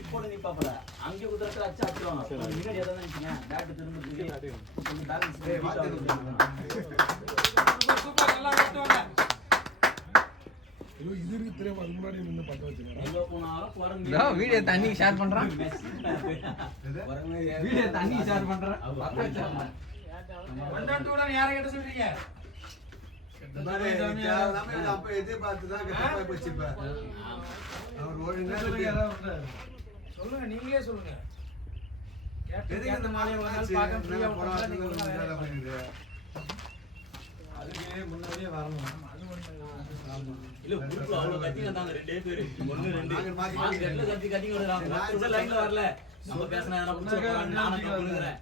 Grip போட நிப்பாப்பல அங்கே குதிரத்துல அச்சு அடிச்சுவாங்க முன்னாடி எதாவது நினைச்சீங்க பேட் திரும்புறதுக்கு கொஞ்சம் பேலன்ஸ் சூப்பர் நல்லா ஓட்டுவாங்க ஐயோ இது இருக்கு தெரியுமா அது முன்னாடி நின்னு பட்ட வச்சிருக்கேன் எங்க போனாலும் குரங்கு நான் வீடியோ தண்ணி ஷேர் பண்றேன் வீடியோ தண்ணி ஷேர் பண்றேன் ஒன் டூ டன் யாரை கேட்ட சொல்றீங்க அப்ப எதிர்பார்த்துதான் கஷ்டமா போச்சு இப்ப அவர் சொல்லுங்க நீங்களே சொல்லுங்க எதுக்கு இந்த மாலையை வாங்கிச்சு பார்க்க ஃப்ரீயா போன வாரத்துக்கு அதுக்கு முன்னாடியே வரணும் இல்ல குரூப்ல அவ்வளவு கத்திங்க தாங்க ரெண்டே பேரு 1 2 மார்க்கெட்ல கத்தி வருவாங்க மொத்த லைன்ல வரல நம்ம பேசினா என்ன புடிச்சு நானும் சொல்லுறேன்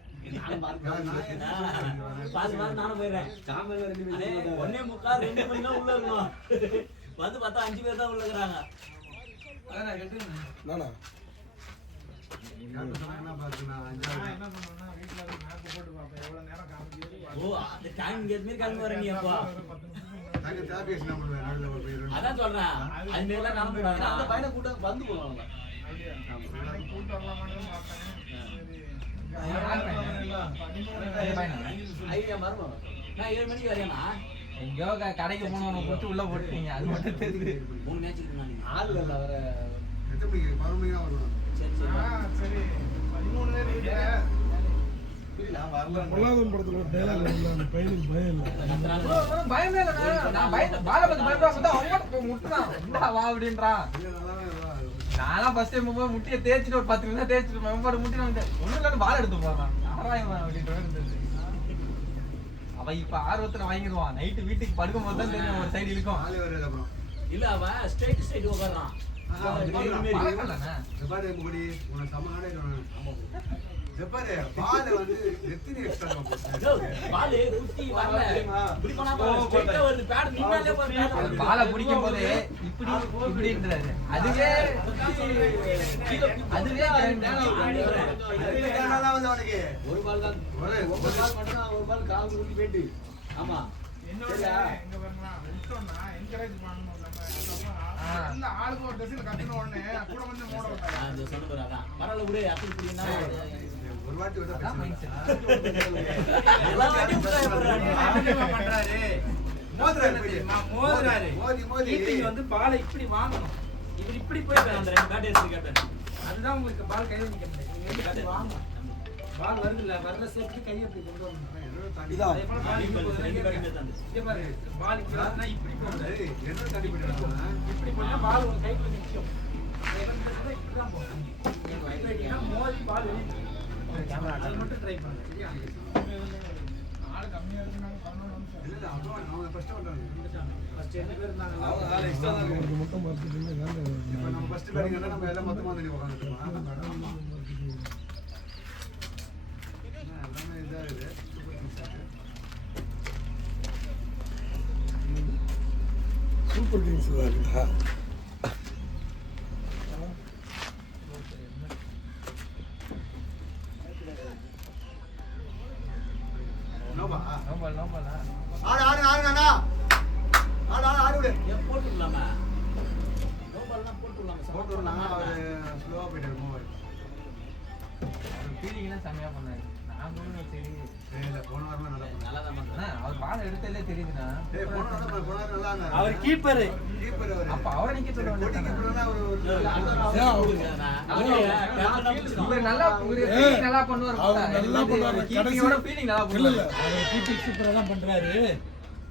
பாஸ் மார்க் நானும் போயிடுறேன் காமெல்ல 2 மணி ஒண்ணே முக்கா 2 மணி தான் உள்ள இருக்கணும் வந்து பார்த்தா 5 பேர் தான் உள்ள இருக்கறாங்க அதான் கேட்டேன் நானா என்ன பாத்துனா என்ன பண்ணுவேன்னா வீட்ல மேப் போட்டு பாப்பேன் எவ்வளவு நேரம் காமிக்குது ஓ அந்த டைம் கேட் மீறி கிளம்பி வரீங்க அப்பா நாங்க தாபேஸ் நம்ம நடுவுல ஒரு பேர் அதான் சொல்றேன் அது மேல நான் போறாங்க அந்த பையனை கூட்ட வந்து போவாங்க கூட்டு வரலாமான்னு பார்த்தேன் ஐயா மறமா நான் 7 மணிக்கு வரேனா எங்கயோ கடைக்கு போனவன போட்டு உள்ள போட்டுட்டீங்க அது மட்டும் தெரியுது 3 மேட்ச் இருக்கு நான் ஆள் இல்ல வர எத்தனை மணிக்கு 11 மணிக்கு தான் வரணும் சரி சரி 13 பேர் இருக்கு பொல்லாதவன் படத்துல ஒரு டயலாக் இல்ல அந்த பையனுக்கு பயம் இல்ல பயமே இல்ல நான் பயந்து பால பத்தி பயப்படாம தான் அவங்க முட்டுறான் என்னடா வா அப்படின்றான் நானா ஃபர்ஸ்ட் டைம் போய் முட்டியை தேய்ச்சிட்டு ஒரு 10 நிமிஷம் தேய்ச்சிட்டு மெம்பர் முட்டி நான் ஒண்ணும் இல்ல பால் எடுத்து போறான் ஆராயவன் அப்படின்ற மாதிரி இருந்தது அவ இப்ப ஆர்வத்துல வாங்கிடுவான் நைட்டு வீட்டுக்கு படுக்கும் போது தான் தெரியும் ஒரு சைடு இருக்கும் ஆளே வரது அப்புறம் இல்ல அவன் ஸ்ட்ரைட் உட்கார்றான் ஜப்பாரு முடி உனக்கு சமனானே சொன்னேன் ஜப்பாரு பால் வந்து எத்தனை எக்ஸ்ட்ரா பால் குத்தி வரல இப்படி போனா ஸ்ட்ரைட்டா வருது பேட் நின்னாலே பாரு பாலை பிடிக்கும் போது இப்படி இப்படின்றாரு அதுவே அவனுக்கு ஒரு பால் தான் ஒரு பால் மட்டும் ஒரு பால் கால் குத்தி போயிட்டு ஆமா என்னோட எங்க வரனா விட்டோம்னா என்கரேஜ் பண்ணனும் நம்ம அந்த ஆளுக்கு ஒரு டெசில் கட்டன உடனே கூட வந்து மோட விட்டாங்க அந்த சொன்ன பாரு அதான் பரவாயில்ல விடு அப்படி இப்படினா ஒரு வாட்டி விட்டா எல்லா வாட்டியும் பண்றாரு மோதுறாரு மோதி கீப்பிங் வந்து பாலை இப்படி வாங்கணும் இப்படி போய் அந்த ரெண்டு பேட்டர்ஸ் கேட்டேன் அதுதான் உங்களுக்கு பால் கையில நிக்க முடியாது நீங்க வந்து கட்டி வாங்கணும் பால் வருது இல்ல வர்ற சேஃப்டி கையை இப்படி கொண்டு வரணும் இதா அதே போல பால் இங்க போகுது ரெண்டு பேட்டர்ஸ் தான் இங்க பாரு பால் இப்படி இப்படி போகுது என்ன தண்ணி பண்ணிடுறாங்க இப்படி பண்ணா பால் உங்க கைக்குள்ள நிக்கும் இப்படி தான் போகும் நீங்க வைப்பீங்கன்னா மோதி பால் வெளிய கேமரா அது மட்டும் ட்ரை பண்ணுங்க சரியா ஆளு கம்மியா இருக்கு நாங்க 11 நிமிஷம் இல்ல அப்புறம் அவங்க ஃபர்ஸ்ட் வந்தாங்க ஃபர்ஸ்ட் 2 பேர் இருந்தாங்க அவங்க ஆளு எக்ஸ்ட்ரா தான் அவருக்கு மட்டும் பார்த்துட்டீங்க இப்ப நம்ம ஃபர்ஸ்ட் பேட்டிங்னா நம்ம எல்லாம் மொத்தமா வந்து உட்கார்ந்துட்டோம் எல்லாமே இதா இருக்கு சூப்பர் கிங்ஸ் தான் இருக்கா நோபா நோம்பல் ஆடு அண்ணா ஆடு விடு போட்டுடலாமா நோபால்னா போட்டுடலாமா போட்டுடலாம் அவர் ஸ்லோவா போயிட்டாரு மூவ் ஃபீலிங்லாம் செம்மையா பண்ணாரு நான் கூட சரி இல்ல போன வாரம் நல்லா பண்ணாரு நல்லா தான் பண்றேன் அவர் பால் எடுத்ததே தெரியுதுண்ணா ஏய் போன வாரம் நல்லா இருந்தாரு அவர் கீப்பர் கீப்பர் அப்ப அவரை நிக்க சொல்ல போட்டி வேண்டியது கீப்பர்னா இவர் நல்லா ஃபீலிங் நல்லா பண்ணுவார் அவர் நல்லா பண்ணுவாரு. கீப்பிங்கோட ஃபீலிங் நல்லா இல்ல இல்ல பண்ணுவார் அவர் கீப்பிங் சூப்பரா தான் பண்றாரு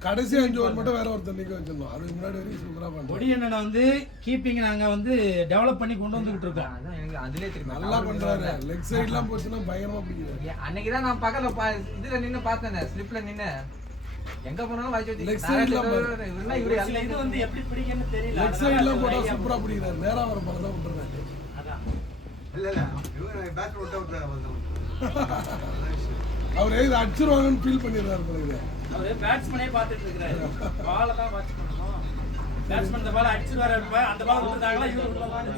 கடைசி 5 ஓவர் மட்டும் வேற ஒருத்தர் நிக்க வச்சிருந்தோம் அதுக்கு முன்னாடி வரைக்கும் சூப்பரா பண்றாரு பொடி அண்ணனை வந்து கீப்பிங் நாங்க வந்து டெவலப் பண்ணி கொண்டு வந்துகிட்டு இருக்கோம் அதான் எனக்கு அதுலயே தெரியும் நல்லா பண்றாரு லெக் சைடுலாம் போச்சுன்னா பயங்கரமா பிடிக்குது அன்னைக்கு தான் நான் பக்கத்துல இதுல நின்னு பார்த்தேன் ஸ்லிப்ல நின்னு எங்க போனாலும் வாய்ச்சி வச்சு Leg side ல இவரு இது வந்து எப்படி பிடிக்குன்னு தெரியல லெக் சைடுலாம் போட்டா சூப்பரா பிடிக்கிறாரு நேரா வர பால் தான் விட்டுறாரு அதான் இல்ல இவங்க பேட் விட்டா வந்து அவர் இது அடிச்சிருவாங்கன்னு ஃபீல் பண்ணிடுறாரு போல இது அவரு பேட்ஸ்மேனே பார்த்துட்டு இருக்காரு பாலை தான் வாட்ச் பண்ணணும் பேட்ஸ்மேன் இந்த பால் அடிச்சிருவாரு அந்த பால் விட்டுட்டாங்களா இவரு விடலாம்னு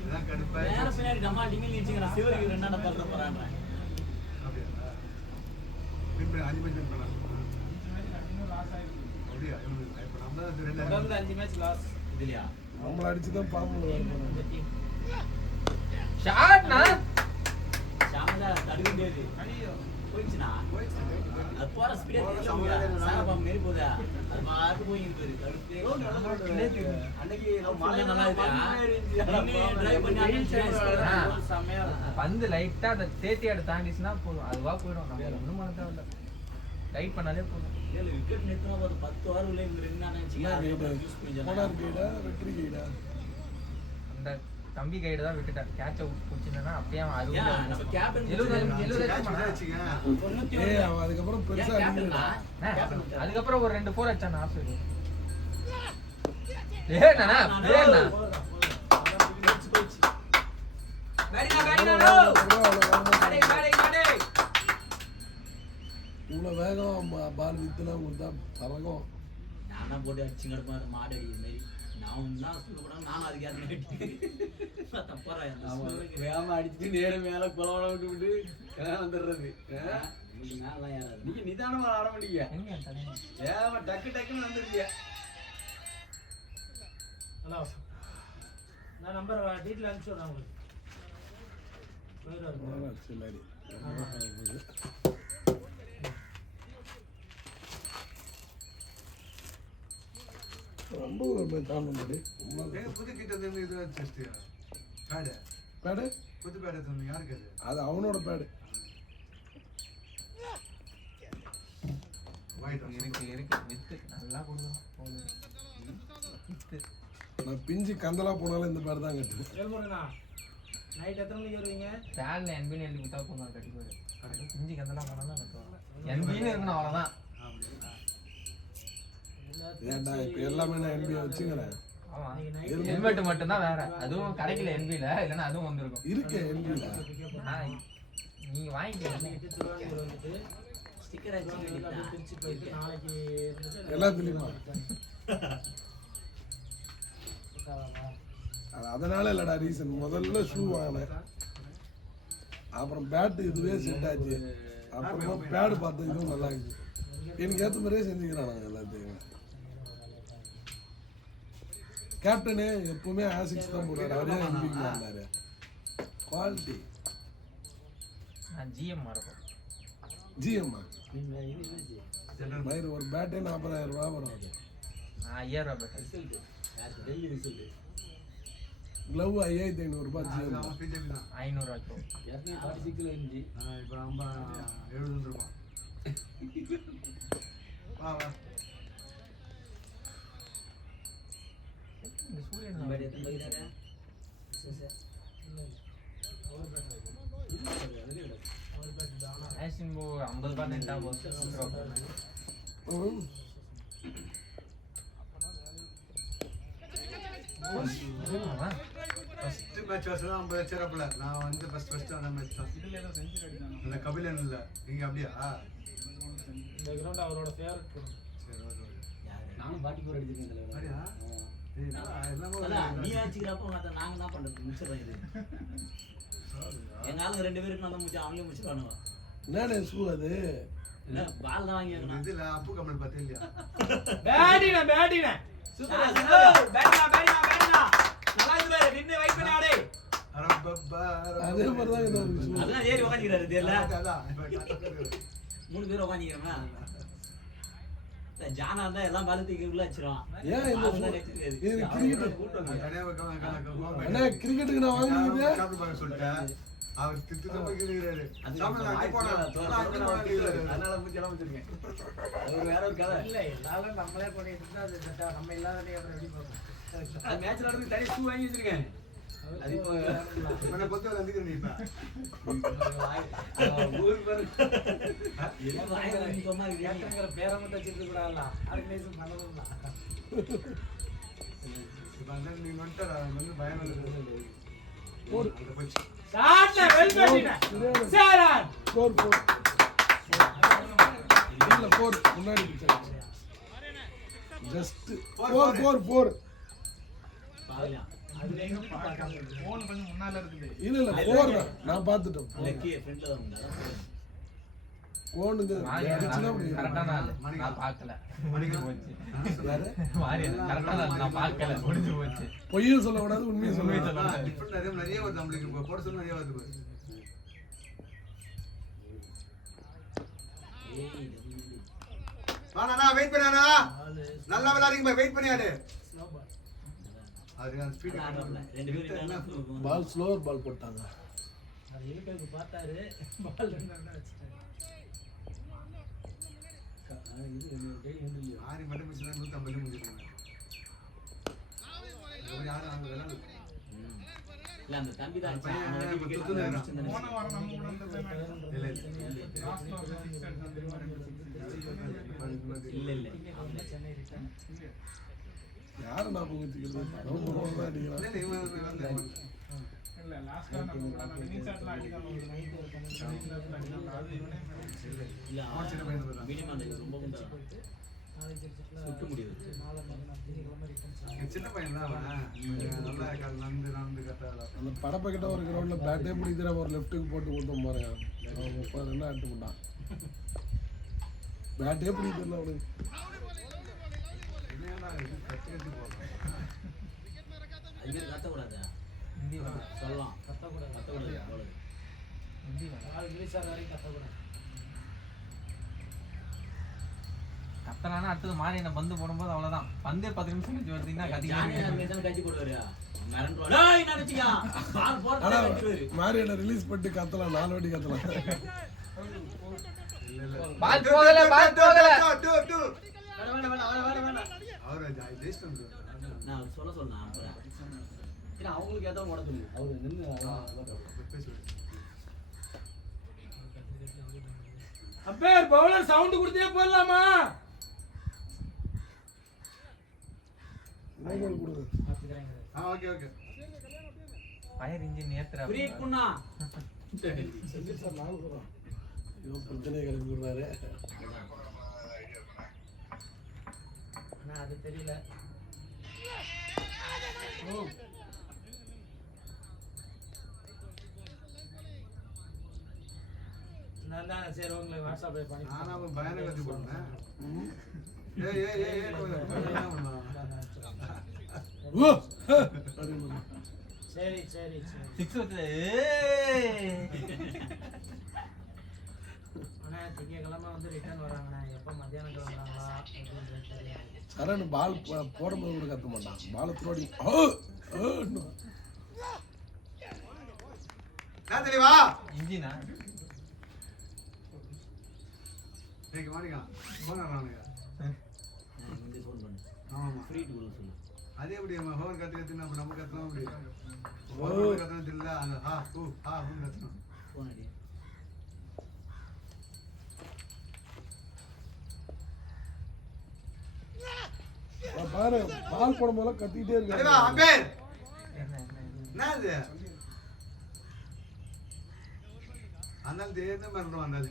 இதான் கடுப்பா வேற பின்னாடி நம்ம டிங்கில் நிச்சயங்கடா சிவருக்கு ரெண்டாண்ட பல்ற போறாங்க அப்படியா வின் பண்ண 5 மேட்ச் வின் பண்ணலாம் அப்படியா இப்ப நம்ம தான் ரெண்டு தொடர்ந்து 5 மேட்ச் லாஸ் இதுலயா நம்மள அடிச்சுதான் பாம்பு வரணும். ஷாட்னா ஷாமலா தடுக்க முடியாது. போயிடுச்சுனா அது போற ஸ்பீடே தெரியல. சார பாம்பு மேரி போதா அது மாட்டு போயிட்டு இருக்கு. அன்னைக்கு மழை நல்லா இருக்கு. டிரைவ் பண்ணி அடிச்சு செமையா பந்து லைட்டா அந்த தேத்தியாட தாண்டிச்சுன்னா போதும், அதுவா போயிடும். நம்ம ஒண்ணும் பண்ண தேவையில்ல, டைட் பண்ணாலே போதும். ஏழு விக்கெட் நிறுத்தினா ஒரு 10 ஓவர் உள்ள இவங்க ரெண்டு நினைச்சீங்க. போனார் கைடா வெற்றி கைடா அந்த தம்பி கைடு தான் விட்டுட்டார். கேட்ச பிடிச்சிருந்தா அப்பயே அவன் நம்ம கேப்டன் 70 ஏய் அவன் அதுக்கப்புறம் பெருசா அடிக்கல. அதுக்கப்புறம் ஒரு 2 4 அடிச்சான் ஆஃப் சைடு. ஏன்னா ஏன்னா இவ்வளவு வேகம் பால் வித்துலாம் கொடுத்தா பறக்கும். நானா போட்டு அடிச்சு கிடப்பாரு மாடு அடிக்கிற மாதிரி. நான் ஒன்னா சொல்லக்கூடாது, நானும் அதுக்கு தப்பாரா வேகமா அடிச்சுட்டு நேரம் மேல குளவள விட்டு விட்டு வந்துடுறது. மேலாம் யாராவது நீங்க நிதானமா ஆட மாட்டீங்க. ஏமா டக்கு டக்குன்னு வந்துருக்கீங்க. ஹலோ, நான் நம்பர் டீட்டெயில் அனுப்பிச்சு விடுறேன் உங்களுக்கு. ரொம்ப தாண்டி புது கிட்ட இருந்து இது வச்சிருச்சியா பேடு பேடு புது பேடு சொன்னீங்க யாருக்கு அது? அது அவனோட பேடு. இருக்கு வித்து நல்லா கொடுக்கலாம். வித்து நான் பிஞ்சு கந்தலா போனாலும் இந்த பேடு தான் கட்டுவேன். வேல்முருகனா, நைட் எத்தனை மணிக்கு வருவீங்க? பேட்ல என்பின்னு எழுதி கொடுத்தா போதும், கட்டி போயிடு. இஞ்சி கந்தெல்லாம் போனாலும் கட்டுவாங்க. என்பின்னு இருக்கணும், அவ்வளோதான். ஏன்டா இப்போ எல்லாமே நான் NBA வச்சுக்கிறேன். ஆமா, ஹெல்மெட் மட்டும்தான் வேற. அதுவும் கிடைக்கல என்பில, இல்லைன்னா அதுவும் வந்திருக்கும். இருக்கு NBA. நீங்க வாங்கிக்கலாம். திருவாரூர் வந்துட்டு ஸ்டிக்கர் அடிச்சு திருச்சி போயிட்டு நாளைக்கு எல்லாத்துலயுமா அதனால இல்லடா ரீசன். முதல்ல ஷூ வாங்கினேன், அப்புறம் பேட் இதுவே செட் ஆச்சு, அப்புறமா பேடு பார்த்தது இதுவும் நல்லா இருக்கு. எனக்கு ஏற்ற மாதிரியே செஞ்சுக்கிறாங்க எல்லாத்தையும். கேப்டனு எப்பவுமே ஆசிக்ஸ் தான் போடுறாரு, அவரே எம்பிக்கு வந்தாரு. குவாலிட்டி ஜிஎம் இருக்கும். ஜிஎம்மா மயிறு ஒரு பேட்டே 40,000 ரூபா வரும். 5000 ரூபாய் க்ளவ் 5500 ரூபாய் ஜிஎம். பிஜேபி தான் 500 ஆகும். இப்போ 70 ரூபாய். வா வா இந்த சூரியன் ஆக்ஷன் போ 50 ரூபாய் நின்றா போதும். ஃபர்ஸ்ட் மேட்ச் வருஷம் 50 லட்சம். நான் வந்து ஃபர்ஸ்ட் அந்த மேட்ச் தான். அந்த கபிலன் இல்ல, நீங்க அப்படியா? இந்த கிரவுண்ட் அவரோட ஃபேவரட். சரி ஓகே. நானும் பாட்டி போர் அடிச்சிருக்கேன். அப்படியா? நீ ஆச்சுக்கிறப்ப நாங்க என்ன பண்றது? முடிச்சிடறோம். இது எங்க ஆளுங்க 2 பேருக்கு நான் முடிச்சு அவங்களே முடிச்சிருவானுவா. என்னடா ஷூ அது? இல்ல பால் தான் வாங்கி வைக்கணும். இதுல அப்பு கமெண்ட் பார்த்தே இல்லையா? பேட்டினா சூப்பர் பேட்டினா நல்லா இருக்கு. நின்னு வெயிட் பண்ணி ஆடு. அதே மாதிரி தான் இது ஒரு ஷூ. அதான் ஏறி உட்கார்ந்திருக்காரு தெரியல. அதான் 3 பேர் உட்கார்ந்திருக்கறோமா? ஜானா தான் எல்லாம் பாலத்துக்கு உள்ள வச்சிரும். ஏன் இந்த ஷூ? இது அண்ணா கிரிக்கெட்டுக்கு நான் வாங்கினது சாப்பிட்டு பார்க்க சொல்லிட்டேன். அவர் திட்டு தான் போகிறாரு. அதனால மூஞ்சி எல்லாம் வச்சிருக்கேன். அது வேற ஒரு கதை. இல்ல எல்லாரும் நம்மளே பண்ணிட்டு இருந்தா அது செட்டா நம்ம இல்லாத அப்புறம் எப்படி போறோம்? அது மேட்ச் நடந்து தனி ஷூ வாங்கி வச்சிருக்கேன். அது இப்போ என்ன கொத்து வந்துக்கிறேன் இப்ப. ஊர் பேரு எல்லாம் வாங்கி சொன்னா கேட்டங்கிற பேரை மட்டும் வச்சிருக்க கூடாதுல்ல. ஆர்கனைசேஷன் பண்ணணும்னா இப்ப அந்த நீ வந்துட்டா வந்து பயம் வந்து ஒரு போச்சு. ஷாட்ல வெல் பேட்டினா சேரன் 4 இல்ல 4 முன்னாடி பிடிச்சாச்சு. ஜஸ்ட் 4 பாவலாம். அதுல எங்க பார்க்காம போன் கொஞ்சம் முன்னால இருக்குது. இல்ல 4 தான் நான் பார்த்துட்டேன். லக்கி ஃப்ரெண்ட்ல தான் இருந்தா. கோணுங்க அடிச்சுனா கரெக்டான ஆளு நான் பார்க்கல முடிஞ்சு போச்சு யாரு மாரியன் கரெக்டான ஆளு நான் பார்க்கல முடிஞ்சு போச்சு பொய்யும் சொல்லக்கூடாது உண்மையை சொல்லக்கூடாது டிஃபரெண்ட் நிறைய வருது நம்மளுக்கு இப்போ போட சொல்ல நிறைய வருது வாண்ணா வெயிட் பண்ணானா நல்லா விளையாடுங்க வெயிட் பண்ணியாரு அதுக்கு அந்த ஸ்பீட் ரெண்டு பேரும் பால் ஸ்லோவர் பால் போட்டாங்க அது இழுக்கிறது பார்த்தாரு பால் ரெண்டு வச்சுட்டாரு ஆறு மட்டும் மிஸ் 150 முடிச்சிருக்காங்க யாரும் அங்க விளையாடு இல்ல அந்த தம்பி தான் போன வாரம் நம்ம கூட அந்த இல்ல இல்ல இல்ல சென்னை ரிட்டர்ன் யாரை நான் புகுத்திக்கிறது ரொம்ப அடிக்கிறான் இல்ல லாஸ்டா நம்ம கூட இன்னிங்ஸ் ஆட்ல அடிக்கலாம் நைட் ஒரு 12 அடிக்கலாம் அது இவனே இல்ல மீடியம் அந்த ரொம்ப குண்டா சுட்டு முடியுது சின்ன பையன் தான் அவன் நல்லா நடந்து கட்டால அந்த படப்பக்கிட்ட ஒரு கிரவுண்ட்ல பேட்டே பிடிக்கிற ஒரு லெஃப்ட்டுக்கு போட்டு கொடுத்தோம் பாருங்க அவன் 30 ரன் அடிச்சு போட்டான் பேட்டே பிடிக்கல அவனுக்கு அது கத்தக்கூடாதா சொல்லலாம் கத்தக்கூடாது கத்தனானா அடுத்தது மாறி என்ன பந்து போடும்போது அவ்வளவுதான் பந்தே 10 நிமிஷம் கழிச்சு வந்தீங்கன்னா கட்சி போடுவாரு டேய் நினைச்சியா பால் போட்டு ஆனா கட்டிடுவாரு மாரியனை ரிலீஸ் பண்ணிட்டு கத்தலாம் 4 வாட்டி கத்தலாம் பால் போகல அவரு ஜெயிஸ்ட் நான் சொல்ல சொன்னேன் அப்புறம் ஏன்னா அவங்களுக்கு ஏதோ ஓட சொல்லுங்க அவரு நின்று அப்பேர் பவுலர் சவுண்ட் கொடுத்தே போடலாமா நோபல் கொடுங்க ஓகே ஓகே ஃபயர் இன்ஜின் ஏத்துற பிரீட் குண்ணா சார் நானும் சொல்றேன் ஐயோ பிரச்சனை கிளம்பி விடுறாரு ஆனா அது தெரியல நான் தான் சரி உங்களுக்கு வாட்ஸ்அப்ல பண்ணி நானா பயணம் கட்டி போடுறேன் ஏய் ஓ சரி சரி சரி 6 வந்து ஆனா திங்கக்கிழமை வந்து ரிட்டர்ன் வராங்கண்ணா எப்போ மத்தியானம் கிளம்புறாங்களா அப்படின்றது தெரியாது சரண் பால் போடும்போது கூட கத்த மாட்டான் பால் த்ரோடி தெளிவா இன்ஜினா இன்னைக்கு மாடிங்க போன் வரானுங்க இந்த ஃபோன் பண்ணு ஆமாம் பிரீட் குள்ள சொல்லு அதே எப்படி ஹோவர் கற்றுக்கத்து நம்ம கற்றுலாம் அப்படி ஹோவர் கற்றுனது இல்லை அந்த ஹூன்னு கற்றுனோம் ஃபோன் அடி பாரு பால் போடும்போது கத்திக்கிட்டே தெளிவா இருக்காரு அம்பேர் என்ன இது அந்த தேர்ந்து மறந்து வந்தது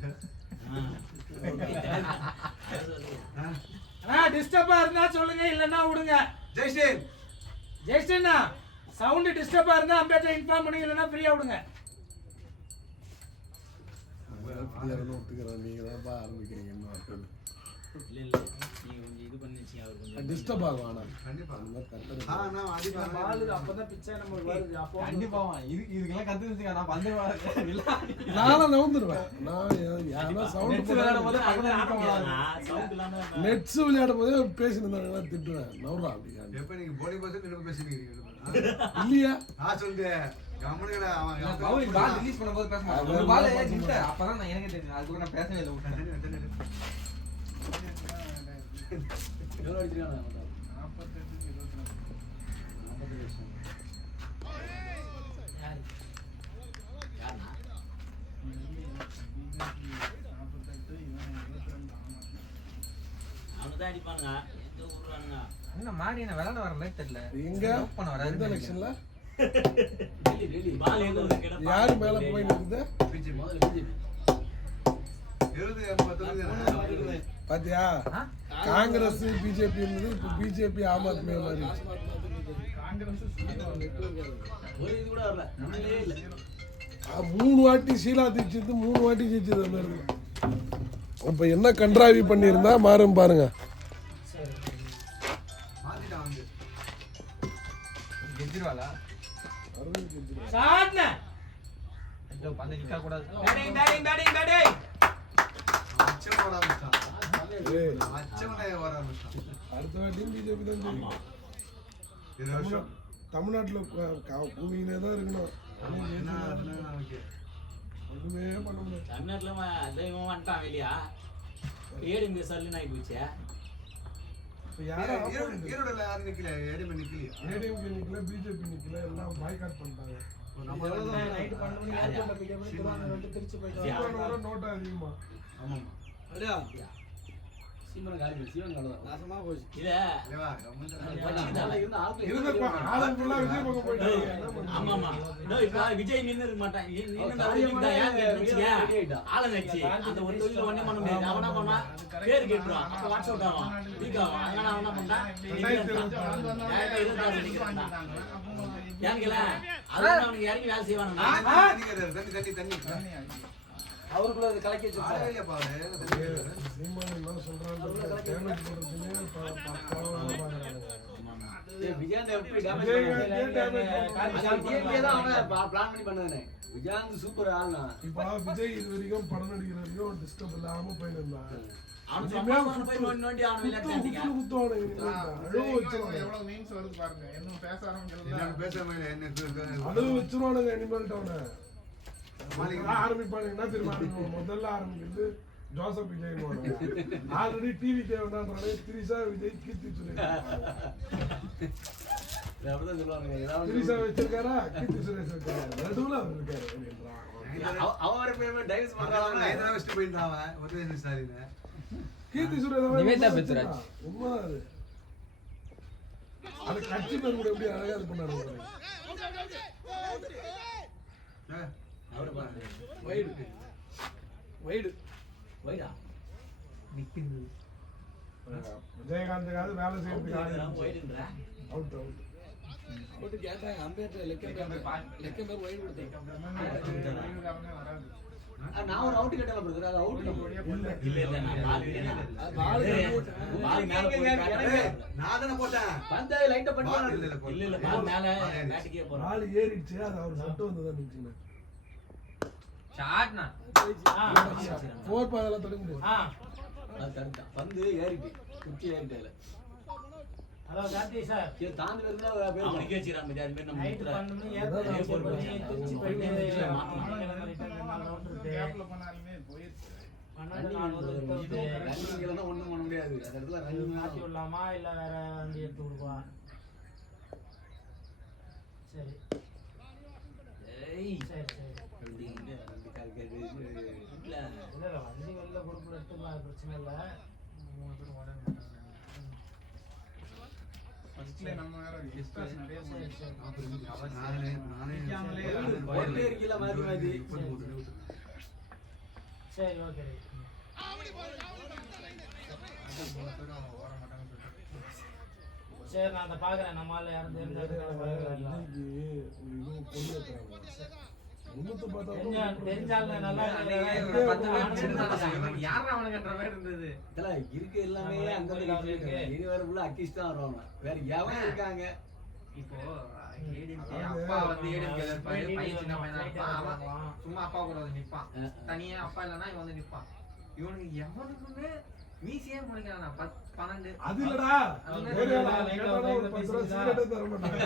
அண்ணா டிஸ்டர்பா இருந்தா சொல்லுங்க இல்லன்னா விடுங்க ஜெய்ஸ்ரீன் ஜெயஸ்டின்னா சவுண்ட் டிஸ்டர்பா இருந்தா அம்பேத்கர் இன்ஃபார்ம் பண்ணுங்க இல்லன்னா ஃப்ரீயா விடுங்க ஒத்துக்கிறேன் நீங்க தான் ஆரம்பிக்கிறீங்க இன்னும் இல்ல இல்ல நீங்க கொஞ்சம் இது பண்ணிச்சீங்க அவர் கொஞ்சம் டிஸ்டர்ப் ஆகும் ஆனா கண்டிப்பா அந்த மாதிரி கத்துறது நான் அதிகம் பால் அப்பதான் பிச்சை நமக்கு வருது அப்போ கண்டிப்பா இதுக்கெல்லாம் கத்துக்கிட்டு நான் பந்து இல்ல நானும் நவுந்துருவேன் நான் யாரோ சவுண்ட் விளையாடும் போது பக்கத்துல நிக்க ஆரம்பிக்கலாம் முடியாது சவுண்ட் இல்லாம நெட்ஸ் விளையாடும் போதே பேசினு திட்டுவேன் நவுறா அப்படி எப்ப நீங்க போடி பஸ் நின்று பேசிக்கிறீங்க இல்லையா சொல்லுங்க கவனிக்கடா அவன் பவுலிங் பால் ரிலீஸ் பண்ணும்போது பேச மாட்டேன் ஒரு பால் நின்னுட்டு அப்பதான் நான் எனக்கு தெரியும் அதுக்கு நான் பேசவே இல்லை விட்டேன் எவ்வளவு அடிச்சிருக்காங்க 48 யாரு யாருண்ணா அவங்க தான் அடிப்பானுங்க எந்த ஊருவானுங்க என்ன மாறி என்ன விளையாட வரல தெரியல எங்க பண்ண வராது எந்த எலெக்ஷன்ல பால் எங்க வந்து கிடப்பா யாரு மேல போய் நிக்குது முதல்ல பிஜேபி 70 பாத்தியா காங்கிரஸ் பிஜேபி இருந்தது இப்ப பிஜேபி ஆம் ஆத்மி மாதிரி ஒரு இது கூட வரல நம்மளே இல்ல 3 வாட்டி ஷீலா தீட்சித் 3 வாட்டி ஜெயிச்சது அந்த இடத்துல அப்ப என்ன கண்ட்ராவி பண்ணியிருந்தா மாறும் பாருங்க. மாத்திட்டான் வந்து கெஞ்சிருவாளா சாட்ன ஐயோ பந்து நிக்க கூடாது பேட்டிங் அச்சம் வர ஆரம்பிச்சான் அச்சமனே வர ஆரம்பிச்சான் அடுத்த வாட்டியும் பிஜேபி தான் ஜெயிக்கும். 20 வருஷம் தமிழ்நாட்டுல கூவினே தான் இருக்கணும். என்ன நமக்கு ஒண்ணுமே பண்ண முடியாது. தமிழ்நாட்டுல தெய்வம் வந்துட்டான் வெளியா ஏடி மிசல்னு ஆகி போச்சு. இப்ப யாரும் ஈரோடுல யாரும் நிக்கல ஏடிஎம் நிக்கலையா ஏடிஎம்கே நிக்கல, பிஜேபி நிக்கல, எல்லாம் பாய்காட் பண்ணிட்டாங்க. நம்ம நைட் 12 மணிக்கு ஏர்போர்ட்ல பிக்கப் பண்ணி திருவாரூர் வந்து திருச்சி போயிட்டு சீமானோட நோட்டா அதிகமா. ஆமாமா சீமன் காலி சீமன் காலம் நாசமா போச்சு. இத ஏவா கம்முன்னு இருந்தப்ப ஆளு ஃபுல்லா விஜய் பக்கம் போயிட்டாங்க. என்ன ஆமா பண்ணுறது? ஆமா இப்ப விஜய் நின்னு இருக்க மாட்டான். ஆளை நடிச்சு அந்த ஒரு தொழில ஒண்ணே பண்ண முடியாது. அவனா பண்ணா பேரு கேட்டுருவான். அப்ப வாட்ஸ் அவுட் ஆகும் வீக் ஆகும். அதனால அவனா பண்ணா ஏன்னுங்கள அதான் அவனுக்கு இறங்கி வேலை செய்வானுங்க. தண்ணி அவருக்குள்ள கலக்கி வச்சு சீமான் என்ன சொல்றாங்க? டேமேஜ் பண்றதுன்னே பாவமா பாக்குறாங்க. விஜயகாந்த் எப்படி பிளான் பண்ணி பண்ணானே. விஜயகாந்த் சூப்பர் ஆள்னா. இப்ப விஜய் இது வரைக்கும் படம் நடிக்கிற வரைக்கும் டிஸ்டர்ப் இல்லாம போயிட்டு இருந்தான். அவன் சும்மா போய் நோண்டி அவன் விளையாட்டு எவ்வளவு மீம்ஸ் வருது பாருங்க. இன்னும் பேச ஆரம்பிக்கிறது பேசாம அழுவு வச்சிருவானுங்க இனிமேல் டவுன ஆரம்பிப்பானுங்கன்னா திரும்ப முதல்ல ஆரம்பிக்கிறது ஜோசப் விஜய் போன ஆல்ரெடி டிவி தேவைன்றாலே திரிசா விஜய் கீர்த்தி அப்படிதான் சொல்லுவாங்க. திரிசா வச்சிருக்காரா, கீர்த்தி சுரேஷ் வச்சிருக்காரு, நடுவுல அவர் இருக்காரு அப்படின்றான். அவரை போய் டைவர்ஸ் பண்றாங்க. போயிட்டான் ஒரு ஸ்டாலின் கீர்த்தி சுரேஷ் நிவேதா பெத்ராஜ் உண்மைதான் அது. அது கட்சி பேர் கூட எப்படி அழகா இது பண்ணாரு. அவரு பாருங்க வைடு வைடு வைடா நிக்குது விஜயகாந்துக்காவது வேலை செய்யறதுக்கு வைடுன்றா அவுட் அவுட் போட்டு கேட்டாங்க அம்பேர் லெக்கம் பேர் வைடு கொடுத்தேன். நான் ஒரு அவுட் கேட்டல பிரதர். அது அவுட் இல்ல இல்ல நான் பால் மேல போய் நான் தான போட்டேன் பந்த லைட்டா பண்ணி இல்ல இல்ல பால் மேல பேட்டுக்கே போறோம். பால் ஏறிடுச்சு. அது அவர் சட்டு வந்ததா நினைச்சீங்க. ஷாட்னா 4 பாதல தடுங்க. அது கரெக்ட்டா பந்து ஏறிட்டு குச்சி ஏறிட்டல. ஹலோ கார்த்தி சார் கே தாண்டி வரல அவனுக்கு ஏச்சிராம அது மாதிரி நம்ம நைட் 12 மணிக்கு ஏர்போர்ட்ல போய் திருச்சி போயிட்டு கேப்ல பண்ணாலுமே போயிடுச்சு. ரன்னிங்ல ஒண்ணும் பண்ண முடியாது. அந்த இடத்துல ரன்னிங் மாத்தி விடலாமா இல்ல வேற வண்டி எடுத்து கொடுப்பா? சரி ஏய் சரி சரி அப்படிங்க ரெண்டு கால் கேக்கு இல்ல இல்ல வண்டி வெளில கொடுப்பு எடுத்துமா பிரச்சனை இல்ல. 3 பேர் ஓட ஃபர்ஸ்ட்ல நம்ம வேற எக்ஸ்ட்ராஸ் நிறைய போட்டே இருக்கல மாதிரி மாதிரி. சரி ஓகே சரி நான் அதை பாக்குறேன். நம்மால யாரும் தெரிஞ்சாலும் நல்லா யாரா அவனுங்கன்ற மாதிரி இருந்தது. இருக்கு எல்லாமே அந்த இனி வேற உள்ள அக்கிஸ் தான் வருவாங்க. வேற எவன் இருக்காங்க இப்போ அப்பா வந்து ஏடிஎம்கே இருப்பாரு, பையன் சின்ன பையனா இருப்பான். அவன் சும்மா அப்பா கூட வந்து நிப்பான். தனியா அப்பா இல்லனா இவன் வந்து நிப்பான். இவனுக்கு எவனுக்குமே மீசியே முடிக்கிறானா 12. அது இல்லடா ஏரியால ஒரு 10 ரூபாய் சிகரெட் தர மாட்டாங்க.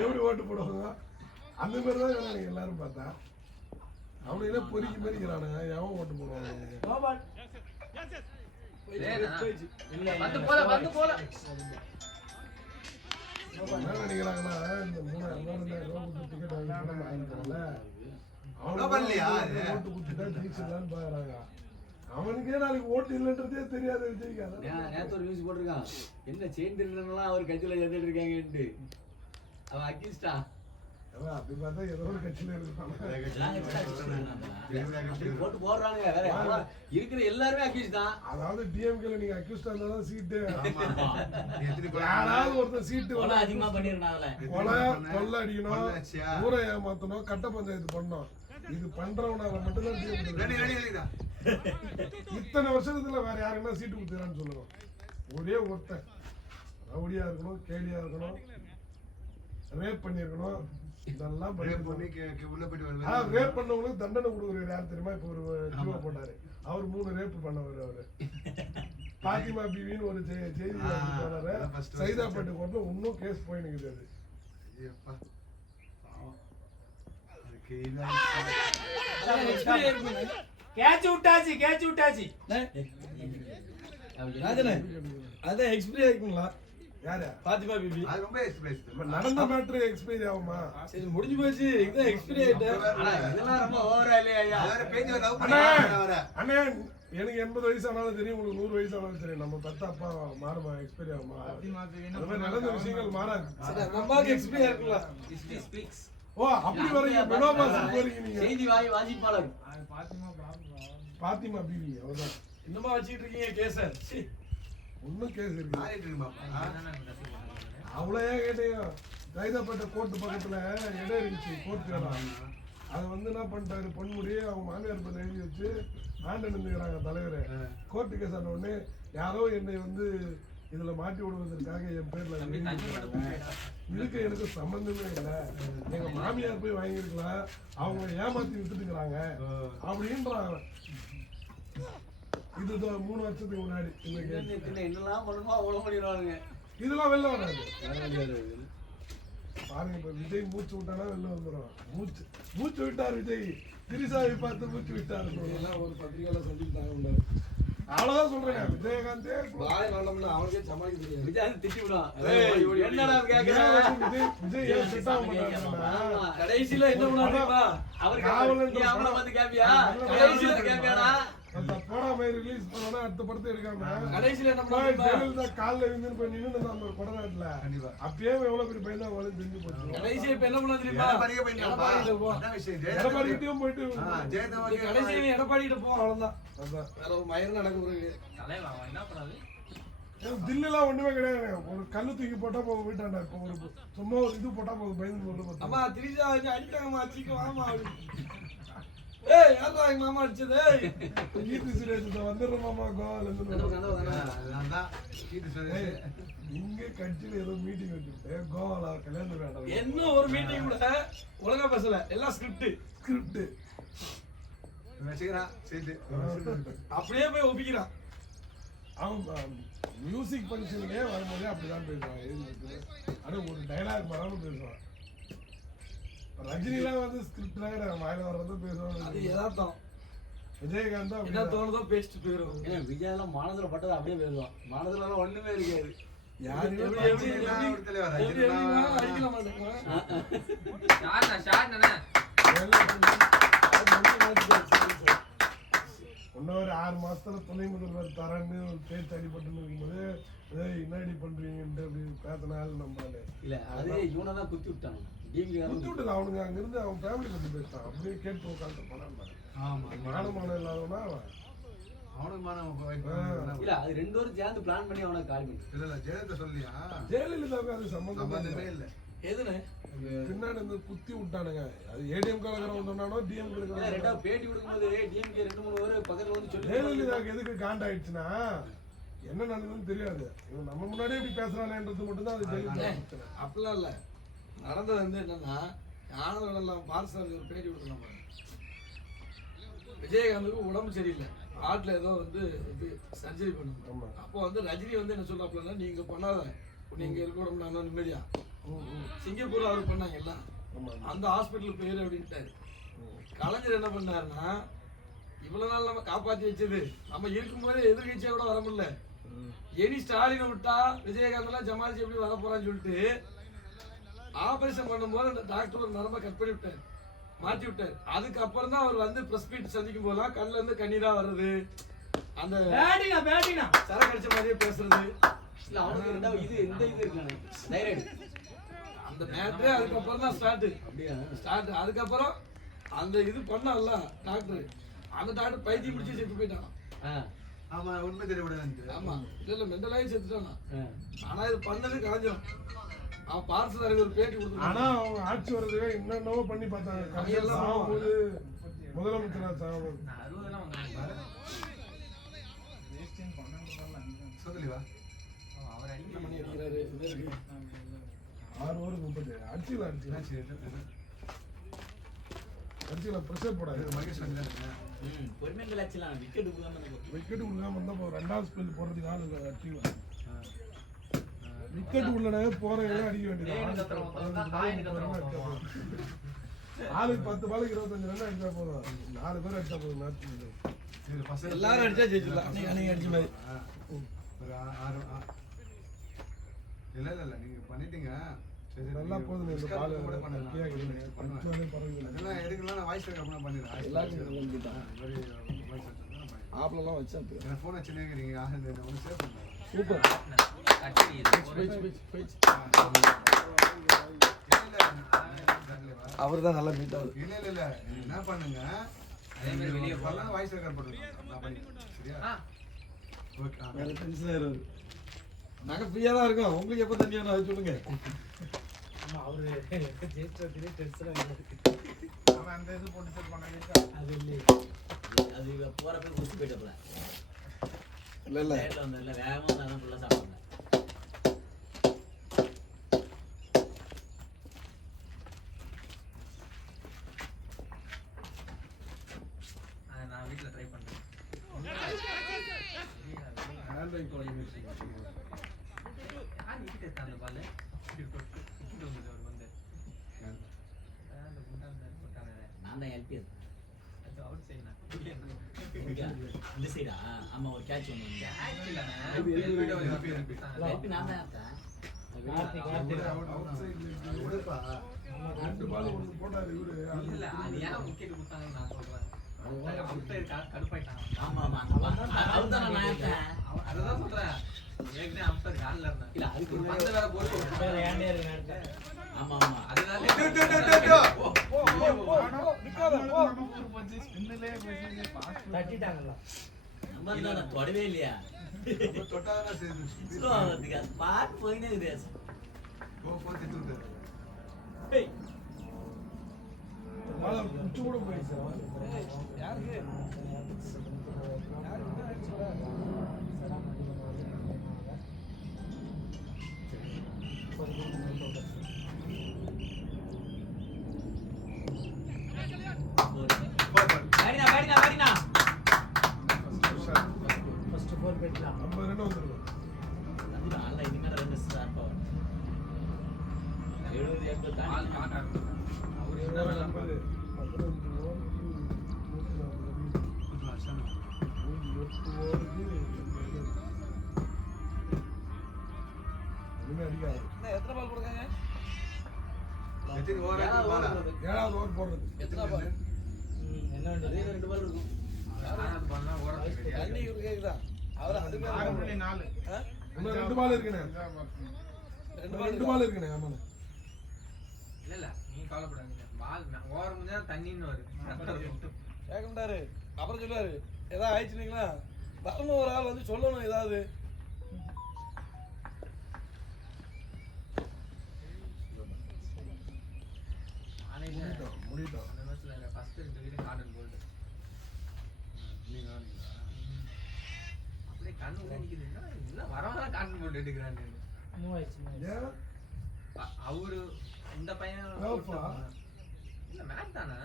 எப்படி ஓட்டு போடுவாங்க அந்த மாதிரி தான் இருக்காங்க எல்லாரும் பார்த்தா. அவனுங்களே பொறுக்கி மறிக்கிறானுங்க. எவன் ஓட்டு போடுவாங்க? கோபால் வந்து போல என்ன நினைக்கிறாங்கன்னா இந்த 3000 ரூபாய் டிக்கெட் வாங்கிட்டாங்கல்ல ஓட்டு குடுத்துட்டா ஜெயிச்சிடலான்னு பாக்குறாங்க. அவனுக்கே நாளைக்கு ஓட்டு இல்லைன்றதே தெரியாத விஜய்க்காக. நேத்து ஒரு நியூஸ் போட்டிருக்கான். என்ன செயின் திருடனெல்லாம் அவர் கட்சியில சேர்ந்துட்டு இருக்காங்கன்ட்டு. அவன் அக்கிஸ்டா அப்படி பார்த்தா ஏதோ ஒரு கட்சியில இருக்காங்க. போட்டு போடுறானுங்க. வேற இருக்கிற எல்லாருமே அக்கிஸ் தான். அதாவது டிஎம்கேல நீங்க அக்யூஸ்டா இருந்தா சீட்டு யாராவது ஒருத்தர் சீட்டு அதிகமா பண்ணிருந்தாங்கல்ல. கொலை அடிக்கணும், ஊரை ஏமாத்தணும், கட்ட பஞ்சாயத்து பண்ணணும். இது பண்றவனால மட்டும்தான் இத்தனை வருஷத்துல வேற யாருன்னா சீட்டு கொடுத்துறான்னு சொல்லுங்க. ஒரே ஒருத்தன் ரவுடியா இருக்கணும், கேடியா இருக்கணும், ரேப் பண்ணிருக்கணும், இதெல்லாம் ரேப் பண்ணி உள்ள போயிட்டு வருவேன். ரேப் பண்ணவங்களுக்கு தண்டனை கொடுக்குறவர் யார் தெரியுமா? இப்ப ஒரு ஜீவா போட்டாரு, அவர் 3 ரேப் பண்ணவர். அவரு பாத்திமா பிவின்னு ஒரு செய்தி போனாரு, சைதாப்பேட்டை கோர்ட்ல இன்னும் கேஸ் போய் நிக்குது. கேட்ச் விட்டாச்சு. அதான் எக்ஸ்பீரியன்ஸ் இருக்குங்களா? யாரு? பாத்திமா பிபி. அது ரொம்ப எக்ஸ்பீரியன்ஸ். நடந்த மேட்டர் எக்ஸ்பீரியன்ஸ் ஆகுமா? சரி முடிஞ்சு போச்சு. இதுதான் எக்ஸ்பீரியன்ஸ். இதெல்லாம் ரொம்ப ஓவரா இல்லையா ஐயா? வேற பேஜ் லவ் அண்ணே, பண்ணி அண்ணே எனக்கு 80 வயசு ஆனாலும் தெரியும், உங்களுக்கு 100 வயசு ஆனாலும் தெரியும். நம்ம பெத்த அப்பா மாறுமா? எக்ஸ்பீரியன்ஸ் ஆகுமா? அந்த மாதிரி நடந்த விஷயங்கள் மாறாது. நம்மளுக்கு எக்ஸ்பீரியன்ஸ் இருக்குல்ல. History speaks. ஓ அப்படி வரீங்க, மெனோபாஸ் போறீங்க நீங்க. செய்தி வாசிப்பாளர் பாத்திமா பிவி அவர்தான். இன்னுமா வச்சிட்டு இருக்கீங்க கேஸ? இன்னும் கேஸ் இருக்கு. ஆறிட்டு பாப்பா. அவ்வளோ ஏன் கேட்டீங்க? கைதாப்பட்ட கோர்ட்டு பக்கத்துல இடம் இருந்துச்சு, கோர்ட் இடம். அதை வந்து என்ன பண்ணிட்டாரு பொன்முடி, அவங்க மாமியார் பேர் எழுதி வச்சு ஆண்டு நின்றுக்கிறாங்க தலைவர். கோர்ட்டு கேஸ் ஆன உடனே யாரோ என்னை வந்து இதுல மாட்டி விடுவதற்காக என் பேர்ல இதுக்கு எனக்கு சம்பந்தமே இல்லை, எங்க மாமியார் போய் வாங்கிருக்கலாம், அவங்க ஏமாத்தி வித்துட்டுக்கிறாங்க அப்படின்றாங்க. இது 3 வருஷத்துக்கு முன்னாடி என்னெல்லாம் பண்ணணுமோ அவ்வளோ பண்ணிடுவானுங்க. இதெல்லாம் வெளில வராது. பாருங்க இப்ப விஜய் மூச்சு விட்டானா வெளில வந்துடும். மூச்சு விட்டார் விஜய், திரிசாவை பார்த்து மூச்சு விட்டாரு. ஒரு பத்திரிகையில சொல்லிட்டாங்க. அவ்வளவுதான் சொல்றேன். விஜயகாந்தே அவனுக்கே சமாளிக்க தெரியாது. விஜய் திட்டி விடும். விஜய் ஏன் செட் ஆக மாட்டாங்க? கடைசியில என்ன பண்ணுவாங்க? அவருக்கு அவனை வந்து கேப்பியா? கடைசியில கேப்பியாடா? போடா மாதிரி ரிலீஸ் பண்ணா அடுத்த படத்தை எடுக்காம கடைசியில என்ன ஜெயலலிதா காலில் இருந்து போய் நின்று நம்ம கொடநாட்டுல அப்பயே எவ்வளவு பெரிய பையன் தான் தெரிஞ்சு போச்சு. கடைசியில இப்ப என்ன பண்ண தெரியுமா? எடப்பாடிக்கிட்டையும் போயிட்டு கடைசியில எடப்பாடி கிட்ட போவோம். அவ்வளவுதான். வேற ஒரு மயிர் நடக்குது. என்ன பண்ணாது? தில்லுலாம் ஒண்ணுமே கிடையாது. ஒரு கல்லு தூக்கி போட்டா போக வீட்டாண்டா. இப்போ ஒரு சும்மா ஒரு இது போட்டா போக பயந்து போட்டு அம்மா திரிஜா அடிக்காங்கம்மா, சீக்கிரம் வாமா. ஏய் யாரா எங்க மாமா அடிச்சது? கீர்த்தி சுரேஷ் வந்துடுற மாமா கோவால இருந்து இங்க கட்சியில ஏதோ மீட்டிங் வச்சுட்டு கோவால கல்யாணம் வேண்டாம். என்ன ஒரு மீட்டிங் கூட ஒழுங்கா பேசல, எல்லாம் ஸ்கிரிப்ட் அப்படியே போய் ஒப்பிக்கிறான். அவன் மியூசிக் ஃபங்க்ஷனுக்கே வரும்போதே அப்படிதான் பேசுவான். ஆனா ஒரு டைலாக் வராம பேசுவான். ரஜினிலாம் வந்து ஸ்கிரிப்ட் வாயில வர்றத பேசுவாங்க. அது யதார்த்தம். விஜயகாந்த் என்ன தோணுதோ பேசிட்டு போயிடும். ஏன்னா விஜயெல்லாம் மனதுல பட்டது அப்படியே பேசுவான். மனதுல எல்லாம் ஒண்ணுமே இருக்காது. இன்னொரு 6 மாசத்துல துணை முதல்வர் தரன்னு ஒரு பேச்சு அடிபட்டு இருக்கும்போது என்னடி பண்றீங்கன்ட்டு அப்படி பேசினால நம்மளால இல்ல அது இவனதான் குத்தி விட்டாங்க. குத்தி விட்டது அவனுங்க அங்க இருந்து அவன் ஃபேமிலி பத்தி பேசிட்டான். அப்படியே கேட்டு உட்காந்து படம் மானமான இல்லாதவனா இல்ல அது 2 பேரும் சேர்ந்து பிளான் பண்ணி அவனை கால் பண்ணி இல்ல ஜெயலலிதா சொல்லியா? ஜெயலலிதாவுக்கு அது சம்பந்தமே இல்ல. எதுன்னு பின்னாடி இருந்து குத்தி விட்டானுங்க. அது ஏடிஎம் கலகரம் வந்தானோ டிஎம் கலகரம். ரெண்டாவது பேட்டி கொடுக்கும்போது டிஎம்கே 2-3 பேர் பக்கத்துல வந்து சொல்லி ஜெயலலிதாவுக்கு எதுக்கு காண்டாயிடுச்சுன்னா என்ன நடந்ததுன்னு தெரியாது. இவன் நம்ம முன்னாடியே இப்படி பேசுறானேன்றது மட்டும் தான் அது ஜெயலலிதா. அப்படிலாம் இல்ல. நடந்தது வந்து என்னன்னா ஆனவெல்லாம் பாலசாமி ஒரு பேட்டி கொடுக்கலாம். விஜயகாந்துக்கு உடம்பு சரியில்லை, ஹார்ட்ல ஏதோ வந்து சர்ஜரி பண்ணுங்க. அப்போ வந்து ரஜினி வந்து என்ன சொல்றாப்புலன்னா, நீங்க பண்ணாத, நீங்க இருக்கணும் நான் நிம்மதியா. சிங்கப்பூர்ல அவர் பண்ணாங்க எல்லாம், அந்த ஹாஸ்பிட்டலுக்கு போயிரு அப்படின்ட்டாரு. கலைஞர் என்ன பண்ணாருன்னா, இவ்வளவு நாள் நம்ம காப்பாற்றி வச்சது நம்ம இருக்கும்போது எதிர்கட்சியா கூட வர முடியல, இனி ஸ்டாலினை விட்டா விஜயகாந்த் எல்லாம் ஜமாலிச்சு எப்படி வர போறான்னு சொல்லிட்டு ஆபரேஷன் பண்ணும்போது அந்த டாக்டர் ஒரு நரம்ப கட் பண்ணி விட்டாரு, மாற்றி விட்டாரு. அதுக்கப்புறம் தான் அவர் வந்து பிரஸ் மீட் சந்திக்கும் போதெல்லாம் கண்ணுல இருந்து கண்ணீரா வருது, அந்த சரக்கு அடிச்ச மாதிரியே பேசுறது. இல்ல அவனுக்கு ரெண்டாவது இது இந்த இது இருக்கானே தைராய்டு, அந்த மேட்ரே அதுக்கப்புறம் தான் ஸ்டார்ட். அதுக்கப்புறம் அந்த இது பண்ணால டாக்டர், அந்த டாக்டர் பைத்தியம் பிடிச்சி செத்து போயிட்டான். ஆமா, உண்மை தெரியக்கூடாது. ஆமா, இல்ல மெண்டலாகி செத்துட்டானா. ஆனா இது பண்ணது கலைஞர். அவன் பார்சல் ஒரு பேட்டி கொடுத்து ஆனா அவங்க ஆட்சி வர்றதுவே என்னென்னவோ பண்ணி பார்த்தாங்க. கடைசியில சாகும்போது முதலமைச்சரா சாகும்போது நான் 60 எல்லாம் வந்தாங்க. சொல்லலிவா அவர் அடிக்க பண்ணி அடிக்கிறாரு இவருக்கு 6 ஓவர் 30 அடிச்சுல அடிச்சுல ப்ரெஷர் போடாது. மகேஷ் வந்து பொறுமையாக அடிச்சலாம் விக்கெட் கொடுக்காம விக்கெட் கொடுக்காம வந்தா இப்போ 2வது ஸ்பெல் போடுறதுக்கு ஆள் இல்லை. அடிச்சுக்கலாம் விக்கெட் உள்ளடவே போற அடிக்க வேண்டியது. ஆளுக்கு 10 பாலுக்கு 25 ரன் அடிச்சா போதும். 4 பேர் அடிச்சா போதும் மேட்ச். எல்லாரும் அடிச்சா ஜெயிச்சிடலாம். நீங்க அடிச்ச மாதிரி ஒரு 6 இல்ல நீங்க பண்ணிட்டீங்க. நல்லா போதும். இந்த பால் கூட பண்ணலாம். பண்ணுவேன் பரவாயில்லை. அதெல்லாம் எடுக்கலாம். நான் வாய்ஸ் ரெக்கார்ட் பண்ண பண்ணிடுறேன். எல்லாரும் மாதிரி வாய்ஸ் ரெக்கார்ட் ஆப்லலாம் வச்சா எனக்கு ஃபோன் வச்சுனே இருக்கீங்க. ஒன்று சேவ் பண்ணுறேன். சூப்பர் கட்டி அவர் தான் நல்லா மீட் ஆகுது. இல்ல என்ன பண்ணுங்க, அதே மாதிரி வெளியே போகலாம். வாய்ஸ் ரெக்கார்ட் பண்ணுங்க. நான் பண்ணிக்கிறேன். சரியா? ஓகே. வேற டென்ஷன் ஆயிடுது. நாங்க ஃப்ரீயா தான் இருக்கோம். உங்களுக்கு எப்போ தண்ணியான அது சொல்லுங்க. அவரு ஜெயிச்சதுலேயே டென்ஷன் ஆகிருக்கு. அவன் அந்த இது போட்டு பண்ண அது இல்லையே. அது போறப்ப குடிச்சு போயிட்டப்பல இல்ல இல்ல நேரில் வந்து இல்லை வேகமாக தான் ஃபுல்லாக சாப்பிடுங்க. நான் வீட்டில் ட்ரை பண்ணுறேன். ஆண்ட்ராய்ட் குவாலிஃபிகேஷன் வீட்டுக்கு எடுத்த அந்த பால் வந்தது அவர் வந்து அந்த போட்டாங்க. நான் தான் எல்பிஎஸ் அது அவுட் சைடு இந்த சைடா. ஆமா ஒரு கேட்ச் ஒன்று எல்பி நான் தான் எடுத்தேன். ரெண்டு பால் ஒன்று போட்டாரு இவரு. இல்ல அது ஏன் விக்கெட் கொடுத்தாங்கன்னு நான் சொல்றேன். கடுப்பாயிட்டாங்க. ஆமா ஆமா அவன் தானே நான் எடுத்தேன். அதுதான் சொல்றேன். ஏற்கனவே அம்பர் காலில் இருந்தேன். இல்ல அதுக்கு பந்து வேற போட்டு வேற ஏன்டே இருக்கு. ஆமா ஆமா அதனால தட்டிட்டாங்களா? நம்ம தான் நான் தொடவே இல்லையா. தொட்டாதான் ஸ்லோ ஆகிறதுக்கு அது பாட்டு போயினே இருக்குது. ஏய் பால் குச்சி கூட போயிடுச்சு. யாருக்கு? பாடினா ஃபர்ஸ்ட் 4 பெட்டலாம். 50 ரன் வந்துருக்கும். அதுதான் அல்ல இதுக்கு ரெண்டு ஸ்டார் பவர் 70 80 பால் தாண்டி காட்டாரு. அவர் என்ன 15 ஓவருக்கு 140 8 ஓவருக்கு அடிக்காது. எத்தனை பால் கொடுக்காங்க? 7வது ஓவர் போடுறது. எத்தனை பால்? என்ன வேண்டியது? 2 பால் இருக்கும். ஆறாவது பால்னா ஓட தண்ணி இவரு கேக்குதா? அவர் அதுக்கு 6.4. இன்னும் 2 பால் இருக்குண்ணே. 2 பால் இருக்குண்ணே. ஆமாண்ணே. இல்ல நீ கவலைப்படாதீங்க. பால் ஓவர் முடிஞ்சா தண்ணின்னு வரும். கேட்க மாட்டாரு. அப்புறம் சொல்லுவாரு ஏதாவது ஆயிடுச்சுங்களா வரணும் ஒரு ஆள் வந்து சொல்லணும் ஏதாவது. முடிட்டோம். அந்த மேட்ச்ல ஃபர்ஸ்ட் 2 விக்கெட் கார்டன் போல்ட். அப்படியே கண்ணு உள்ள நிக்குதுன்னா இல்ல வரவங்க கார்டன் போல்ட் எடுக்கறானே. ஏன் அவரு இந்த பையன் ஆப்பா. இல்ல மேட்ச் தானே.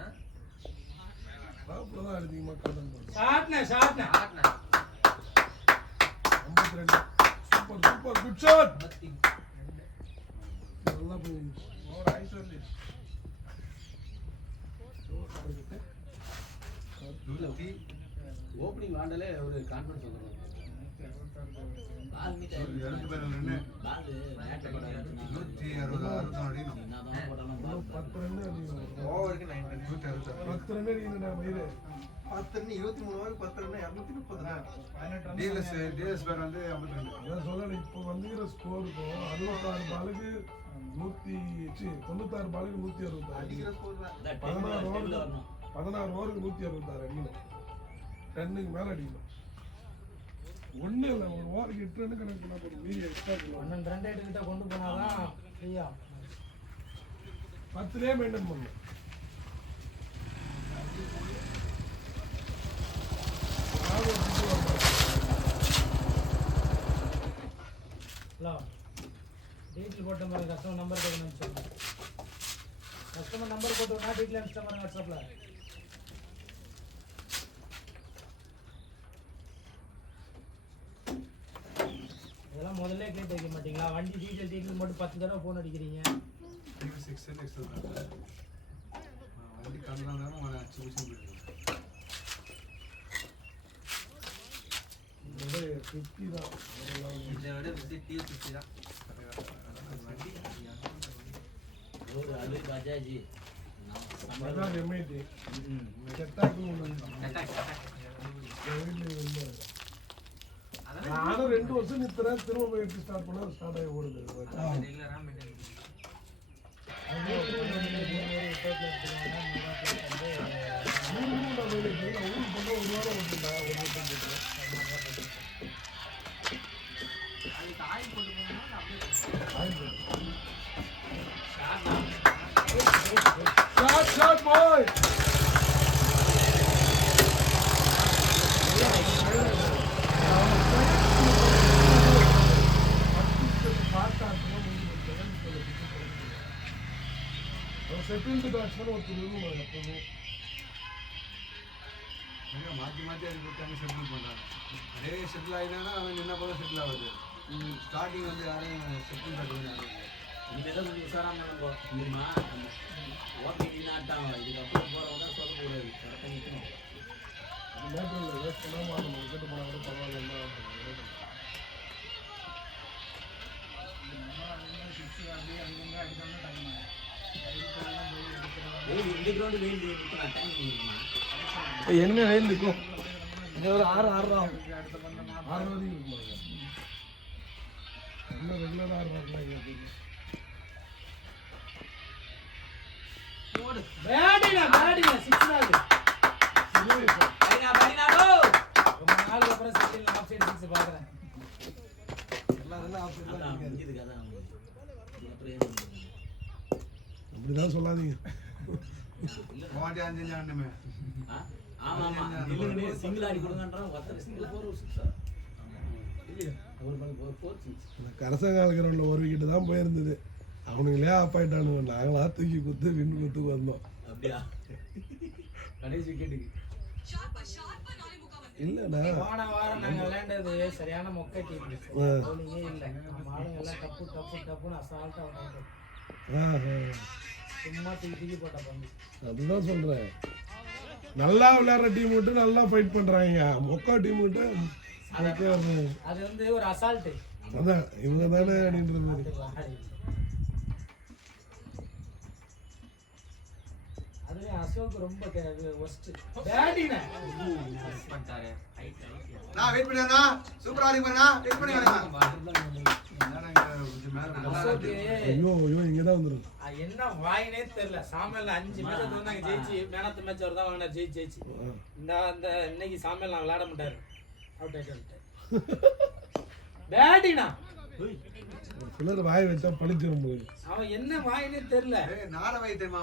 டாப்ல தான் அதிகமாக காட்டன் போடுறது. ஷாட்னா. ஆட்னா 52. Super super good shot. நல்லா போய் ஓப்பனிங் வாண்டலே ஒரு கான்ஃபிடன்ஸ் வந்துடும். பால் மீட் பால் நேட்ட போட என்னதான் போட்டாலும் பால் 10 ரன் அடிக்கணும். ஓவருக்கு 9 ரன். 10 ரன் அடிக்கணும்டா மயிரு. 23 ஓவருக்கு 10 ரன் 230 டிஎஸ் பேர் வந்து 52. அதான் சொல்லல இப்போ வந்துக்கிற ஸ்கோருக்கும் 66 பாலுக்கு 96 பாலுக்கு 166. அடிக்கிற ஸ்கோர் தான். 16 ஓவருக்கு வரணும். 16 ஓவருக்கு 166 அடிக்கணும். 10க்கு மேல அடிக்கணும். ஒன்றும் இல்லை, ஒரு ஓவருக்கு 8 ரன் கணக்கு பண்ணா போதும். மீறி எக்ஸ்ட்ரா 12 ரன் கிட்ட கொண்டு போனாதான் ஃப்ரீயா 10லயே மெயின்டைன் பண்ணணும். ஹலோ டீட்டெயில் போட்ட மாதிரி கஸ்டமர் நம்பர் கொடுக்கணும்னு சொல்லுங்க. கஸ்டமர் நம்பர் போட்டோம்னா டீட்டெயில் அனுப்பிச்ச மாதிரி வாட்ஸ்அப்பில். இதெல்லாம் முதல்ல கேட்டு வைக்க மாட்டீங்களா? வண்டி டீட்டெயில் மட்டும் 10 தடவை ஃபோன் அடிக்கிறீங்க. 6 வண்டி கண்டாலும் அவனை அச்சு பிடிச்சி போயிடுது. இது 50 தான். இதை விட விசிட்டி 50 தான். ஒரு அது பஜாஜ் பஜாஜ் எம்ஐடி செட்டாக்கு ஒன்று. நானும் 2 வருஷம் நிறுத்துறேன், திரும்ப போய் எடுத்து ஸ்டார்ட் பண்ணா ஸ்டார்ட் ஆகி ஓடுது. Shot boy! செட்டில்டு பேட்ஸ்மேன் ஒருத்தர் இருக்கணும் எப்பவுமே. மாற்றி மாற்றி அது கொடுத்தாங்க செட்டில் பண்ணுறாங்க. அதே செட்டில் ஆகிட்டாங்கன்னா அவன் என்ன போல செட்டில் ஆகுது. ஸ்டார்டிங் வந்து யாரும் செட்டில் பண்ணுறது யாரும் இனிமேல் தான் கொஞ்சம் உஷாராக இருக்கும் தெரியுமா? ஓகே நாட்டாங்க இதுக்கப்புறம் போகிறவங்க தான் சொல்லக்கூடாது, கரெக்டாக நிற்கணும். மேட்டரில் வேஸ்ட் பண்ணாமல் ஆடணும். விக்கெட்டு போனால் கூட பரவாயில்ல. இந்த கிரவுண்டு வெயில் நிற்கலாம், டைம் இருக்குமா? என்ன வெயில் இருக்கும்? ஒரு 6 ஆகும். 6 வரைக்கும் இருக்குமா? என்ன ரெகுலராக 6 வரலாம். பேட்டினா 6 நாள். ரொம்ப நாளுக்கு அப்புறம் செட்டில் ஆஃப் சைடு 6 பார்க்குறேன். அப்படிதான் சொல்லாதீங்க. போட்டி 5 ஆண்டுமே. ஆமா ஆமா சிங்கிள் ஆடி கொடுங்கன்றான். ஒருத்தர் சிங்கிள் 4 6 இல்லையா? ஒரு மணி 4 6 கரசங்கால கிரவுண்டில் ஒரு விக்கெட்டு தான் போயிருந்தது. அவனுங்களே ஆஃப் ஆயிட்டானுங்க. நாங்களா தூக்கி குத்து வின் குத்து வந்தோம். அப்படியா? கடைசி விக்கெட்டுக்கு இல்லைண்ணா, போன வாரம் நாங்கள் விளையாண்டது சரியான மொக்கை டீம். பவுலிங்கே இல்லை. நம்ம ஆளுங்க எல்லாம் டப்புன்னு அசால்ட்டாக விளையாண்டு சும்மா தூக்கி போட்ட பந்து. அதுதான் சொல்றேன். நல்லா விளையாடுற டீம் விட்டு நல்லா ஃபைட் பண்றாங்க. மொக்கா டீம் விட்டு அது வந்து ஒரு அசால்ட்டு. அதான் இவங்க தானே அப்படின்ற மாதிரி. அதுவே அசோக் ரொம்ப ஒஸ்ட் பேட்டிங் பண்ணிட்டாரு. நான் வெயிட் பண்ணேண்ணா. சூப்பரா ஆடி பண்ணா. வெயிட் பண்ணி வரேன். அசோக் ஐயோ இங்கே தான் வந்துடும். என்ன வாயினே தெரியல. சாமியில் 5 மேட்ச் வந்தாங்க ஜெயிச்சு. மேன் ஆஃப் தி மேட்ச் அவர் தான் வாங்கினார் ஜெயிச்சு. இந்த இன்னைக்கு சாமியில் நான் விளையாட மாட்டாரு. அவுட் ஆயிட்டு பேட்டினா சிலர் வாய் வச்சா பழிச்சிடும் போது. அவன் என்ன வாயினே தெரியல. நார வாய் தெரியுமா?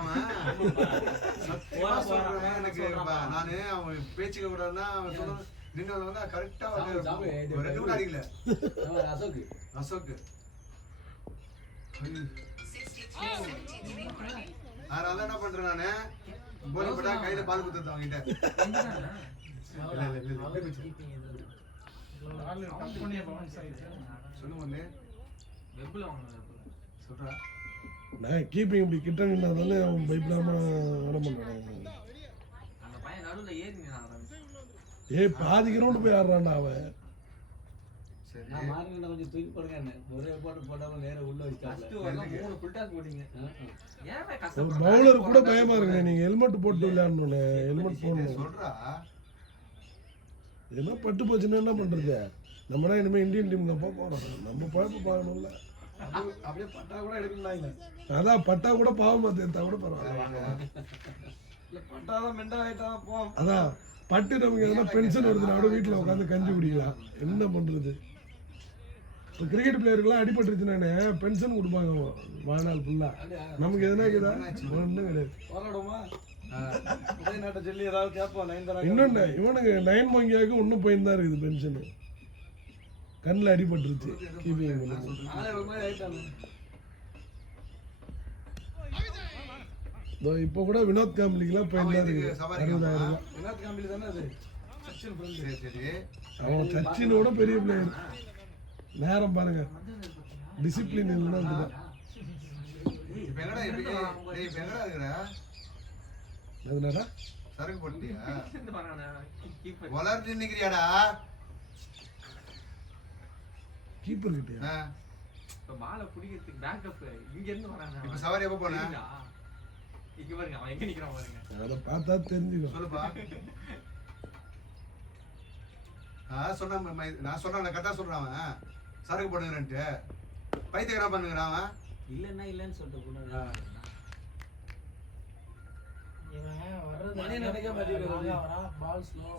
எனக்கு நானு அவன் பேச்சுக்க கூடாதுன்னா அவன் சொல்ல நின்று வந்து கரெக்டா 2 கூட அடிக்கல. அசோக் அதனால என்ன பண்றேன் நானு போலி போட்டா கையில பால் குத்துறது அவங்கிட்ட. சொல்லுங்க சொல்றா. நான் கீப்பிங் இப்படி கிட்ட நின்னா தானே அவன் பயப்படாம ஆட பண்ணுறான். அந்த பையன் நடுவுல ஏறி ஏய் பாதி கிரவுண்டு போய் ஆடுறான்டா அவன். நான் மார்க்கெட்ட கொஞ்சம் தூக்கி போடுங்க. ஒரே போட்டு போடாம நேரா உள்ள வச்சாங்க. 3 ஃபுல் டாஸ் போட்டீங்க. ஏன் ஒரு கஷ்டப்படுறீங்க? பவுலர் கூட பயமா இருக்கு. நீங்க ஹெல்மெட் போட்டு விளையாடணும்ல. ஹெல்மெட் போடணும். சொல்றா. என்ன பட்டு போச்சுன்னா என்ன பண்றது? நம்ம தான் இனிமேல் இந்தியன் டீம் தான் போகிறோம். நம்ம பழப்பு பார்க்கணும்ல. அப்படியே பட்டா கூட எடுக்கணும்னாங்க. அதான் பட்டா கூட பாவமா தேர்த்தா கூட பரவாயில்ல. இல்லை பட்டாதான் மெண்டல் ஆகிட்டா போவோம். அதான் பட்டு நமக்கு எதனா பென்ஷன் வருதுன்னா கூட வீட்டில் உட்காந்து கஞ்சி குடிக்கலாம். என்ன பண்றது? கிரிக்கெட் பிளேயருக்குலாம் அடிபட்டுருச்சுனானே பென்ஷன் கொடுப்பாங்க வாழ்நாள் ஃபுல்லா. நமக்கு எதுனா இருக்குதா? ஒன்றும் கிடையாது. போராடுமா உதயநாட்டை சொல்லி ஏதாவது கேட்போம். இன்னொன்று இவனுக்கு 9 மங்கியாவுக்கு இன்னும் போயிருந்தா இருக்குது பென்ஷனு. கண்ணில் அடிபட்டுருச்சு. நாளே ஒரு மாதிரி ஆயிட்டாங்க. இப்போ கூட வினோத் காம்பளிக்கெல்லாம் போயிருந்தா இருக்குது 60,000. வினோத் காம்பளி தானே அது சச்சின் ஃப்ரெண்டு. அவன் சச்சினோட பெரிய பிளேயர். நேரம் பாருங்க, டிசிப்ளின் இல்லைன்னா அப்படிதான். இப்ப எங்கடா இருக்கிற அதனால சரக்கு போட்டியா வளர்ந்து நிக்கிறியாடா கீப்பர் கிட்டயா? இப்ப மாலை குடிக்கிறதுக்கு பேக்கப் இங்க இருந்து வராங்க. இப்ப சவாரி எப்ப போன? இங்க பாருங்க அவன் எங்க நிக்கிறான் பாருங்க. அதை பார்த்தா தெரிஞ்சுக்கும். சொல்லுப்பா. நான் சொன்னேன் கரெக்டா சொல்றான் அவன் சரக்கு போடுங்கிறன்ட்டு பைத்தியக்காரன் பண்ணுங்கிறான் அவன். இல்லைன்னு சொல்லிட்டு கூட மணி நினைக்க மாட்டேங்கிறான். பால் ஸ்லோவா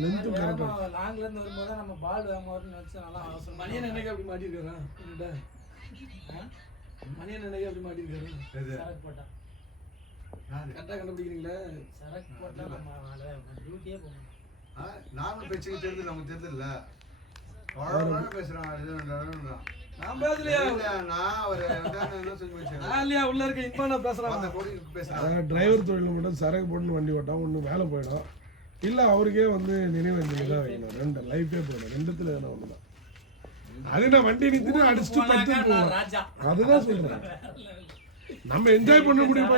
லென்த்து கரெக்டா. லாங்ல இருந்து வரும்போது நம்ம பால் வேகமா வரும்னு நினைச்சு நல்லா அவசரம். மணியை நினைக்க அப்படி மாட்டிருக்கான். மணியை நினைக்க அப்படி மாட்டிருக்காரு. சரக்கு போட்டா கரெக்டா கண்டுபிடிக்கிறீங்களே. சரக்கு போட்டா நம்ம டியூட்டியே போகணும். நார்மல் பேச்சுக்கு தெரிஞ்சது நமக்கு தெரிஞ்சதில்ல. பேசுறான் நான் பேசலையா? நான் ஒரு என்ன சொல்லி வச்சேன். நான் இல்லையா உள்ள இருக்க இன்பான பேசுறான். பேசுறான் டிரைவர் தொழில் மட்டும் சரக்கு போட்டு வண்டி ஓட்டான். ஒன்று வேலை போயிடும், இல்லை அவருக்கே வந்து நினைவஞ்சலி தான் வைக்கணும். ரெண்டு லைஃபே போயிடும். ரெண்டுத்துல எதனா ஒன்று தான். அது நான் வண்டி நிறுத்திட்டு அடிச்சுட்டு பத்து போவோம். அதுதான் சொல்றேன். நம்ம என்ஜாய் பண்ண முடியும்.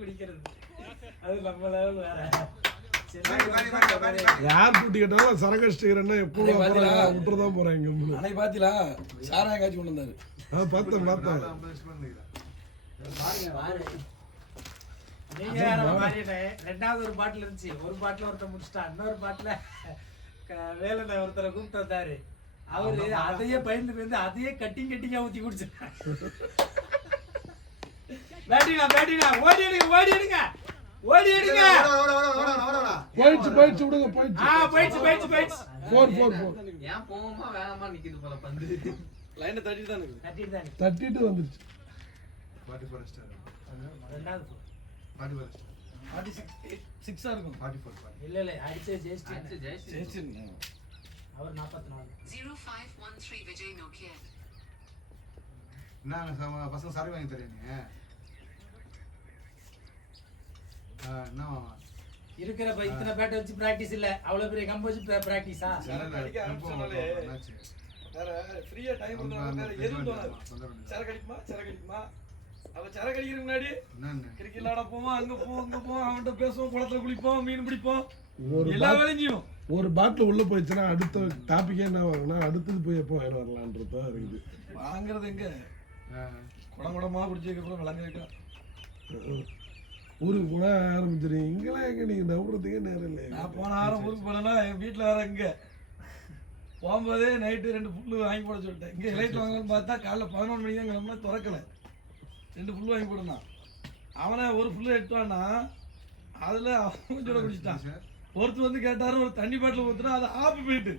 குடிக்கிறது அது நம்ம லெவல் வேற. யார் கூட்டி கேட்டாலும் சரக்கு அடிச்சுக்கிறேன்னா எப்போ விட்டுறதான் போறேன். இங்க அன்னைக்கு பாத்தீங்களா சாராயம் காய்ச்சி கொண்டு வந்தாரு. பார்த்தேன். நீங்க ரெண்டாவது ஒரு பாட்டில் இருந்துச்சு. ஒரு பாட்டில் ஒருத்தர் முடிச்சிட்டா, இன்னொரு பாட்டில வேலை ஒருத்தரை கூப்பிட்டு வந்தாரு. அவரு அதையே பயந்து அதையே கட்டிங்கா ஊத்தி குடிச்சிருக்காங்க. பேட்டினா ஓடி எடுங்க போயிடுச்சு விடுங்க. போயிடுச்சு 4 ஏன் போவோமா வேகமா நிக்குது போல பந்து. லைனை தட்டிட்டு தான் இருக்கு. தட்டிட்டு வந்துருச்சு. ரெண்டாவது 46 இருக்கும். இல்ல அடிச்சே ஜெயிச்சிட்டு ஜெயிச்சிருங்க. அவர் 44. 0513 Vijay Nokia. என்ன பசங்க சரக்கு வாங்கி தரீங்க? இருக்கிற இத்தனை பேட் வச்சு பிராக்டிஸ் இல்ல, அவ்வளவு பெரிய கம்ப வச்சு பிராக்டிஸா? வேற ஃப்ரீயா டைம் இருந்தா வேற எதுவும் தோணாது. சரக்கு அடிக்குமா அவ சரக்கு அடிக்கிறதுக்கு முன்னாடி கிரிக்கெட் விளையாட போவோம், அங்க போவோம், அவன்கிட்ட பேசுவோம், குளத்துல குளிப்போம், மீன் பிடிப்போம், எல்லா வேலையும் செய்வோம். ஒரு பாட்டில் உள்ள போயிடுச்சுன்னா அடுத்த டாபிக்கே என்ன வரும்னா அடுத்தது போய் எப்போ வாங்கி வரலான்றதா இருக்குது. வாங்குறது எங்க குடமா குடிச்சதுக்கப்புறம் விளங்கிட்டா ஊருக்கு போனா ஆரம்பிச்சிடும். இங்கெல்லாம் எங்க நீங்க நம்புறதுக்கே நேரம் இல்லை. நான் போன வாரம் ஊருக்கு போனேன்னா என் வீட்டில் வேற இங்க போகும்போதே நைட்டு 2 புல்லு வாங்கி போட சொல்லிட்டேன். இங்கே லைட் வாங்கலாம்னு பார்த்தா காலைல 11 மணிக்கு தான் கிளம்புனா திறக்கலை. 2 புல்லு வாங்கி போடணும். அவனை ஒரு புல்லு எடுத்துவான்னா அதில் அவன் கொஞ்சம் குடிச்சிட்டான். ஒருத்தர் வந்து கேட்டாரு, ஒரு தண்ணி பாட்டில் ஊற்றுனா அதை ஆப்பு போயிட்டு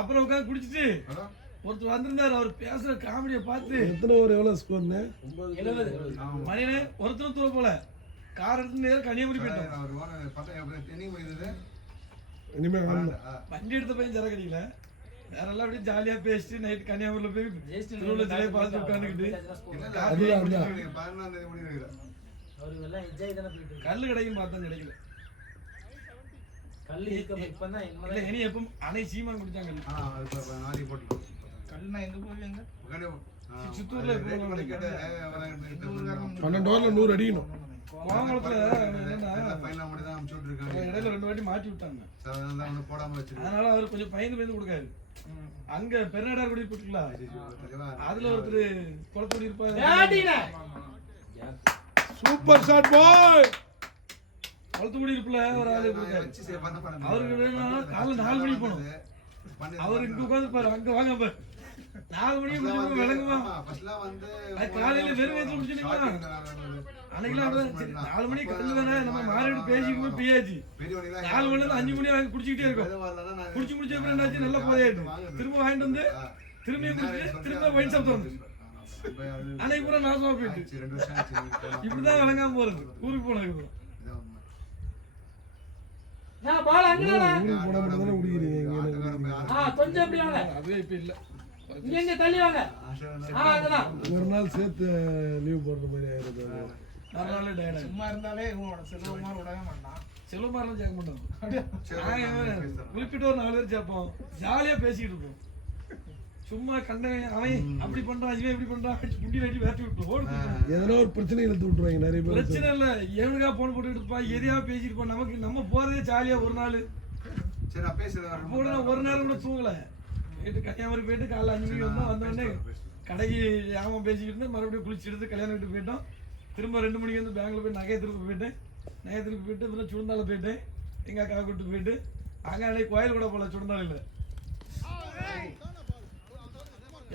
அப்புறம் உட்காந்து குடிச்சிட்டு ஒருத்தர் வந்திருந்தாரு. அவர் பேசுற காமெடியை பார்த்து எத்தனை ஓவர் எவ்வளோ ஸ்கோர்னு 70 மணினே ஒருத்தரும் தூர போல கார் எடுத்து நேரம் கன்னியாகுமரி போயிட்டோம். இனிமே வண்டி எடுத்த பையன் சரக்கு அடிக்கல, வேற எல்லாம் அப்படியே ஜாலியா பேசிட்டு நைட் கன்னியாகுமரியில போய் திருவள்ளூர்ல பார்த்து உட்காந்துக்கிட்டு கல்லு கிடைக்கும் பார்த்தா கிடைக்கல. கல்லு இப்பதான் இல்ல இனி எப்பவும் அணை சீமான் குடிச்சாங்க. கல்லுனா எங்க போவீங்க? சித்தூர்ல 12 ஓவர்ல 100 அடிக்கணும். கோமலத்துல இடையில 2 வாட்டி மாட்டி விட்டாங்க. அதனால அவர் கொஞ்சம் பயந்து கொடுக்காரு. அங்க பெருநாடார் குடி போட்டுக்கலாம், அதுல ஒருத்தர் குளத்தூடி இருப்பாரு. சூப்பர் ஷாட் பாய். குளத்தூடி இருப்புல ஒரு ஆளு இருக்காரு. அவருக்கு வேணும்னா காலைல 4 மணிக்கு போகணும். அவர் இங்க உட்காந்துருப்பாரு, அங்க வாங்க 4 மணிக்கு முடிச்சு விளங்குமா ஃபர்ஸ்ட்லாம் வந்து அது காலையில வெறும் வயித்துல குடிச்சிட்டீங்களா அன்னைக்கெல்லாம் அப்படிதான் சரி 4 மணிக்கு கண்டு தானே நம்ம மாறிட்டு பேசிக்கிட்டு பியாச்சு 4 மணில இருந்து 5 மணி வரைக்கும் குடிச்சிக்கிட்டே இருக்கோம் குடிச்சு முடிச்ச அப்புறம் என்னாச்சு நல்லா போதையாயிட்டு திரும்ப வாங்கிட்டு வந்து திரும்பியும் குடிச்சு திரும்ப வைன் ஷாப் திறந்து அன்னைக்கு பூரா நாசமா போயிட்டு 2 வருஷம் ஆச்சு இப்படிதான் விளங்காம போறது ஊருக்கு போனதுக்கு நான் பால் அங்கடா ஊருக்கு போனா மட்டும் தானே குடிக்கிறீங்க கொஞ்சம் அப்படி வாங்க அதுவே இப்ப இல்ல இங்க தள்ளி வாங்க அங்கதான் ஒரு நாள் சேர்த்து லீவ் போடுற மாதிரி ஆயிருது மறுநாள் டயர்ட் சும்மா இருந்தாலே செல்வகுமார் விடவே மாட்டான் செல்வமாரெல்லாம் சேர்க்க மாட்டோம் குறிப்பிட்ட ஒரு 4 பேர் சேர்ப்போம் ஜாலியா பேசிட்டு இருப்போம் சும்மா கண்டவன் அவன் அப்படி பண்றான் இவன் இப்படி பண்றான் முடி வெட்டி விரட்டி விட்டு ஓடுது எதனா ஒரு பிரச்சனை இழுத்து விட்டுருவாங்க நிறைய பேர் பிரச்சனை இல்ல எவனுக்கா போன் போட்டுட்டு இருப்பான் எதையா பேசிட்டு இருப்போம் நமக்கு நம்ம போறதே ஜாலியா ஒரு நாள் சரி நான் பேசுறேன் கூட ஒரு நேரம் கூட தூங்கல போயிட்டு கன்னியாகுமரி போயிட்டு காலைல 5 மணிக்கு வந்தோடனே கடைக்கு ஆமாம் பேசிக்கிட்டு இருந்து மறுபடியும் குளிச்சுட்டு இருந்து கல்யாணம் வீட்டுக்கு போயிட்டோம் திரும்ப 2 மணிக்கு வந்து பேங்க்ல போய் நகை திருப்பி போயிட்டேன் நகை திருப்பி போயிட்டு அப்புறம் சுடுந்தால போயிட்டேன் எங்க அக்கா கூட்டு போயிட்டு அங்கே அன்னைக்கு கோயில் கூட போல சுடுந்தாலையில்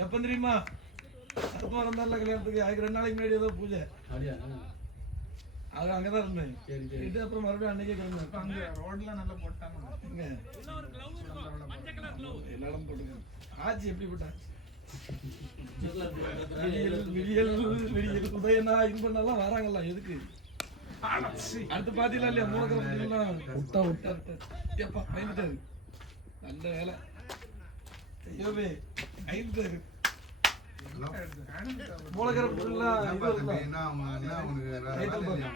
எப்போ தெரியுமா அப்போ வந்தால கல்யாணத்துக்கு அதுக்கு 2 நாளைக்கு முன்னாடி ஏதோ பூஜை அது அங்கதான் இருந்தேன் இது அப்புறம் மறுபடியும் அன்னைக்கே கிளம்புறேன் அங்க ரோட்ல நல்லா போட்டாங்க இங்க எல்லா இடம் போட்டுருக்கேன் ஆச்சு எப்படி போட்டா விடியல் உதயனா இது பண்ணலாம் வராங்கல்ல எதுக்கு அடுத்து பாத்தீங்களா இல்லையா விட்டா எப்பா பயந்துட்டாரு நல்ல வேலை ஐயோவே கைவிட்டாரு மூலக்கரப்புலாம் இது இருக்குல்ல என்ன உனக்கு வேற வேலை இல்லையா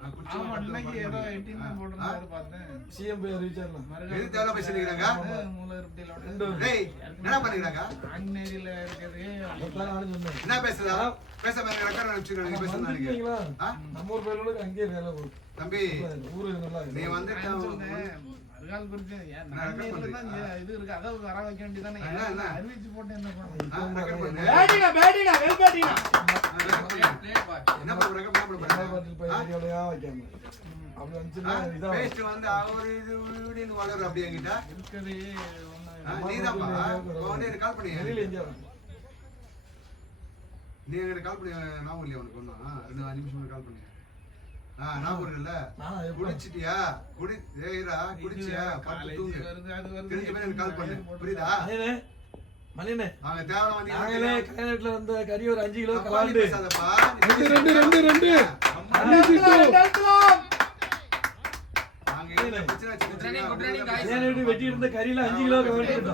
நான் குச்சி ஆமா அன்னைக்கு ஏதோ 18 போடுறாரு பார்த்தேன் சிஎம் போய் ரீச்சார்லாம் எது தேவை பேசிக்கிறாங்க மூலருப்பட்டியில டேய் என்ன பண்ணிக்கிறாங்க அங்கநேரியில இருக்குது அதான் நானும் சொன்னேன் என்ன பேசுறா பேச மாதிரி ரெக்கார்ட் அனுப்பிச்சிருக்காங்க நீங்க பேசுறது வந்துட்டீங்களா? ஆ? நம்ம ஊர் பயிர்களுக்கு அங்கேயே வேலை போகுது தம்பி ஊரு நல்லா நீ வந்து மறுகால் குறிச்சு நாங்கநேரில தான் இது இருக்கு அதை வர வைக்க வேண்டியதானே என்ன? அறிவிச்சு போட்டு என்ன பண்ணுவோம் ரெக்கார்ட் பண்ணு பேட்டினா வெல் பேட்டினா என்ன பண்ற ரெக்கார்ட் பண்ண பாட்டில் போய் ஏரியாவிலையா வைக்காம அப்படி வந்துச்சுன்னா இதான் பேஸ்ட் வந்து அவர் இது இப்படின்னு வளரும் அப்படி என்கிட்ட இருக்குது நீதான்ப்பா வந்து எனக்கு கால் பண்ணி வெளியில எங்கேயா இருக்கும் நீ எனக்கு கால் பண்ணி ஞாபகம் இல்லையா உனக்கு ஒன்றும் 2 நிமிஷம் கால் பண்ணி ஞாபகம் இல்ல குடிச்சிட்டியா ஏய்ரா குடிச்சியா பத்து தூங்கு தெரிஞ்ச மாதிரி எனக்கு கால் பண்ணு புரியுதா மணியனே நாங்க தேவலாம் வந்து நாங்களே கல்யாண வீட்டுல இருந்த கறி ஒரு 5 கிலோ அப்பா நீ கலாண்டு பேசாதப்பா 2 நாங்க என்ன பிரச்சனை வச்சிருக்கீங்க கல்யாண வீட்டு வெட்டி இருந்த கறியில 5 கிலோ கலாண்டு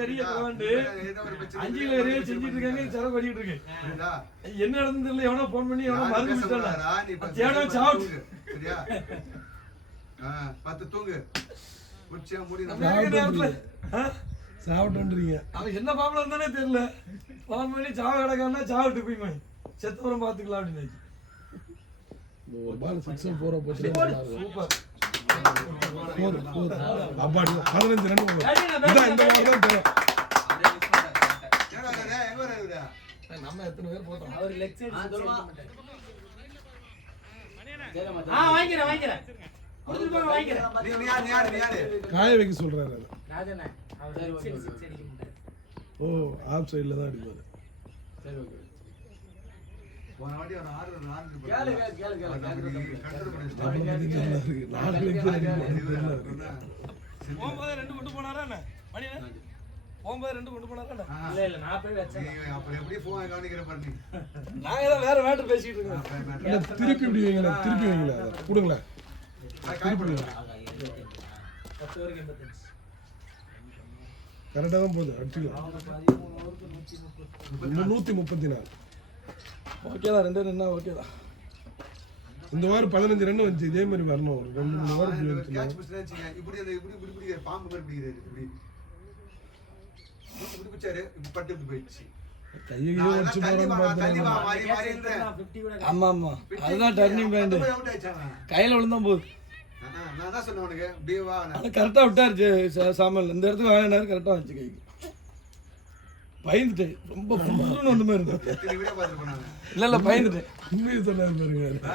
கறியை கலாண்டு 5 கிலோ கறியை செஞ்சுட்டு இருக்காங்க சரக்கு வடிக்கிட்டு இருக்கேன் என்ன நடந்தது தெரியல எவனோ போன் பண்ணி எவனோ மருந்து விட்டானா சரியா 10 தூங்கு குச்சியா மூடி சாப்பிட்டுன்றீங்க அவன் என்ன பாம்பளம் இருந்தானே தெரியல போன் பண்ணி சாவ கிடக்கான்னா சாவிட்டு போய் செத்தவரம் பாத்துக்கலாம் அப்படின்னு ஒரு பால் 6 4 போச்சு சூப்பர் அப்பாடி 15 ரன் இதான் இந்த மாதிரி தான் தரும் நம்ம எத்தனை பேர் போட்டோம் அவர் லெக் சைடு வாங்கிக்கிறேன் கொடுத்துட்டு போங்க வாங்கிக்கிறேன் காய வைக்க சொல்றாரு அது. ராஜண்ணா அவர் சரி சரி ஓ ஆஃப் சைடுல தான் அடிப்பாரு சரி ஓகே போன வாட்டி அவன் 6 ரன் கேளு கண்ட்ரோல் பண்ணி நாலு வைக்க அடிப்பாரு போகும்போது 2 கொண்டு போனாரா என்ன மணியனே போகும்போது 2 கொண்டு போனாரா இல்ல நான் போய் வச்சேன் அப்ப எப்படி போன் கவனிக்கிற பாரு நாங்க தான் வேற மேட்டர் பேசிட்டு இருக்கோம் இல்ல, திருப்பி இப்படி வைங்களா திருப்பி வைங்களா அதை கொடுங்களேன் திருப்பி 10 வரைக்கும் 85 கரெக்டா தான் போகுது அடிச்சுக்கலாம் 134 ஓகே தான் 2 ரன் ஓகே தான் இந்த வாரம் 15 ரன் வந்துச்சு இதே மாதிரி வரணும் ஒரு 2 வாரம் இப்படி வந்துச்சுன்னா. கேட்ச் பிடிச்சா இப்படி இப்படி பாம்பு மாதிரி பிடிக்கிறாரு இப்படி இப்படி பிடிச்சாரு இப்படி பட்டு இப்படி போயிடுச்சு கையை கையை உடச்சு போறோம்னு தள்ளி வா பார்த்தேன் மாறி மாறி இருந்தேன் 50 கூட ஆமா ஆமா அதுதான் டர்னிங் பாயிண்ட் அவுட் ஆயிச்சாங்க கையில விழுந்தான் போகுது நான் தான் சொன்னேன் உனக்கு அப்படியே வா அது கரெக்டா விட்டாரு சாமல் இந்த இடத்துக்கு வாங்கினாரு கரெக்டா வந்துச்சு கைக்கு பயந்துட்டேன் ரொம்ப புல்லுன்னு வந்த மாதிரி இருந்தது எத்தனை வீடியோ பார்த்துட்டு போனாங்க இல்ல பயந்துட்டேன் உண்மையை சொன்னாரு பாருங்க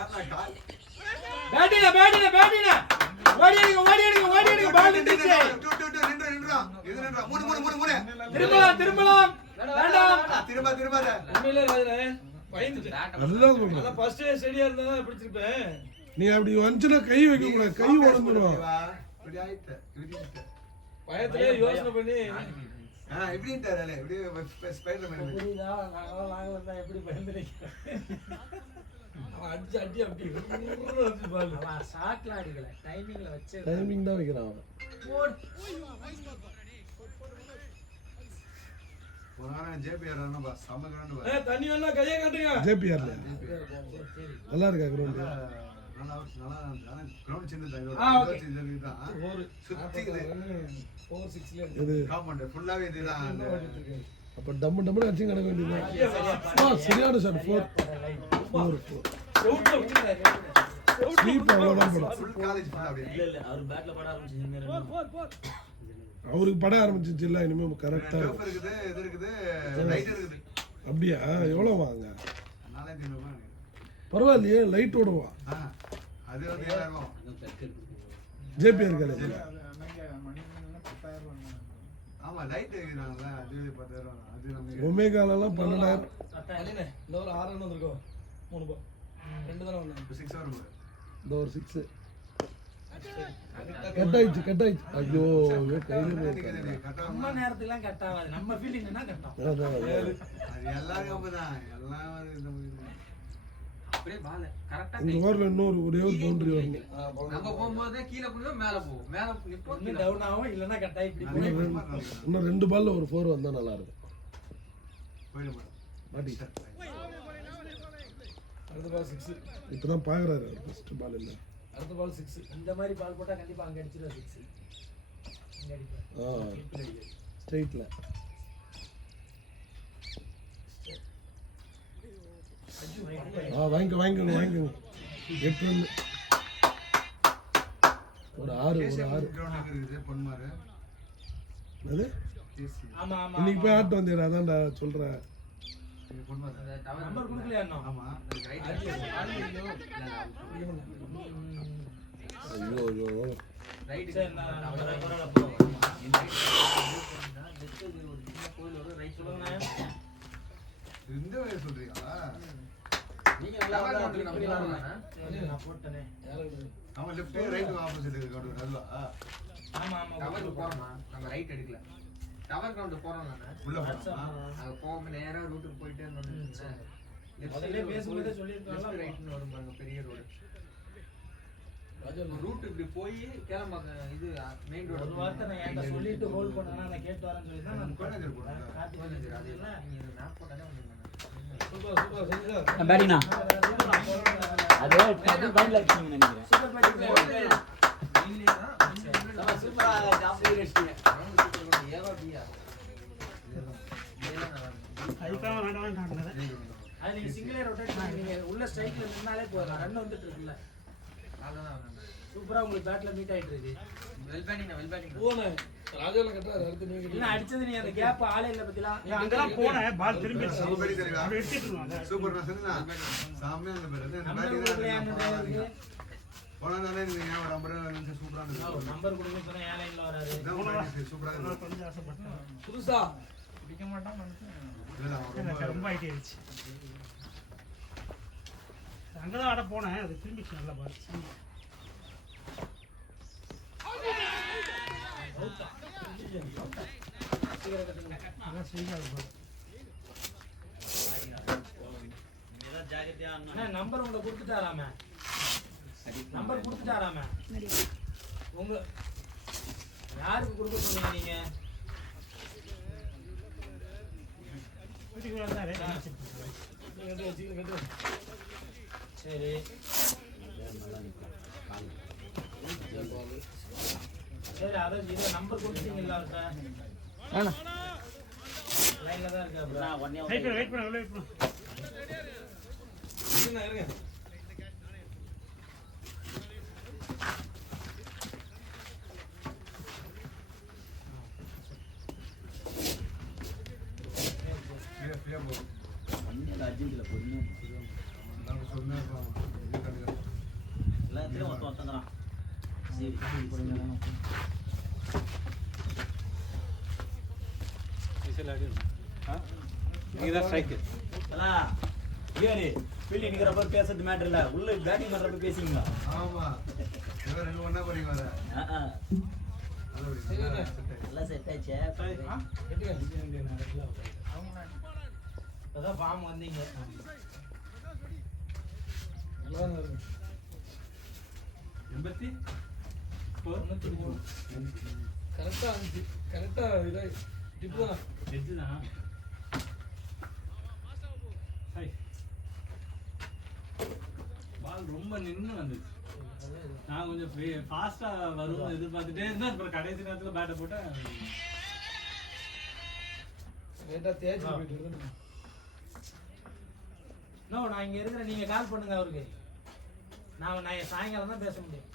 பேட்டினா ஓடி எடுங்க பால் நின்னுச்சு. திரும்பலாம் வேண்டாம். திரும்ப உண்மையிலே ராஜனே பயந்துட்டேன். அதுதான் சொல்றேன். அதான் ஃபர்ஸ்ட் ஸ்டேடியா இருந்தா தான் பிடிச்சிருப்பேன். நீ அப்படி வந்துச்சுன்னா கை வைக்க கூடாது, கை உடஞ்சிடும். பயத்திலே யோசனை பண்ணி புரியுதா? நாங்களாம் இருந்தா எப்படி பயந்து நிக்கிறோம். அவன் அடி அப்படி வந்து பால். அவன் ஷாட்ல அடிக்கல, டைமிங்ல வச்சு டைமிங் தான் வைக்கிறான் அவன். தண்ணி வேணா கையை காட்டுங்க. ஜேபிஆர்ல நல்லா இருக்கா கிரவுண்ட்? இது அப்ப டம்மு அடிச்சு கிடக்க வேண்டியது. சரியான ஷாட். 4 ஸ்லீப் அவ்வளவுதான் படம். இல்ல அவர் பேட்ல பட ஆரம்பிச்சு அவருக்கு பட ஆரம்பிச்சிச்சு இல்ல, இனிமே கரெக்டா அப்படியா? எவ்வளவு வாங்க? பரவாயில்லையே, லைட் ஓடுவா ஜேபிஆர் காலேஜ். ஒமேகாலெல்லாம் 12,000. இந்த ஒரு 6 ரன் வந்திருக்கோம். 3 பால் 2 தானே வந்தாங்க. இந்த ஒரு 6 கட் ஆயிடுச்சு. ஐயோ கையில நம்ம நேரத்துக்குலாம் கட் ஆகாது, நம்ம ஃபீல்டிங்னா கட் ஆகும். அப்படியே பால் கரெக்டா இந்த ஓவர்ல இன்னொரு ஒரே ஒரு பவுண்டரி வரணும். நம்ம போகும்போது கீழே போடுவோம், மேல போகும். மேல நிப்போம், இன்னும் டவுன் ஆகும், இல்லைன்னா கட் ஆகி இப்படி போய் இன்னும் 2 பால்ல ஒரு 4 வந்தா நல்லா இருக்கும். அடுத்த பால் 6. இப்பதான் பாக்குறாரு ஃபர்ஸ்ட் பால் இல்ல, அடுத்த பால் 6. இந்த மாதிரி பால் போட்டா கண்டிப்பா அங்க அடிச்சிருவா 6. அங்க அடிப்பா. ஸ்ட்ரைட்ல வாங்கிக்கோங்க 8 ரன். ஒரு 6 அது ஆமா ஆமா. இன்னைக்கு போய் ஆட்டு வந்தேன், அதான்டா சொல்றேன். நம்பர் கொடுக்கலையா இன்னும்? ஐயோ ரைட் சரி, நான் நம்பர் நீங்க நல்லா விளையாடுறீங்க. நான் போட்டனே. ஆமா ஆமா. டவருக்கு போறோமா? நம்ம ரைட் எடுக்கல. டவர் கிரவுண்ட் போறோம் நானே. அங்க போகாம நேரா ரூட்டுக்கு போயிட்டே இருந்தோம். முதல்ல பேசும்போதே சொல்லிருக்கோம்ல, ரைட்னு வரும் பாருங்க, பெரிய ரோடு. ரூட் இப்படி போய் கேளம்பாங்க, இது மெயின் ரோடு. ஒரு வார்த்தை நான் என்கிட்ட சொல்லிட்டு ஹோல்ட் பண்ணனா நான் கேட்டு வரேன்னு சொல்லி தான் நான் கோயம்புத்தூர் போறேன். கார்த்திக் அது என்ன நீங்க மேப் போட்டாலே வந்துருங்க. சூப்பர் செஞ்சா. பேட்டினா அது டபுள் பாயிண்ட்ல அடிச்சீங்க நினைக்கிறேன். Super batting. சூப்பரா ஜாப் பண்ணிட்டீங்க. ஏவா பியா அது நீங்க சிங்கிளே ரொட்டேட் பண்ணி நீங்க உள்ள ஸ்ட்ரைக்ல நின்னாலே போதும், ரன் வந்துட்டு இருக்குல்ல. அதான் சூப்பரா உங்களுக்கு பேட்ல மீட் ஆயிட்டு இருக்கு. Well batting. போனே ராஜால கட்டாரு. அடுத்து நீங்க இல்ல அடிச்சது நீ அந்த கேப் ஆளே இல்ல பத்திலா. அங்கதான் போனேன், பால் திரும்பி சூப்பர் தெரியுமா? அப்படி எடுத்துட்டு இருந்தாங்க. சூப்பர் நான் சொன்னா சாமியா அந்த பேரு இந்த நம்பர் பேட்டிங் கொடுக்கலையா? போனா தானே நீங்க ஒரு நம்பர் சூப்பரா இருந்துச்சு. நம்பர் கொடுங்க சொன்னா ஏன் லைன்ல வராரு. இதான் சூப்பரா இருக்கு. கொஞ்சம் ஆசைப்பட்டேன். புதுசா பிடிக்க மாட்டான்னு நினைச்சேன். இல்ல எனக்கு ரொம்ப ஆயிடுச்சு. அங்கதான் ஆட போனேன், அது திரும்பிச்சு நல்லா பால். அதான் செய்யாது பால். நீங்க ஜாகிரதையா அண்ணா நம்பர் உங்களை கொடுத்துட்டாராமே. நம்பர் கொடுத்துட்டாராமே. உங்க யாருக்கு கொடுக்க சொன்னீங்க நீங்க? வீட்டுக்குள்ள தான் ரேட் சரி சரி, அதான் இதை நம்பர் கொடுத்தீங்களா அவர்கிட்ட? லைன்ல தான் இருக்கா bro. வெயிட் பண்ண வெயிட் பண்ண. இருங்க. அர்ஜென்டில பொண்ணு நான் சொன்னேன் இது கண்டுக்க எல்லாத்தையும் ஃபீல்டிங் நிக்கிறப்ப பேசுறது மேட்டர் இல்ல, உள்ள பேட்டிங் பண்றப்ப பேசிங்களா? ஆமா இவன் ரெண்டு ஒண்ணா போறீங்க வர எல்லாம் செட் ஆச்சு. அதான் ஃபார்ம் வந்தீங்க. கரெக்டா இருந்துச்சு, கரெக்டா இதாய் டிப்பு தான். பால் ரொம்ப நின்று வந்துச்சு. நான் கொஞ்சம் ஃபாஸ்டா வரும் எதிர்பார்த்துட்டே இருந்தேன். அப்புறம் கடைசி நேரத்துல பேட்டை போட்டேன். லேட்டா தேய்ச்சி போயிட்டு இருக்கு. நான் இங்க இருக்கிறேன், நீங்க கால் பண்ணுங்க அவருக்கு. நான் சாயங்காலம் தான் பேச முடியும்.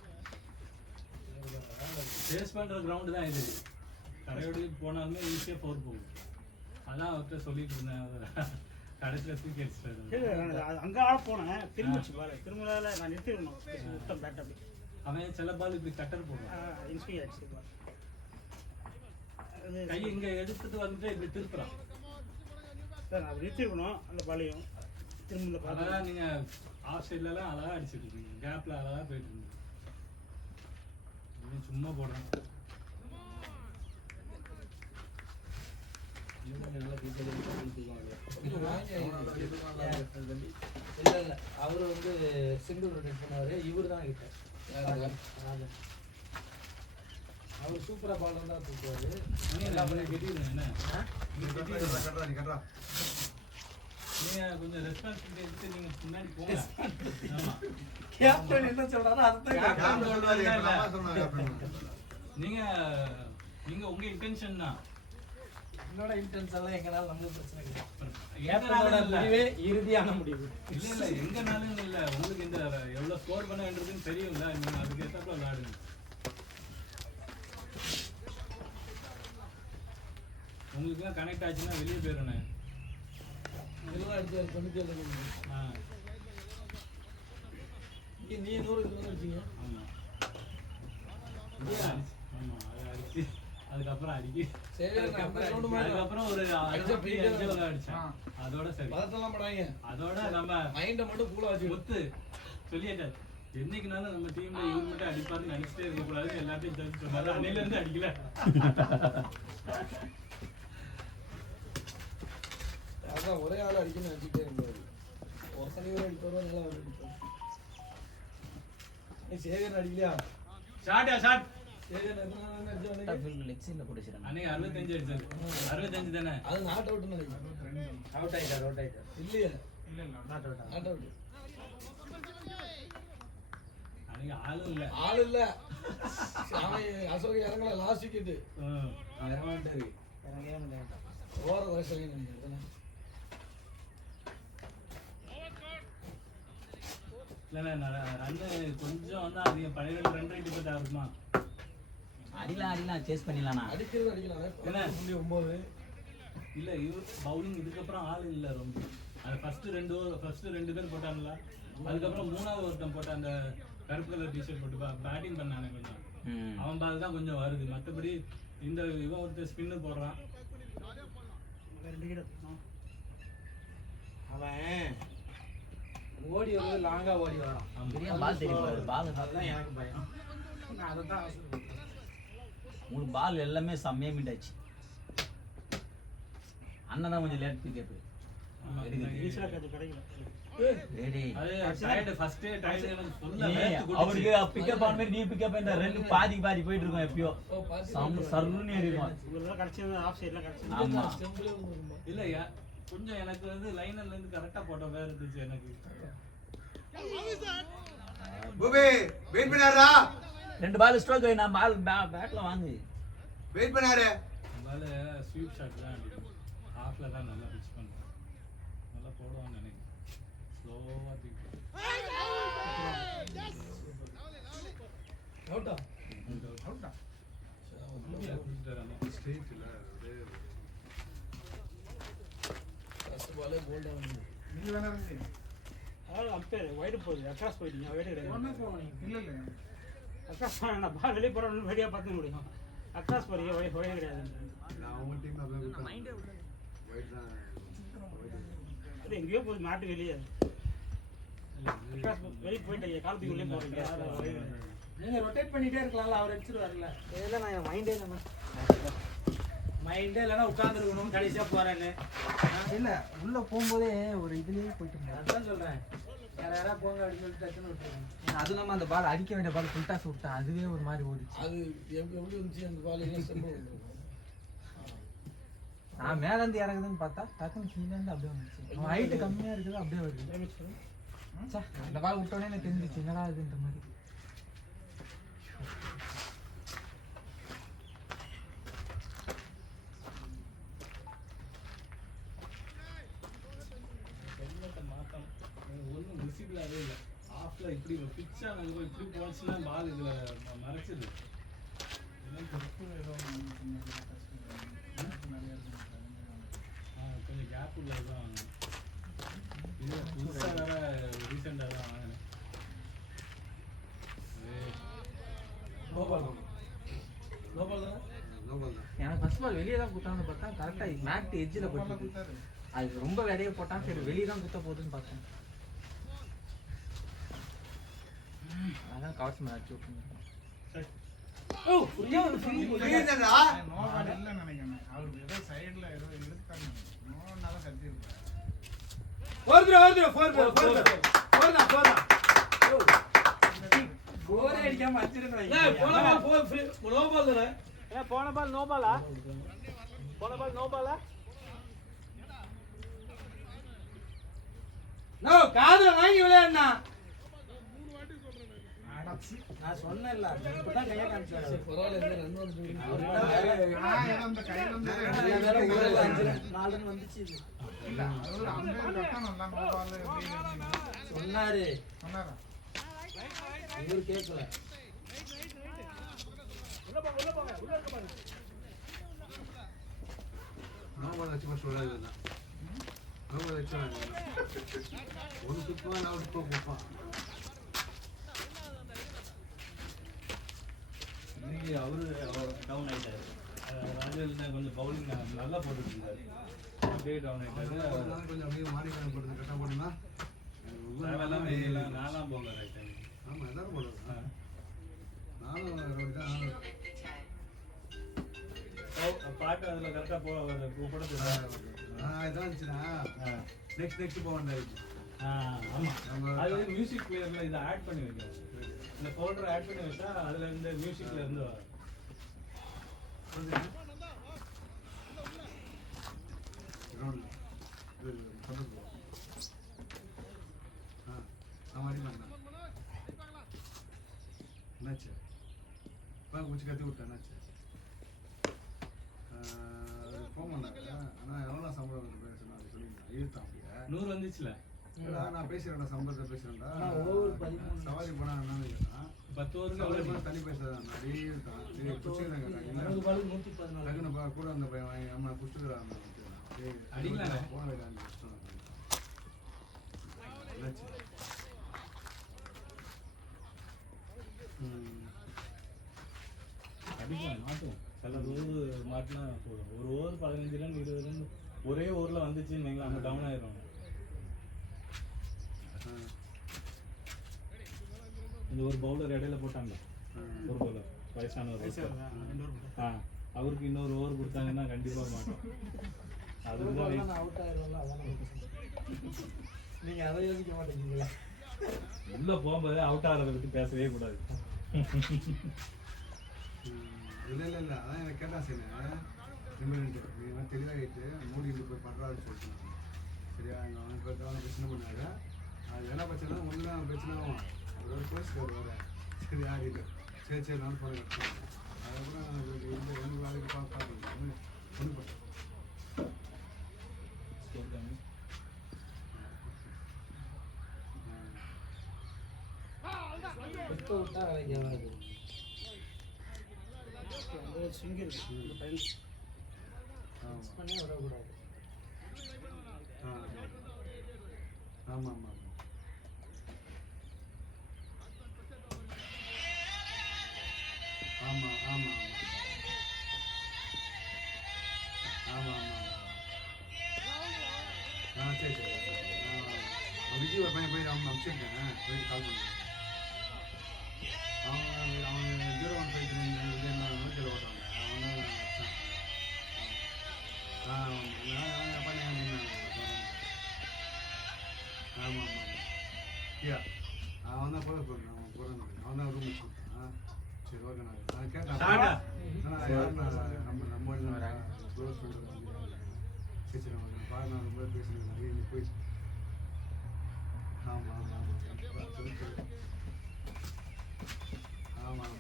சேஸ் பண்ற கிரவுண்டு தான் இது. கடையோடு போனாலுமே ஈஸியா போர் போகும். அதான் அவர்கிட்ட சொல்லிட்டு இருந்தேன். கடைசியில தூக்கி அடிச்சிட்டாரு. அங்க ஆட போனேன், திரும்பிச்சு பாரு. திரும்பல நான் நிறுத்திடணும். மொத்தம் பேட் அப்படி அவன் சில பால் இப்படி கட்டர் போடுறான். இன்ஸ்பைர் ஆச்சு பாரு. கை இங்க எடுத்துட்டு வந்துட்டு இப்படி திருப்புறான். சார் அது நிறுத்திருக்கணும் அந்த பாலையும். திரும்ப இந்த பால் அதான் நீங்க ஆஃப் சைட்ல எல்லாம் அழகா அடிச்சிட்டு இருக்கீங்க. கேப்ல அழகா போயிட்டு இருக்கீங்க. சும்மா போடுறேன். இல்ல இல்ல அவரு வந்து சிங்கிள் ரொட்டேட் பண்ணாரு. இவரு தான் கிட்ட அவர் சூப்பரா பால் தான் தூக்குவாரு. கட்டிடுங்க. நீ கட்டுறா நீங்க கொஞ்சம் ரெஸ்பான்சிபிலிட்டி எடுத்து நீங்க முன்னாடி போங்க. ஆமா. கேப்டன் என்ன சொல்றாரோ அர்த்தம் சொல்றாரு. அம்மா சொன்னாங்க. நீங்க நீங்க உங்க இன்டென்ஷன் தான். என்னோட இன்டென்ஸ் எல்லாம் எங்கனால நம்மளுக்கு பிரச்சனை இல்லை. எங்கனாலும் இல்ல. முடிவே இறுதியான முடிவு. இல்ல எங்கனாலும் இல்ல. உங்களுக்கு இந்த எவ்வளவு ஸ்கோர் பண்ண வேண்டியதுன்னு தெரியும்ல. நீங்க அதுக்கு ஏத்தாப்புல விளையாடுங்க. உங்களுக்கு எல்லாம் கனெக்ட் ஆச்சுன்னா வெளியே போயிடணும். இதெல்லாம் அடிச்சாரு 97. நீ 100 அடிச்சீங்க. ஆமா ஆமா அது அடிச்சு அதுக்கப்புறம் அடிக்கி அதுக்கப்புறம் ஒரு அடிச்சேன். அதோட சரி. பதட்டெல்லாம் படாதீங்க. அதோட நம்ம மைண்டை மட்டும் கூலா வச்சு ஒத்து சொல்லிட்டாரு. என்னைக்குனாலும் நம்ம டீம்ல இவர் மட்டும் அடிப்பாருன்னு நினைச்சிட்டே இருக்க கூடாது. எல்லாத்தையும் தெரிஞ்சு சொன்னாரு. அன்னையில இருந்து அடிக்கல. அதான் ஒரே ஆள் அடிக்கணும்னு நினைச்சிட்டே இருந்தாரு. ஒருத்தனை அடிப்பாரோ நல்லா அடிப்பாரு. நீ சேகர் அடிக்கலையா? ஷாட் ஷாட் சேகர் அன்னைக்கு 65 அடிச்சாரு. 65 தானே? அது நாட் அவுட்னு நினைக்கிறேன். அவுட் ஆயிட்டார். இல்லையா? இல்ல நாட் அவுட். அன்னைக்கு ஆளும் இல்ல. ஆள் இல்ல. அவன் அசோக் இறங்கல லாஸ்ட் விக்கெட். இறங்கவே ஓர வயசுல நினைக்கிறேன். இல்ல ரன்னு கொஞ்சம் வந்து அதிகம் 12 ரன் ரேட் இப்ப இருக்குமா? அடிக்கலாம் சேஸ் பண்ணிடலாம். அடிக்கிறது அடிக்கலாம். 9. இல்ல இவர் பவுலிங் இதுக்கப்புறம் ஆள் இல்ல ரொம்ப. அது ஃபர்ஸ்ட் ரெண்டு பேர் போட்டாங்கல்ல. அதுக்கப்புறம் மூணாவது ஒருத்தன் போட்ட அந்த கருப்பு கலர் டிஷர்ட் போட்டு பேட்டிங் பண்ணானே கொஞ்சம். அவன் பால் தான் கொஞ்சம் வருது. மற்றபடி இந்த இவன் ஒருத்தர் ஸ்பின்னு போடுறான். அவன் ஓடி வந்து லாங்கா ஓடி வரான். பால் தெரியும். பால் அதுதான் எனக்கு பயம். நான் அதை தான் ஆசைப்படுறேன். உங்களுக்கு பால் எல்லாமே செம்மையா மீட் ஆச்சு. அண்ணன் தான் கொஞ்சம் லேட் பிக்கப். அவருக்கு பிக்கப் ஆன மாதிரி நீ பிக்கப் பண்ண ரெண்டு பாதி போயிட்டு இருக்கோம். எப்பயோ சர்ன்னு இருக்கும். ஆமா இல்ல கொஞ்சம் எனக்கு வந்து லைனர்ல இருந்து கரெக்டா போட்ட வேற இருந்துச்சு எனக்கு. பூபி வெயிட் பண்ணாரா? 2 பால் ஸ்ட்ரோக். நான் பால் பேட்ல வாங்கு. வெயிட் பண்ணாரு. பால் ஸ்வீப் ஷாட் தான் அடிக்கும். ஹாஃப்ல தான் நல்லா பிச் பண்ணுவான். நல்லா போடுவான்னு நினைக்கிறேன். ஸ்லோவா தூக்கி அவுட்டா? அவுட்டா. ஸ்ட்ரெயிட் இல்ல. ஃபர்ஸ்ட் பாலே போல்ட் ஆகுது. நீங்க வேணா வந்து அம்பேர் வைட் போகுது. அக்ராஸ் போயிட்டீங்க. வைட் கிடையாது. ஒண்ணு போறீங்க. இல்ல அக்காஸ் நான் பால் வெளியே போகிறோம்னு வெளியே பார்த்து முடியும். அக்காஸ் போறீங்க ஒரே கிடையாது. நான் அவங்க டீம் அப்படியே விட்டேன். ஒயிட் தான் அது எங்கேயோ போய் மாட்டு வெளியே. அக்காஸ் வெளியே போயிட்டு காலத்துக்கு உள்ளே போகிறீங்க. நீங்கள் ரொட்டேட் பண்ணிகிட்டே இருக்கலாம்ல, அவர் அடிச்சிருவார்ல. இதெல்லாம் நான் மைண்டே இல்லைண்ணா. மைண்டே இல்லைன்னா உட்காந்துருக்கணும் கடைசியாக போகிறேன்னு. இல்ல உள்ள போகும்போதே ஒரு இதுலயே போயிட்டு இருந்தேன். அதுதான் சொல்கிறேன், யாராவது போங்க அப்படின்னு சொல்லிட்டு டக்குன்னு விட்டுருக்கேன். அது இல்லாம அந்த பால் அடிக்க வேண்டிய பால் ஃபுல் டாஸ் விட்டேன், அதுவே ஒரு மாதிரி ஓடிச்சு. அது எப்படி இருந்துச்சு அந்த பால் எல்லாம் செல்ல நான் மேல இருந்து இறங்குதுன்னு பார்த்தா டக்குன்னு கீழே இருந்து அப்படியே வந்துச்சு. அவன் ஹைட்டு கம்மியா இருக்குது அப்படியே வருது. ச்சே, அந்த பால் விட்டோடனே எனக்கு தெரிஞ்சிச்சு என்னடா இதுன்ற மாதிரி. ஒன்றும் விசிபிளாகவே இல்லை. ஆஃப்ல இப்படி பிச் ஆனது இப்படி போச்சுன்னா பால் இதுல மறைச்சிது. கொஞ்சம் கேப் உள்ளதான் இது புதுசாக வேற ரீசெண்டாக தான் வாங்கினேன். எனக்கு ஃபர்ஸ்ட் பால் வெளியே தான் குத்தான்னு பார்த்தா கரெக்டா மேட் எட்ஜில் போட்டு அது ரொம்ப வேலையை போட்டான். சரி வெளியே தான் குத்த போகுதுன்னு பார்த்தேன். அதான் கவர்ஸ் மேலே அடிச்சு விட்டுருந்தேன். போரே அடிக்காம அடிச்சிருந்தேன். போன பால் நோ பாலா? போன பால் நோ பாலா? நோ காதுல வாங்கி விளையாடுனா. நான் சொன்னேன்ல, இப்பதான் கையை காமிச்சாரு. பரவாயில்ல, ரன் வந்து 4 ரன் வந்துச்சு. சொன்னாரு, இவரு கேட்கல. நோபால் வச்சு சொல்லாது நோபால் வச்சு ஒன்று குத்துவான் நான் விட்டு கொடுப்பான். இன்னைக்கு அவரு டவுன் ஆயிட்டாரு. ராஜேல் கொஞ்சம் பவுலிங் நல்லா போட்டுட்டு இருந்தாரு, அப்படியே டவுன் ஆயிட்டாரு. கொஞ்சம் அப்படியே மாறி போட்டு கரெக்டாக போட்டுனா தேவையில்லாம நாலாம் போங்க ரைட். ஆமாம் எல்லாரும் போடுறது. நானும் பாட்டு அதில் கரெக்டாக போட இதான் இருந்துச்சுன்னா நெக்ஸ்ட் போக வேண்டாம். ஆமாம், அது மியூசிக் பிளேயரில் இதை ஆட் பண்ணி வைக்கணும். இந்த ஃபோல்டர் ஆட் பண்ணி வச்சா அதில் இருந்து மியூசிக்கில் இருந்து வரும். என்னாச்சு குச்சி கத்தி விட்டேன். என்னாச்சு போக மாட்டாங்க. ஆனால் எவ்வளோ சம்பளம் பேசணும் அது சொல்லியிருந்தேன். இழுத்தான் அப்படியே 100 வந்துச்சுல. நான் பேசுகிறேன்டா, சம்பளத்தை பேசுகிறேன்டா. ஒவ்வொரு 13 சவாரி போனால் என்னன்னு கேட்டான். 10 ஓவருக்கு தண்ணி பேசுறேன். அப்படியே இழுத்தான். சரி குச்சிக்கிறேன் கேட்டாங்க. 114 டக்குன்னு கூட அந்த பையன் வாங்கி அம்மா குடிச்சுக்கிறான். அடிக்கலாங்க. போன வேண்டாம் கஷ்டம். என்னாச்சு அடிக்கலாம் மாட்டும். சில ஓவர் மாட்டினா போதும். ஒரு ஓவர் 15 ரன் 20 ரன் ஒரே ஓவரில் வந்துச்சுன்னு வைங்களேன், அங்கே டவுன் ஆயிடுவாங்க. இந்த ஒரு பவுலர் இடையில போட்டாங்க, ஒரு பவுலர் வயசானவர். அவருக்கு இன்னொரு ஓவர் கொடுத்தாங்கன்னா கண்டிப்பாக மாட்டோம். அதுதான் அவுட் ஆயிரும்ல, அதான் நீங்க அதை யோசிக்க மாட்டேங்கிறீங்களா? உள்ள போகும்போதே அவுட் ஆகிறத பற்றி பேசவே கூடாது. இல்லை இல்லை இல்லை அதான் எனக்கு கேட்டான். சரி நிமிடன்ட்டு நீ தெளிவாகிட்டு மூடிட்டு போய் பண்ணுறான்னு சொல்லிட்டு சரியா எங்கள் அவன் பேர் பிரச்சனை பண்ணாங்க. அது என்ன பிரச்சனை ஒன்றுனா பிரச்சனை ஆகும். ஒரு போலீஸ் கார் வர சரி ஆகிட்டு சரி சரி நான் போகிறேன். அதுக்கப்புறம் எனக்கு வேலைக்கு பார்ப்பாங்க ஒன்று பண்ணேன். இப்போ விட்டா வேலைக்கு ஆகாது. ஸ்விங் இருக்கு, இந்த பையன் மிக்ஸ் பண்ணி விடக்கூடாது. ஆமாம் ஆமாம் ஆமா ஆமா ஆமா சரி சரி விஜய் ஒரு பையன் போய் அவன் அனுப்பிச்சிருக்கேன் போயிட்டு கால் பண்ணுறேன் அவன் 015 விஜய் என்ன ஓட்டாங்க அவன் பண்ண ஆமாம் ஆமாம் ஐயா அவன் தான் போட போகிறேன் அவன் போகிறேன் அவன் தான் ரூம் வச்சு கொடுத்தான் சரி ஓகே நான் கேட்டேன் நம்ம க்ளோஸ் பண்ணுறது சரி சரி நான் பாரு நான் ரொம்ப பேசுகிறேன் நிறைய நீ போய் ஆமாம் ஆமாம் ஆமாம் சொல்லி ஆமாம்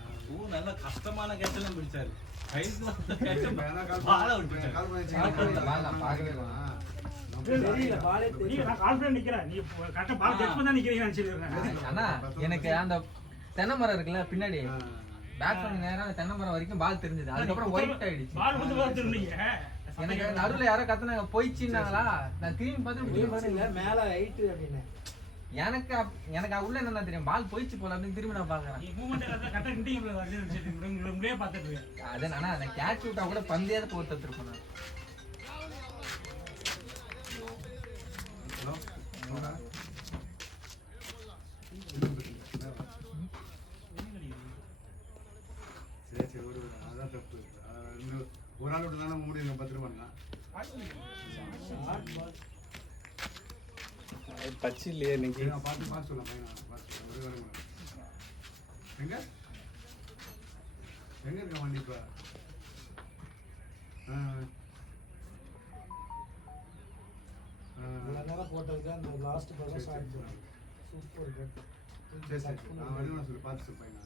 ஆமாம் நல்ல கஷ்டமான கேட்செல்லாம் பிடிச்சாரு எனக்கு அந்த தென்னை மரம் இருக்குல்ல பின்னாடி பேட் பண்ண நேரம் தென்னை மரம் வரைக்கும் பால் தெரிஞ்சது அதுக்கப்புறம் ஒயிட் ஆயிடுச்சு எனக்கு நடுவுல யாரோ கத்துனாங்க போயிடுச்சுன்னாங்களா நான் திரும்பி பார்த்து மேல ஹைட் அப்படின்னு எனக்கு உள்ள என்ன தெரியும் பால் போயிடுச்சு போல அப்படின்னு திரும்பி நான் பாக்குறேன் அது ஆனா அந்த கேட்ச் விட்டா கூட பந்தேத போட்டு இருப்பேன் சரி சரி அதான் தப்பு ஒரு நாள் விட்டு தானே முடியும் 10 ரூபாய்னா பச்சு இல்லையே இன்னைக்கு பார்த்து சொல்லலாம் பையனா எங்க இருக்க வண்டி இப்போ நேரம் போட்டதுக்கு அந்த லாஸ்ட் பர்சன் சூப்பர் சரி சரி நான் வருவேன் சொல்லி பார்த்து சொல்லு பையனா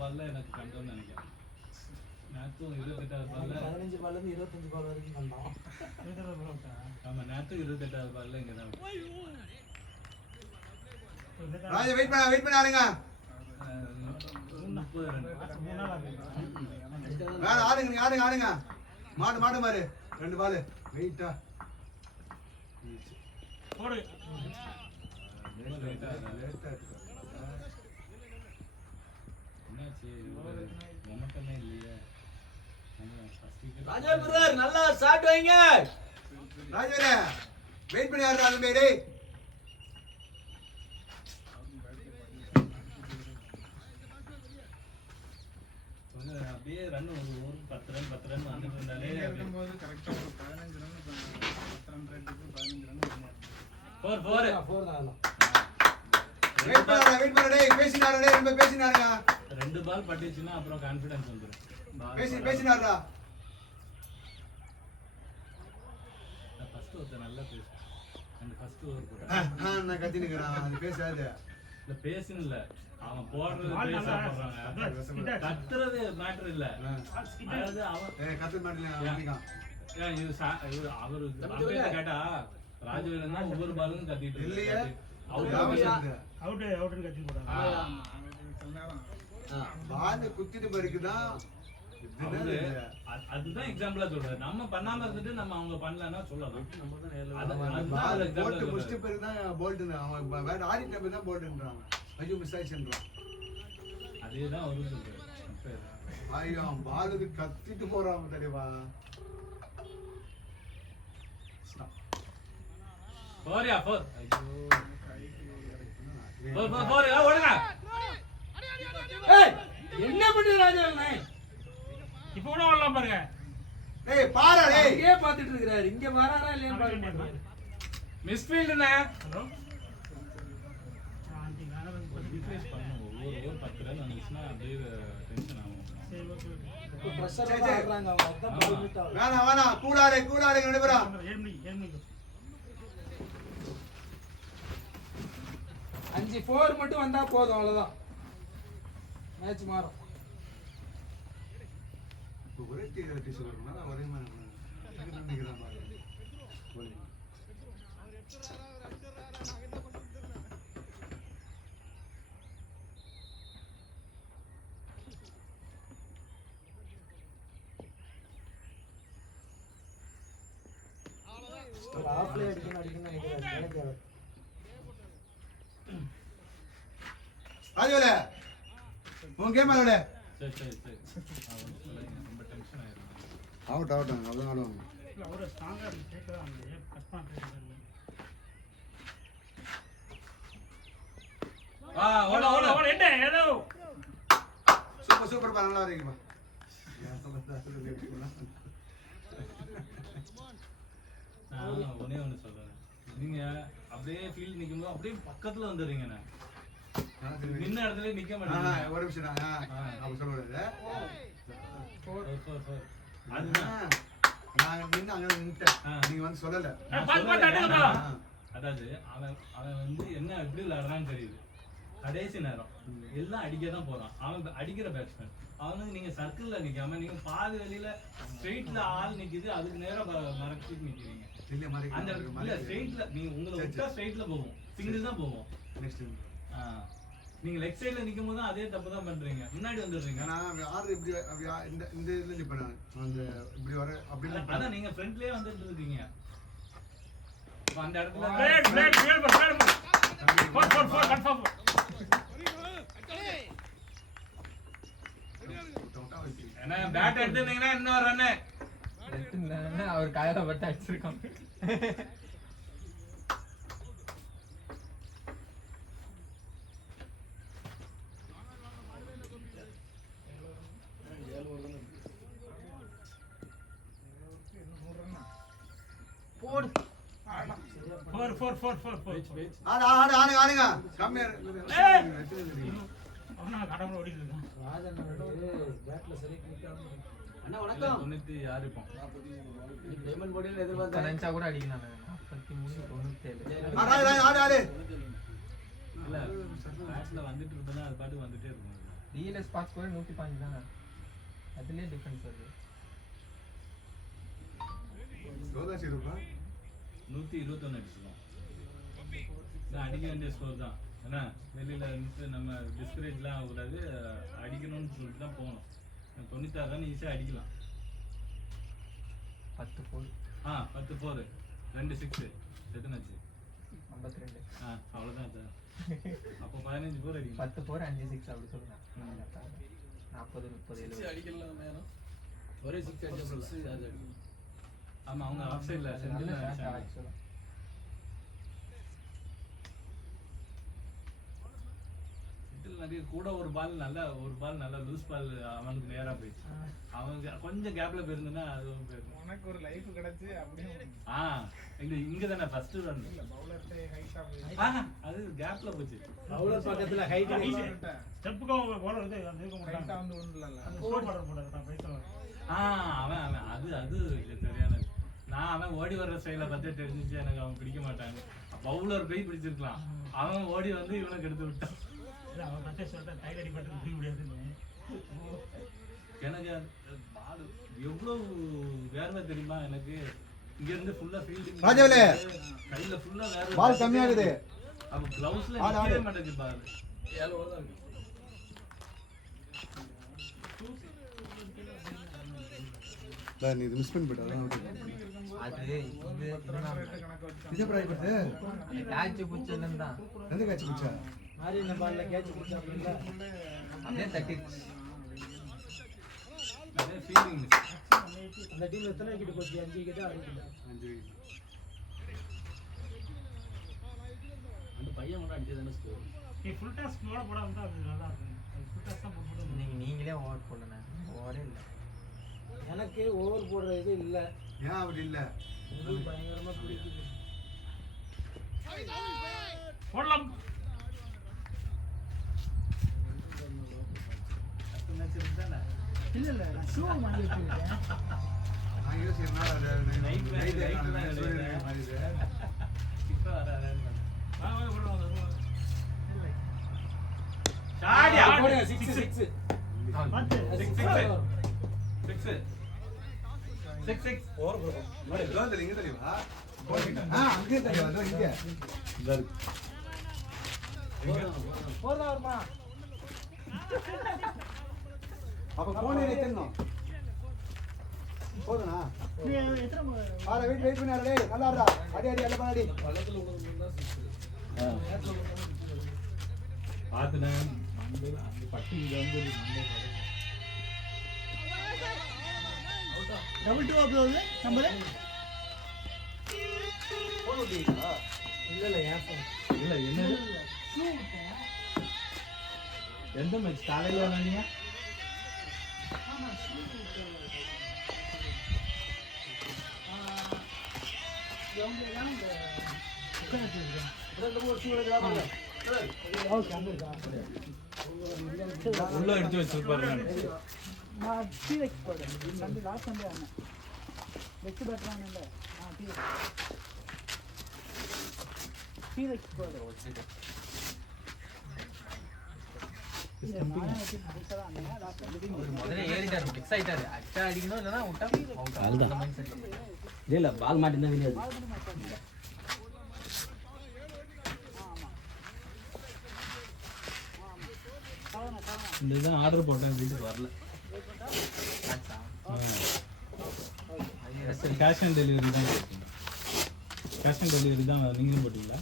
பால்ல எனக்கு கண்டோன்னு நினைக்கிறேன் நேற்றும் 28வது பால்ல 15 பால்ல இருந்து 25 பால் வரைக்கும் கண்டோம் ஆமா நேற்றும் 28வது பால்ல இங்க தான் ராஜா வெயிட் பண்ண ஆடுங்க 30 ரன் வேற ஆடுங்க மாடு மாறு 2 பால் வெயிட்டா போடு லேட்டா ராஜா பிரதர் நல்லா ஸ்டார்ட் வைங்க ராஜா வெயிட் பண்ணி ஆடுறா அந்த மேடே அப்படியே ரன் ஒரு 10 ரன் வந்துட்டு இருந்தாலே கரெக்டா ஒரு 15 ரன் 10 ரன் ரேட்டுக்கு 15 ரன் 4 தான் வெயிட் பண்ணு டேய் பேசினாரே ரொம்ப பேசினாருங்க 2 பால் பட்டுச்சுன்னா அப்புறம் கான்ஃபிடன்ஸ் வந்துரும் பேசினாரா ஃபர்ஸ்ட் ஓவர் நல்லா பேசு அந்த ஃபர்ஸ்ட் ஓவர் போட்டா நான் கத்தி நிக்கறான் அது பேசாத இல்ல பேசுன்னு இல்ல அவன் போடுறது பேச போறாங்க கத்துறது மேட்டர் இல்ல அதாவது அவன் கத்து மாட்டல அவரு அம்பேர் கேட்டா ராஜவேலன் தான் ஒவ்வொரு பாலும் கத்திட்டு இல்லையே அவுட்னு கத்தி போறாங்க பால் குத்திட்டு பிறகுதான் அதுதான் எக்ஸாம்பிளா சொல்றேன் நம்ம பண்ணாம இருந்துட்டு நம்ம அவங்க பண்ணலன்னா சொல்லலாம் போல்ட் முடிச்சிட்டு பிறகுதான் போல்ட்னு அவன் வேற ஆடிட்ட பிறகு தான் போல்ட்ன்றான் ஐயோ மிஸ் ஆயிடுச்சுன்றான் அதேதான் அவரும் சொல்றாரு ஐயோ பாலுக்கு கத்திட்டு போறான் தெரியவா போறியா போர் போறியா ஓடுங்க ஏய் என்ன பண்ணுது ராஜா இப்போ கூட வரலாம் பாருங்க ஏய் பாரா டேய் இங்கே பாத்துட்டு இருக்காரு இங்க வராரா இல்லையா பாருங்க மிஸ் ஃபீல்ட்னா ஹலோ ரிப்ளேஸ் பண்ணனும் ஒவ்வொரு 10 ரன் வந்துச்சுனா அப்படியே டென்ஷன் ஆகும் சரி ஓகே பிரஷர் ஆடுறாங்க அவங்க அதான் பால் மிட் ஆகும் வேணா கூடாடே ரெண்டு பேரா 7 மணிக்கு 5-4 மட்டும் வந்தா போதும் அவ்வளவுதான் மேட்ச் மாறும் ஒரே டீ-ஷர்ட் வரணும் ஒரே மாதிரி நினைக்கிறேன் பாரு ஆஃப்ல அடிக்கணும் நினைக்கிறேன் வேலைக்கு ராஜவேல உன் கேம் விளையாடு. சரி ரொம்ப டென்ஷன் ஆயிரும். ஆகட்டும் அவ்வளோ ஆடுவாங்க. இல்ல ஒரு ஸ்ட்ராங்கா கேட்கலாம் அந்த கட் பண்றது ஓட என்ன ஏதோ சூப்பர் நல்லா இருக்கீங்க. நான் ஒண்ணே ஒண்ணு சொல்றேன். நீங்க அப்படியே ஃபீல்ட் நிக்கும்போது அப்படியே பக்கத்துல வந்துடுறீங்க. நான் நின்ன இடத்துல நிக்க மாட்டேங்க. ஒரு நிமிஷம் அப்ப சொல்லுறது அதுதான் நான் நின்று அங்க நின்னுட்டேன். நீங்க வந்து சொல்லல. அதாவது அவன் வந்து என்ன எப்படி விளையாடுறான்னு தெரியுது. கடைசி நேரம் எல்லாம் அடிக்க தான் போறான். அவன் அடிக்கிற பேட்ஸ்மேன். அவனுக்கு நீங்க சர்க்கிள்ல நிக்காம நீங்க பாதி வெளியில ஸ்ட்ரெயிட்ல ஆள் நிக்குது, அதுக்கு நேரம் மறைச்சிட்டு நிக்கிறீங்க. அந்த இல்ல ஸ்ட்ரெயிட்ல நீங்க உங்களை விட்டா ஸ்ட்ரெயிட்ல போகும், சிங்கிள் தான் போகும். நெக்ஸ்ட் நீங்க லெக் சைடுல நிக்கும் போது அதே தப்பு தான் பண்றீங்க, முன்னாடி வந்துடுறீங்க. நான் ஆறு இப்படி இந்த இந்த இதுல நிப்பேன் நான். அந்த இப்படி வர அப்படி அதான் நீங்க ஃப்ரண்ட்லயே வந்துட்டு இருக்கீங்க. அந்த இடத்துல கன்ஃபார்ம் என்ன பேட் எடுத்துட்டீங்கன்னா இன்னொரு ரன் எடுத்துனா அவர் காயல பட்டு அடிச்சிருக்கான். போடு 4 ஆடுங்க கம்மியா அவனா கடவுள ஓடிட்டு இருக்கான். ராஜன் பேட்ல சரி நிக்காம. அண்ணா வணக்கம். 96 இப்போ டைமண்ட் பாடில எதிர்பார்த்தேன். நினைச்சா கூட அடிக்கலாம். 43 97. ஆடு இல்ல பேட்ல வந்துட்டு இருந்தா அது பாட்டு வந்துட்டே இருக்கும். டிஎல்எஸ் ஸ்பாட் ஸ்கோர் 105 தான். அதுலயே டிஃபரன்ஸ் வருது. ரோதாசி ரூபா 121 அடிச்சிருக்கோம். நான் அடிக்க வேண்டிய ஸ்கோர் தான். ஏன்னா வெளியில இருந்து நம்ம டிஸ்கரேஜ்லாம் ஆகக்கூடாது, அடிக்கணும்னு சொல்லிட்டு தான் போகணும். 96 ரன் ஈஸியாக அடிக்கலாம். 10 போல் 10 4 2 6 எத்தனாச்சு 52. அவ்வளோதான் சார். அப்போ 15 4 அடிக்கலாம். 10 4 5 6 அப்படி சொல்லுங்க. 40 30 70 அடிக்கலாம் நேரம். ஒரே 6 அடிச்சா ப்ளஸ் அது அடிக்கும். ஆமா அவங்க ஆஃப் சைடுல சென்டர்ல அடிச்சாங்க. நிறைய கூட ஒரு பால் நல்லா லூஸ் பால் அவனுக்கு நேரா போயிடுச்சு. அவனுக்கு கொஞ்சம் கேப்ல போயிருந்தா அதுவும் போயிருக்கும். உனக்கு ஒரு லைஃப் கிடைச்சு அப்படியே இங்க தானே ஃபர்ஸ்ட் ரன் பவுலர்ட்ட ஹைட்டா போய் அது கேப்ல போச்சு. பவுலர் பக்கத்துல ஹைட் ஸ்டெப்புக்கு பவுலர் வந்து இருக்க ஹைட்டா மாட்டாங்க. வந்து ஒண்ணுல அந்த ஸ்கோர் பண்ற போறான் பைசா. அவன் அது சரியான. நான் அவன் ஓடி வர்ற ஸ்டைல பார்த்தே தெரிஞ்சிச்சு எனக்கு அவன் பிடிக்க மாட்டாங்க. பவுலர் போய் பிடிச்சிருக்கலாம், அவன் ஓடி வந்து இவனுக்கு எடுத்து விட்டான். அவன் மத்தே சொல்லிட்டு டைல் அடிபட்டு போய் முடியாதுன்னு. எனக்கு பால் எவ்வளவு வேர்வை தெரியுமா எனக்கு. இங்க இருந்து ஃபுல்லா ஃபீல்டிங் ராஜவேலே கையில ஃபுல்லா வேர்வை. பால் கம்மியாகுது. அப்ப கிளவுஸ்ல நிக்கவே மாட்டேங்குது பால். 7 ஓவர் தான் இருக்கு. நீ இது மிஸ் பண்ணிட்டா அது இது இது எப்படி ஆயிடுது? கேட்ச் புடிச்சதுல தான் எந்த கேட்ச் பிடிச்சா? மாரி இந்த பால்ல கேட்ச் பிடிச்சாப்ல அப்படியே தட்டிச்சு. அதே ஃபீலிங். அந்த டீம் எத்தனை விக்கெட் போச்சு? 5 விக்கெட் 6 விக்கெட். 5 அந்த பையன் கூட அடிச்சதானே ஸ்கோர். நீ ஃபுல் டாஸ்க் போட வந்தா அது நல்லா இருக்கும். ஃபுல் டாஸ்க் தான் போட்டு நீங்களே ஓவர் போடல. ஓவரே இல்ல. எனக்கு ஓவர் போடுற இது இல்ல. ஏன் அப்படி இல்ல? இது பயங்கரமா பிடிக்குது. போடலாம். இல்ல நான் ஷூ வாங்கி வச்சிருக்கேன். நான் யோசிக்கிறேன் அது நைட் நைட் மாதிரி இது. இப்ப வராதேன்னு. வாங்க போடுவாங்க. ஷாடியா போடுங்க 6 6. பாத்து 6 6 ஓவர் போறோம். நோடி லோன் தெரியுங்க தெரியுமா? அங்கே தெரியும் அது இங்க. இந்த இருக்கு. போறதா வருமா? அப்ப போன் எடுத்துறணும். போதுண்ணா நீ எத்தனை ஆட வெயிட் பண்ணாடா டேய் நல்லா ஆடுடா அடி அடி எல்லாம் பண்ணாடி பள்ளத்துல விழுந்து தான் சிக்ஸ் பார்த்துனேன் அந்த பட்டி இங்க வந்து டபுள் டூ அப்படி வருது நம்பரு இல்ல ஏன் phone? இல்ல என்னது எந்த மேட்ச் காலையில விளையாடியா உள்ள எடுத்து வச்சிருப்பாரு நான் டீலெக்ஸ் போடுறேன் சண்டே லாஸ்ட் சண்டே ஆனேன் வெச்சு பட்டுறான் இல்லை டீலெக்ஸ் போடுறேன் முதல்ல ஏறிட்டாரு ஃபிக்ஸ் ஆயிட்டாரு அச்சா அடிக்கணும் இல்லைன்னா விட்டா அதுதான். இல்ல பால் மாட்டினா தெரியாது. இந்த இதான் ஆர்டர் போட்டேன் வீட்டுக்கு வரல கேஷ் ஆன் டெலிவரி தான் கேஷ் ஆன் டெலிவரி தான் நீங்களும் போட்டீங்களா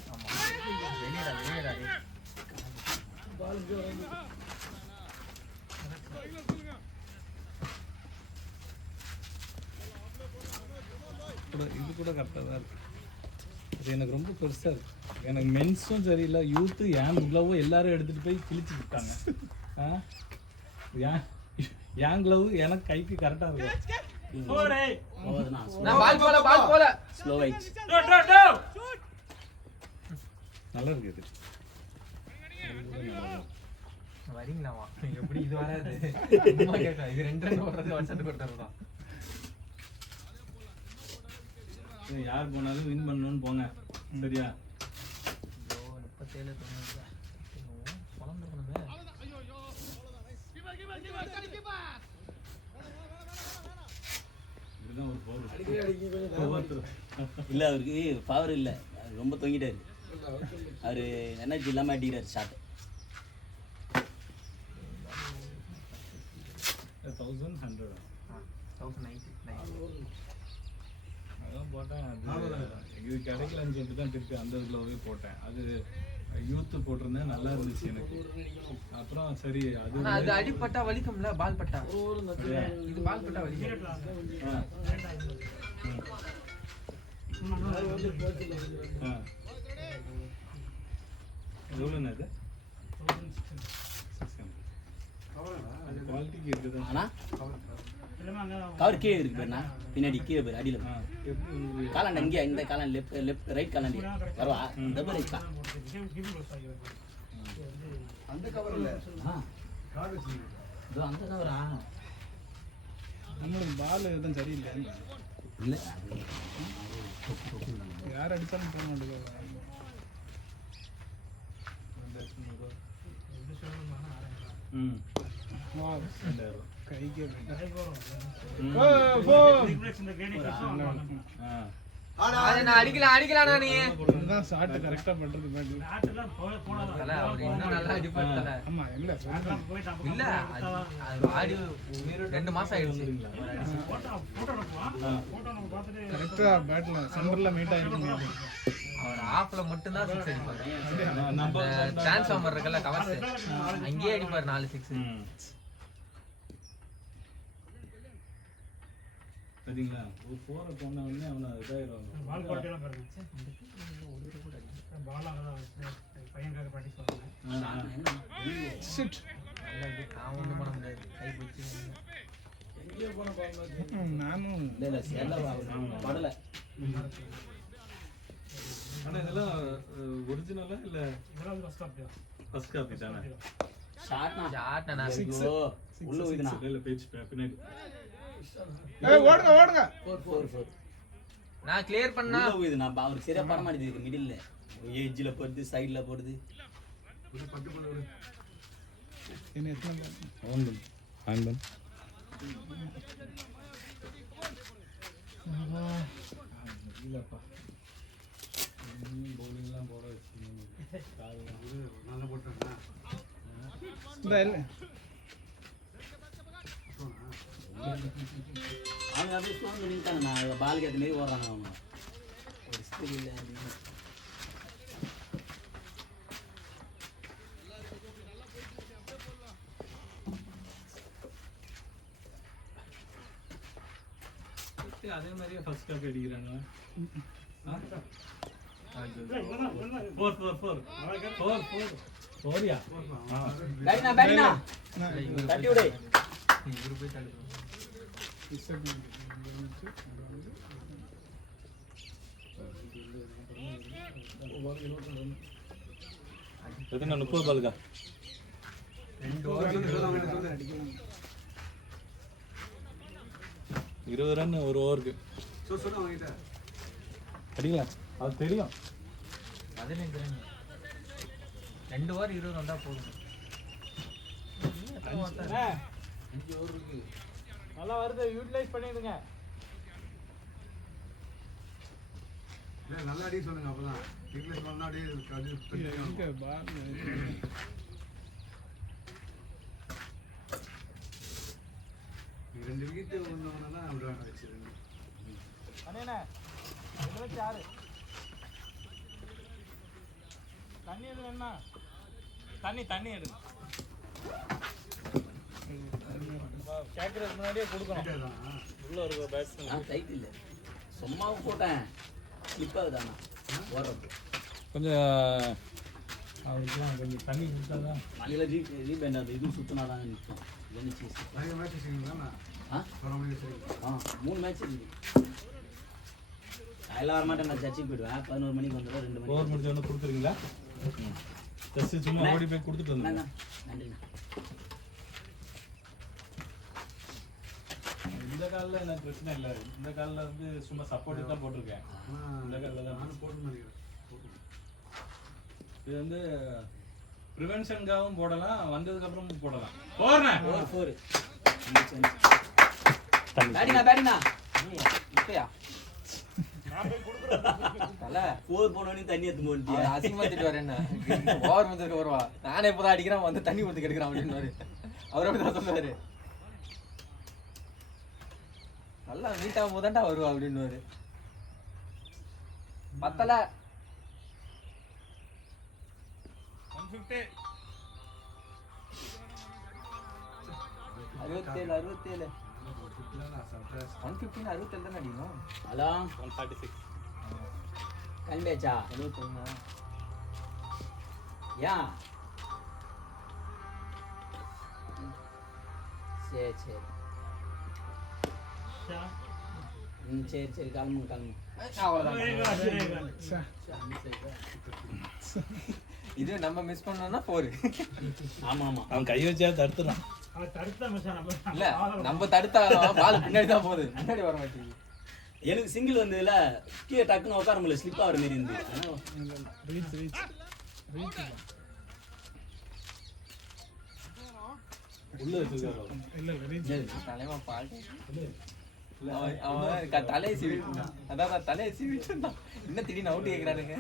இது கூட கரெக்டாக தான் இருக்கு அது எனக்கு ரொம்ப பெருசாக இருக்கு எனக்கு மென்ஸும் சரியில்லை யூத்து ஏன் க்ளவ் எல்லாரும் எடுத்துகிட்டு போய் கிழிச்சு விட்டாங்க ஏன் க்ளவ் எனக்கு கைக்கு கரெக்டாக இருக்கும் பால் போல ஸ்லோ ஆயிடுச்சு. நல்லா இருக்கு இது வரீங்களாமா எப்படி இது வராது சும்மா கேட்கலாம் இது 2 ஓடுறது வாட்ஸ்அப் கொடுத்துறது தான் யார் போனாலும் வின் பண்ணணும்னு போங்க சரியா 37 குழந்தை இதுதான் ஒரு பவர் இல்ல அவருக்கு பவர் இல்ல அவர் ரொம்ப தொங்கிட்டாரு அவரு எனர்ஜி இல்லாம அடிக்கிறாரு ஷாட் 1100 1090 அதான் போட்டேன் இது கிடைக்கலன்னு சொல்லிட்டு தான் திருப்பி அந்த இதுலவே போட்டேன் அது யூத்து போட்டிருந்தேன் நல்லா இருந்துச்சு எனக்கு அப்புறம் சரி அது அது அடிப்பட்டா வலிக்கும்ல பால் பட்டா இது பால் பட்டா வலிக்கும் எவ்வளோண்ணா இது குவாலிட்டிக்கு இருக்குது ஆனா கவர் கீழே இருக்கு பேருண்ணா பின்னாடி கீழே பேர் அடியில் காலாண்டா இங்கே இந்த காலாண்டு லெஃப்ட் ரைட் காலாண்டி வரவா இந்த பேர் இருக்கா அந்த கவர் இல்ல கார்டு இதோ அந்த கவரா நம்மளுக்கு பால் எதுவும் சரியில்லை இல்லை யார் அடித்தாலும் போக மாட்டேங்குது ம் கைக்கே நான் அடிக்கலாம்டா நீ தான் ஷாட் கரெக்டா பண்றது மாதிரி தல அவர் இன்னும் நல்லா அடிப்பார் தல ஆமா இல்ல இல்ல அது ஆடி 2 மாசம் ஆயிடுச்சு கரெக்டா பேட்ல சென்டர்ல மீட் ஆயிருக்கு அவர் ஆஃப்ல மட்டும் தான் 6 அடிப்பார் நம்ம டிரான்ஸ்ஃபார்மர் இருக்கல கவர்ஸ் அங்கேயே அடிப்பார் 4 6 சரிங்களா ஒரு போற போன உடனே அவன இதாயிரும் பால் போட்டேலாம் பாருங்க பால் அங்க பையன்காக பிராக்டிஸ் பண்ணுங்க சிட் நான் ஒண்ணும் பண்ண முடியாது கை பிடிச்சி எங்கேயோ போன பாருங்க நானும் இல்லை இல்லை சேர்ந்த படலை ஆனா இதெல்லாம் ஒரிஜினலா இல்ல இதெல்லாம் ஃபர்ஸ்ட் காப்பி ஃபர்ஸ்ட் காப்பி தானே ஷாட்னா ஷாட்னா உள்ள ஊதுனா இல்ல பேஜ் பின்னாடி ஓடுங்க ஓடுங்க 4 நான் கிளியர் பண்ணா உள்ள ஊதுனா அவருக்கு சரியா பட மாட்டேங்குது மிடில்ல எட்ஜ்ல போடுது சைடுல போடுது பட்டு பண்ணு என்ன எத்தனை ஆன் பண்ணு ஆன் பண்ணு இல்லப்பா பவுலிங்லாம் போட வச்சு நல்லா போட்டுருக்கேன் இந்த இல்ல அவங்க அப்படியே ஸ்லோன் பண்ணிட்டாங்க. நான் பாலுக்கு ஏற்ற மாரி ஓடுறாங்க அவங்க. ஒரு ஸ்பீட் இல்லை அப்படின்னு. அதே மாதிரியே ஃபர்ஸ்ட் காப்பி அடிக்கிறாங்க. ஃபோரியா பேட்டினா தட்டி விடு. எத்தனை 30 பாலுக்கா? 2 ஓவர் அடிக்கலாம். 20 ரன் ஒரு ஓவருக்கு சொல்லு அவங்ககிட்ட. அடிக்கலாம். அது தெரியும். 15 ரன் 2 ஓவர் 20 வந்தா போதும். 5 ஓவர் இருக்கு. நல்லா வருது, யூட்டிலைஸ் பண்ணிடுங்க. இல்லை நல்லா அடி சொல்லுங்க, அப்பதான் இங்கிலீஷ் பண்ணா அப்படியே நீ 2 விக்கெட் ஒன்றுனா அப்படி வச்சு அண்ணே 26 தண்ணி எது வேணா? தண்ணி எடு. கேட்கறதுக்கு முன்னாடியே கொடுக்கணும். உள்ள ஒரு பேட்ஸ்மேன் நான் டைட் இல்லை, சும்மா போட்டேன். ஸ்லிப் ஆகுதாண்ணா ஓடுறது. கொஞ்சம் அவருக்குலாம் கொஞ்சம் தண்ணி கொடுத்தாதான் மலையில் ரீபேண்ட் அது இது சுற்றினா தான் நிற்கும். இல்லைன்னு சீஸ். நிறைய மேட்ச் வச்சுருக்கீங்களா? ஆ 3 மேட்ச் இருக்குது. காலையில் வர மாட்டேன், நான் சர்ச்சுக்கு போயிடுவேன். 11 மணிக்கு வந்துடுவேன். 2 மணிக்கு ஓவர் முடிச்ச உடனே கொடுத்துருங்களா? ஜஸ்ட் சும்மா ஓடி போய் கொடுத்துட்டு வந்தேன். நன்றிண்ணா. இந்த காலில் எனக்கு பிரச்சனை இல்லை. இந்த காலில் வந்து சும்மா சப்போர்ட் தான் போட்டிருக்கேன். இந்த காலில் தான் நானும் போட்டு நினைக்கிறேன். இது வந்து ப்ரிவென்ஷனுக்காகவும் போடலாம், வந்ததுக்கப்புறம் போடலாம். போடுறேன் 4 பேட்டினா இப்பயா தலை 4 போனோடனே தண்ணி எடுத்து போட்டு அசிங்கமா திட்டு வரேன். என்ன ஓவர் வந்ததுக்கு வருவா, நானே இப்பதான் அடிக்கிறேன், வந்து தண்ணி ஊற்றி கெடுக்கிறான் அப்படின்னு அவர் அப்படிதான் சொல்லுவாரு. நல்லா நீட்டாகும் போதான்டா வருவா அப்படின்னு பத்தல 150 67 115 67 தானே அடிக்கணும். ஹலோ 146 கிளம்பியாச்சா? 71 ஏன்? சரி சரி சரி கிளம்புங்க. இது நம்ம மிஸ் பண்ணோம்னா 4. ஆமா ஆமா, அவன் கை வச்சா தடுத்துறான். இல்ல நம்ம தடுத்தாலும் பால் பின்னாடி தான் போகுது, முன்னாடி வர மாட்டேங்குது. எனக்கு சிங்கிள் வந்ததுல கீழே டக்குன்னு உட்கார முடியல, ஸ்லிப் ஆகிற மாதிரி இருந்து. உள்ள வச்சிருக்காரு. தலைவன் பால் அவன் தலையை சீவிட்டு, அதான் தலையை சீவிட்டு இருந்தான். என்ன திடீர்னு அவுட் கேட்கிறானுங்க.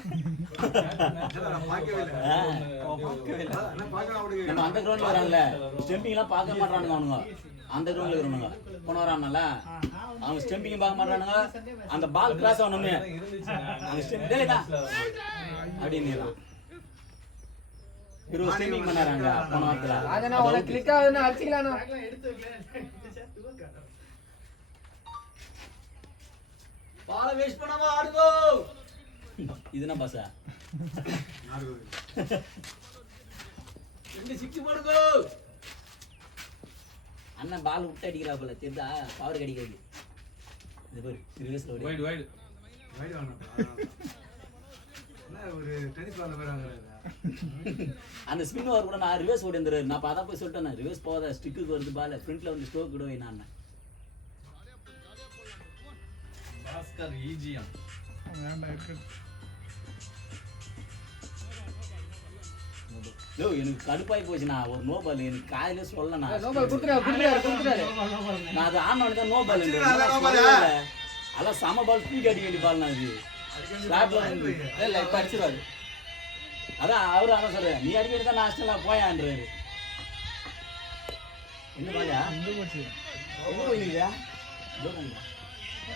நான் பார்க்கவே இல்லை. அவன் பார்க்கவே இல்லை. நான் பார்க்கலாம் அப்படி நம்ம அந்த கிரவுண்ட்ல வரான்ல, ஸ்டெம்பிங் எல்லாம் பார்க்க மாட்டானுங்க அவனுங்க. அந்த கிரவுண்ட்ல இருக்கிறவனுங்க போன வரானல, அவங்க ஸ்டெம்பிங் பார்க்க மாட்டானுங்க. அந்த பால் கிராஸ் ஆகணும்னு அந்த ஸ்டெம்பிங் அப்படின்னு இவரு ஸ்டெம்பிங் பண்ணாராங்க போன வாரத்துல. அதனா உனக்கு கிளிக் ஆகுதுன்னு அடிச்சிக்கலாம்னா பால வேஸ்ட் பண்ணாம ஆடுங்கோ. இதுனா பாசா ரெண்டு சிக்ஸ் போடுங்கோ. அண்ணன் பால் விட்டு அடிக்கிறாப்புல தெரிதா, பவர் கிடைக்காது. இது பாரு ரிவர்ஸ்ல ஓடி வைட் வைட் வைட் வாங்கப்பா. என்ன ஒரு டென்னிஸ் பால் வராங்க. அந்த ஸ்பின் ஓவர் கூட நான் ரிவர்ஸ் ஓடி வந்துரு. நான் அதான் போய் சொல்லிட்டேன், ரிவர்ஸ் போகாத, ஸ்டிக்கு வருது பால், ஃப்ரண்ட்ல வந்து ஸ்ட்ரோக் விடுவே. நான் பாஸ்கர் ஈஜியம் எனக்கு கடுப்பாய் போச்சுண்ணா. ஒரு நோ பால் எனக்கு காலையில சொல்லணா. குடுத்துறாரு. நான் அது ஆமாம் நோ பால் அதெல்லாம் சம பால் தூக்கி அடிக்க வேண்டிய பால். நான் இது ஸ்லாப்ல வந்து இல்ல இப்ப அடிச்சிருவாரு. அதான் அவரு அதான் சொல்ற, நீ அடிக்க வேண்டியதான் நான் போயான்றாரு. என்ன பாலியா எங்க போயிருக்கா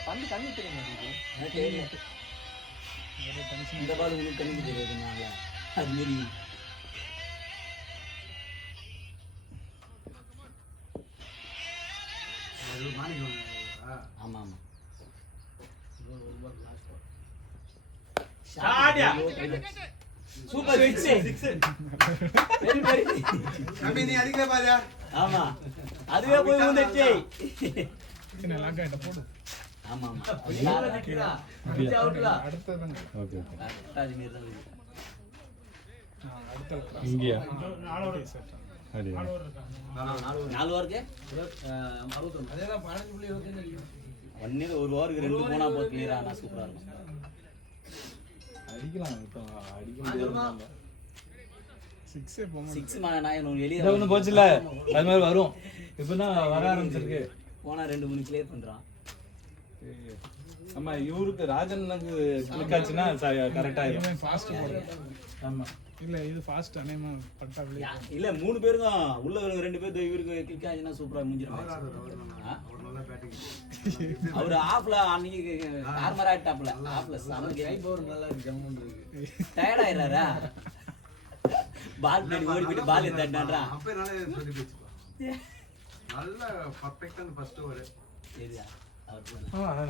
பந்து கண்ணு தெரியுமா எனக்கு தெரியல. இந்த பால் உங்களுக்கு கண்ணுக்கு தெரியாதுனால அது மாரி ஆமா ஆமா சூப்பர் சிக்ஸ் வெரி வெரி தம்பி நீ அடிக்கல பாரு. ஆமா அதுவே போய் வந்துச்சு என்ன லாக் ஆயிட்ட போடு. ஆமா ஆமா அடிச்சு அவுட்ல அடுத்ததுங்க. ஓகே அது மாரி தான் இருக்கு. அடுத்த இங்கயா நாலு ஓவர் செட். அப்படியே நாலு ஓவர் இருக்கா. 4 ஓவருக்கு அதேதான் 15.25 அடிக்கும். ஒன்னே ஒரு ஓவருக்கு 2 போனா போது கிளியரா ஆனா சூப்பரா இருக்கும். அடிக்கலாம் இப்போ அடிக்க முடியாது. 6 போங்க. 6 நான் வெளிய இது ஒண்ணு போச்சுல அது மாதிரி வரும். இப்பதான் வர ஆரம்பிச்சிருக்கு. போனா 2-3 கிளியர் பண்றான். ஆமா இவருக்கு ராஜனுக்கு கிளிக் ஆச்சுன்னா கரெக்டா ஆயிடும். இவன் ஃபாஸ்ட் போடுறான். ஆமா இல்ல இது ஃபாஸ்ட் அனேமா பட்டா வெளிய. இல்ல 3 பேருக்கும் உள்ள ஒரு 2 பேர் இவருக்கு கிளிக் ஆச்சுன்னா சூப்பரா முடிஞ்சிரும். அவர் நல்லா பேட்டிங். அவர் ஆஃப்ல அன்னைக்கு நார்மலா ஆயிட்டாப்ல ஆஃப்ல சம கேம் பவர் நல்லா இருக்கு ஜம்முன்னு இருக்கு. டயர்ட் ஆயிராரா பால் தேடி ஓடி போய் பால் தட்டறான். அப்ப என்னால சொல்லி போச்சுப்பா. நல்ல பர்ஃபெக்ட்டா அந்த ஃபர்ஸ்ட் ஓவர். சரியா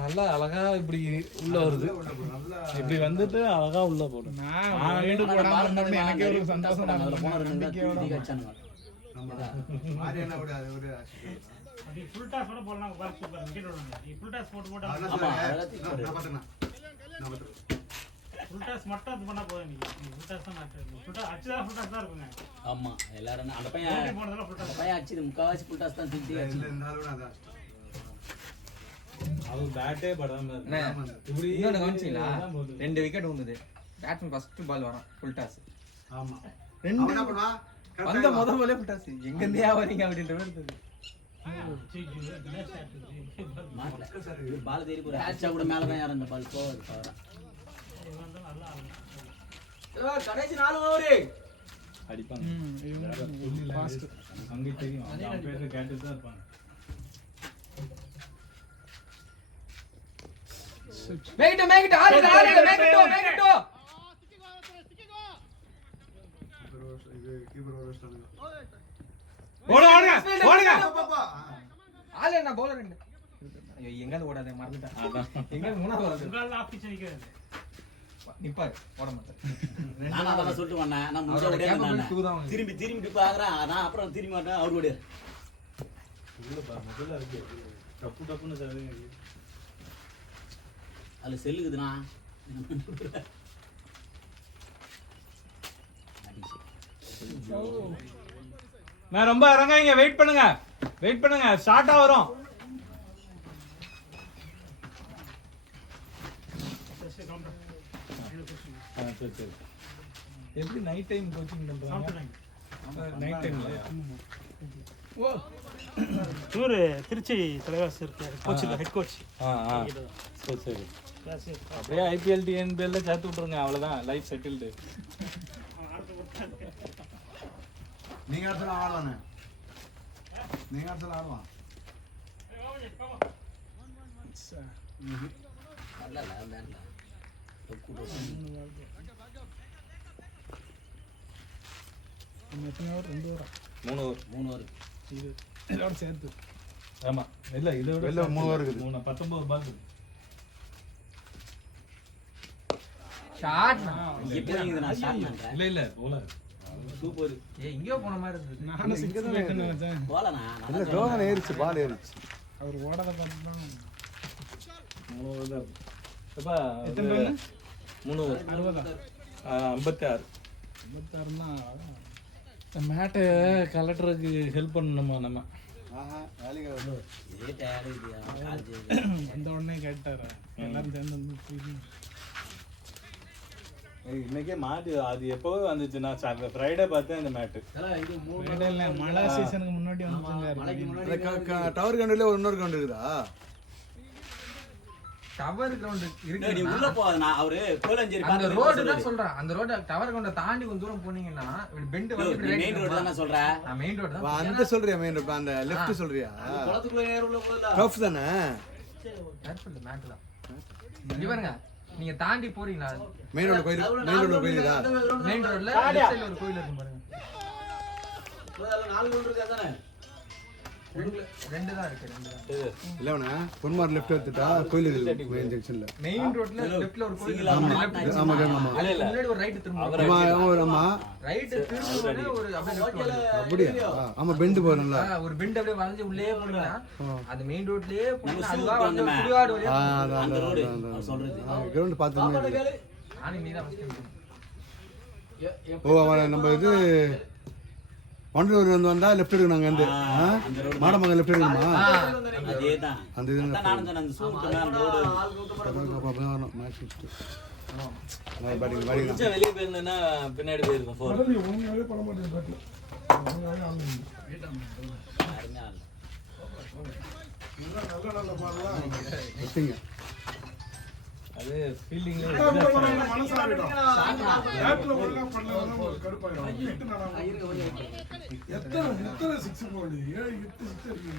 நல்லா அழகா இப்படி உள்ள வருது. நல்லா இப்படி வந்துட்டு அழகா உள்ள போடும். நான் வீடு போடாம இருந்தோம்னு எனக்கே ஒரு சந்தோஷம் தான். அதுல போன 2 நம்பிக்கையோட தூக்கி வச்சானுங்க. நம்ம மாரியண்ணா கூட அது ஒரு அப்படி ஃபுல் டாஸ் கூட போடலாம். பால் சூப்பர் விக்கெட் விடுவாங்க. ஃபுல் டாஸ் போட்டு போட்டா அதான் ஆமா, சார். அதெல்லாம் தூக்கி போடு. நான் பாத்தேன். ஃபுல் டாஸ் மட்டும் அது பண்ணா போதும். நீங்க ஃபுல் டாஸ் தான் மாட்டேன். ஃபுல் டாஸ் அச்சா ஃபுல் டாஸ் தான் இருக்குங்க. ஆமா எல்லாரும் அந்த பையன் போனதெல்லாம் ஃபுல் டாஸ். அடிச்சு முக்காவாசி ஃபுல் டாஸ் தான் தூக்கி இல்ல அடிச்சு. இந்த ஆளோட அதான். அவர் பேட்டே படாம அண்ணே, இப்படி இன்னொன்னு கவனிச்சீங்களா? 2 விக்கெட் வந்தது. பேட்ஸ்மேன் ஃபர்ஸ்ட் பால் வரான் ஃபுல் டாஸ். ஆமா. 2 அவன் என்ன பண்ணுவான்? வந்த முத பாலே ஃபுல் டாஸ். எங்க இருந்தே வரீங்க அப்படின்ற மாதிரி இருந்தது. மாட்டல பால் தேடி போற அடிச்சா கூட மேல தான் யாரும் அந்த பால் போகுது பவரா. கடைசி 4 ஓவர் அடிப்பாங்க. இவங்க ஃபாஸ்ட். அங்கே தெரியும் அவன் பேரு கேட்டு தான் இருப்பாங்க. Make it all make it இது கீப்பர் ஓவர் ஸ்டாண்டுங்க. ஓடுங்க பாப்பா. ஆளே நான் பவுலர் இல்ல. ஐயோ எங்க ஓடாதே மறந்துட்டேன். எங்க மூணாவது வருது. உங்களால ஆஃபீஸ் நிக்கிறது. நிப்பாரு ஓட மாட்டேன். நான் அதெல்லாம் சொல்லிட்டு வந்தேன். நான் முஞ்ச அவரோட ஓடியே capability வந்தேன். two தான் அவனுக்கு. திரும்பி பாக்குறேன். நான் அப்புறம் திரும்பி மாட்டேன். அவர் ஓடியாரு. உள்ள பா முதல்ல இருக்கு. டப்பு டப்புன்னு சரி. அதுல செல்லுக்குதுண்ணா. நான் ரொம்ப இறங்காதீங்க. வெயிட் பண்ணுங்க ஸ்டார்ட்டா வரும். சரி எப்படி நைட் டைம் கோச்சிங் பண்றாங்க? நைட் டைம்ல இவரு திருச்சி தலைவாசி இருக்காரு. Coach head coach. சரி அப்படியே ஐபிஎல் டிஎன்பிஎல்ல சேர்த்து விட்டுருங்க. அவ்வளவுதான் லைஃப் செட்டில்டு. நீங்க அடுத்த ஆடுவானே. நீங்க அடுத்த ஆடுவான். எத்தனை ஓவர்? 2 ஓவரா? 3 ஓவர். 3 ஓவர். இது இதோட சேர்த்து. ஆமா இல்ல இதோட இல்ல, 3 ஓவர் இருக்குது. 19 பால் இருக்கு. ஷாட். இப்போ இங்க நான் ஷாட் பண்றேன். இல்ல போலர் சூப்பர். எங்கயோ போன மாதிரி இருந்தது. நானும் 6 வைக்கணும் வச்சேன். போலண்ணா. இல்ல ஜோகன் ஏறிச்சு, பால் ஏறிச்சு. அவர் ஓடாத பார்த்து தான். 3 ஓவர் தான். அப்பா எத்தனை ரன்? 3 ஓவர். 60. 56. 56 தான். இந்த மேட்டை கலெக்டருக்கு ஹெல்ப் பண்ணணுமா நம்ம? ஆஹா வேலைக்கு இதே டயர்டு இதுயா காலேஜ். வந்த உடனே கேட்டாரு. எல்லாரும் சேர்ந்து வந்து தூக்கி. இன்னைக்கே மாட்டு அது எப்பவே வந்துச்சு. நான் ஃப்ரைடே பார்த்தேன் இந்த மேட்டு. இல்ல, மழை சீசனுக்கு முன்னாடி மலைக்கு வந்து முன்னாடி டவர் கண்டில இன்னொரு கண்டு இருக்குதா? டவர் கிரவுண்ட் நீ இருக்கு. உள்ள போகாத, நான் அவரு கோலஞ்சேரி அந்த ரோடு தான் சொல்றேன். அந்த ரோட டவர் கிரவுண்ட தாண்டி கொஞ்சம் தூரம் போனீங்கன்னா இப்படி பெண்ட் வந்து இப்படி மெயின் ரோடு தான் நான் சொல்றேன். மெயின் ரோடு தான். அந்த சொல்றியா மெயின் ரோட் அந்த லெஃப்ட் சொல்றியா? குளத்துக்குள்ள நேரா உள்ள போகுதா? டஃப் தானே. கேர்ஃபுல் மேட் தான். இங்க பாருங்க, நீங்க தாண்டி போறீங்களா மெயின் ரோட் கோயில், மெயின் ரோட் கோயிலுதா? மெயின் ரோட்ல லெஃப்ட் சைடுல ஒரு கோயில் இருக்கு பாருங்க. அதுல 4 கிலோமீட்டர் இருக்கா தானே? ரெண்டு தான் இருக்கு, ரெண்டு தான். இல்லவனா பொன்மார் லெஃப்ட் எடுத்துட்டா கோயில் இருக்கு மெயின் ஜங்ஷன்ல. மெயின் ரோட்ல லெஃப்ட்ல ஒரு கோயில். ஆமா ஆமா ஆமா. முன்னாடி ஒரு ரைட் திரும்ப. ஆமா ரைட் திரும்ப ஒரு அப்படியே லெஃப்ட் வருது. அப்படியே ஆமா பெண்ட் போறல. ஒரு பெண்ட் அப்படியே வளைஞ்சு உள்ளே போறீங்க. அது மெயின் ரோட்லயே போனா நம்ம அதுவா வந்து சூப்பர் புடிவாடு வழியா. அந்த ரோடு அவர் சொல்றது. கிரவுண்ட் பாத்துமே. நானே நீதான் ஃபர்ஸ்ட். ஓ நம்ம இது வண்டலூர் வந்து வந்தா லெஃப்ட் எடுக்கணும் அங்க இருந்து. மாடமங்க லெஃப்ட் எடுக்கணுமா? அதேதான். அந்த இது நானும் தான் அந்த சூப்பர் அந்த ரோடு கொஞ்சம் வெளிய போயிருந்தேன்னா பின்னாடி போயிருக்கும் ஃபோன். கடல் ஒழுங்காவே பண்ண மாட்டேன் பாட்டு. நல்ல நல்ல பாடலாம். வச்சிங்க. அது ஃபீல்டிங்ல மனசாகிடும். பேட்ல ஒழுங்கா பண்ணலன்னா ஒரு கடுப்பாயிடும். ஹிட் நல்லா எத்தனை 6 போடு 7 8 6 இருக்கு.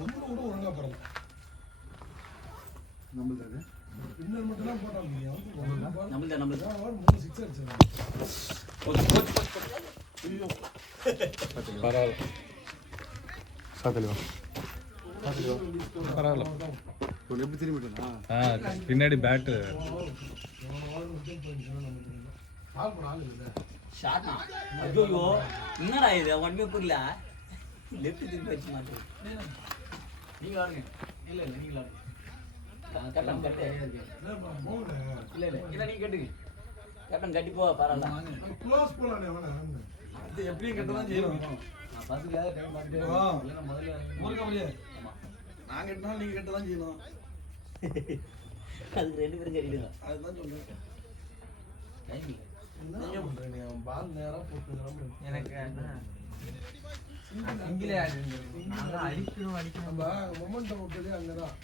ஒண்ணு கூட ஒழுங்கா பண்ணல. நம்மளது இன்னொரு மட்டும் தான் போட்டாங்க. நம்மள 3 6 அடிச்சாங்க. ஐயோ பரவாயில்ல. சாத்தலிவா பரவாயில்ல. ஒரு எப்படி திரும்பிட்டா பின்னாடி பேட்டு ஷாட்டா. ஐயோ என்னடா இது ஒண்ணுமே புரியல. லெஃப்ட் திருப்பி வச்சு மாட்டேன். நீங்க ஆடுங்க. இல்ல இல்ல நீங்க ஆடுங்க. கட்டம் கட்டு. இல்ல இல்ல இல்ல நீங்க கட்டுங்க. கட்டம் கட்டி போ பரவாயில்ல. க்ளோஸ் போலானே அவன. இது எப்படியும் கட்ட தான் செய்யணும். நான் பஸ்ல டைம் பார்த்துட்டே இல்ல முதல்ல ஊருக்கு அப்படியே. நான் கட்டினா நீங்க கட்ட தான் செய்யணும். அதுக்கு 2 பேரும் கட்டிடுங்க. அதுதான் சொல்றேன். டைம் என்ன பண்ற நீ? பால் நேரா போட்டுங்கற. எனக்கு இங்கிலே நான் அடிக்கணும். நம்ம மொமெண்டம் விட்டதே அங்கதான்.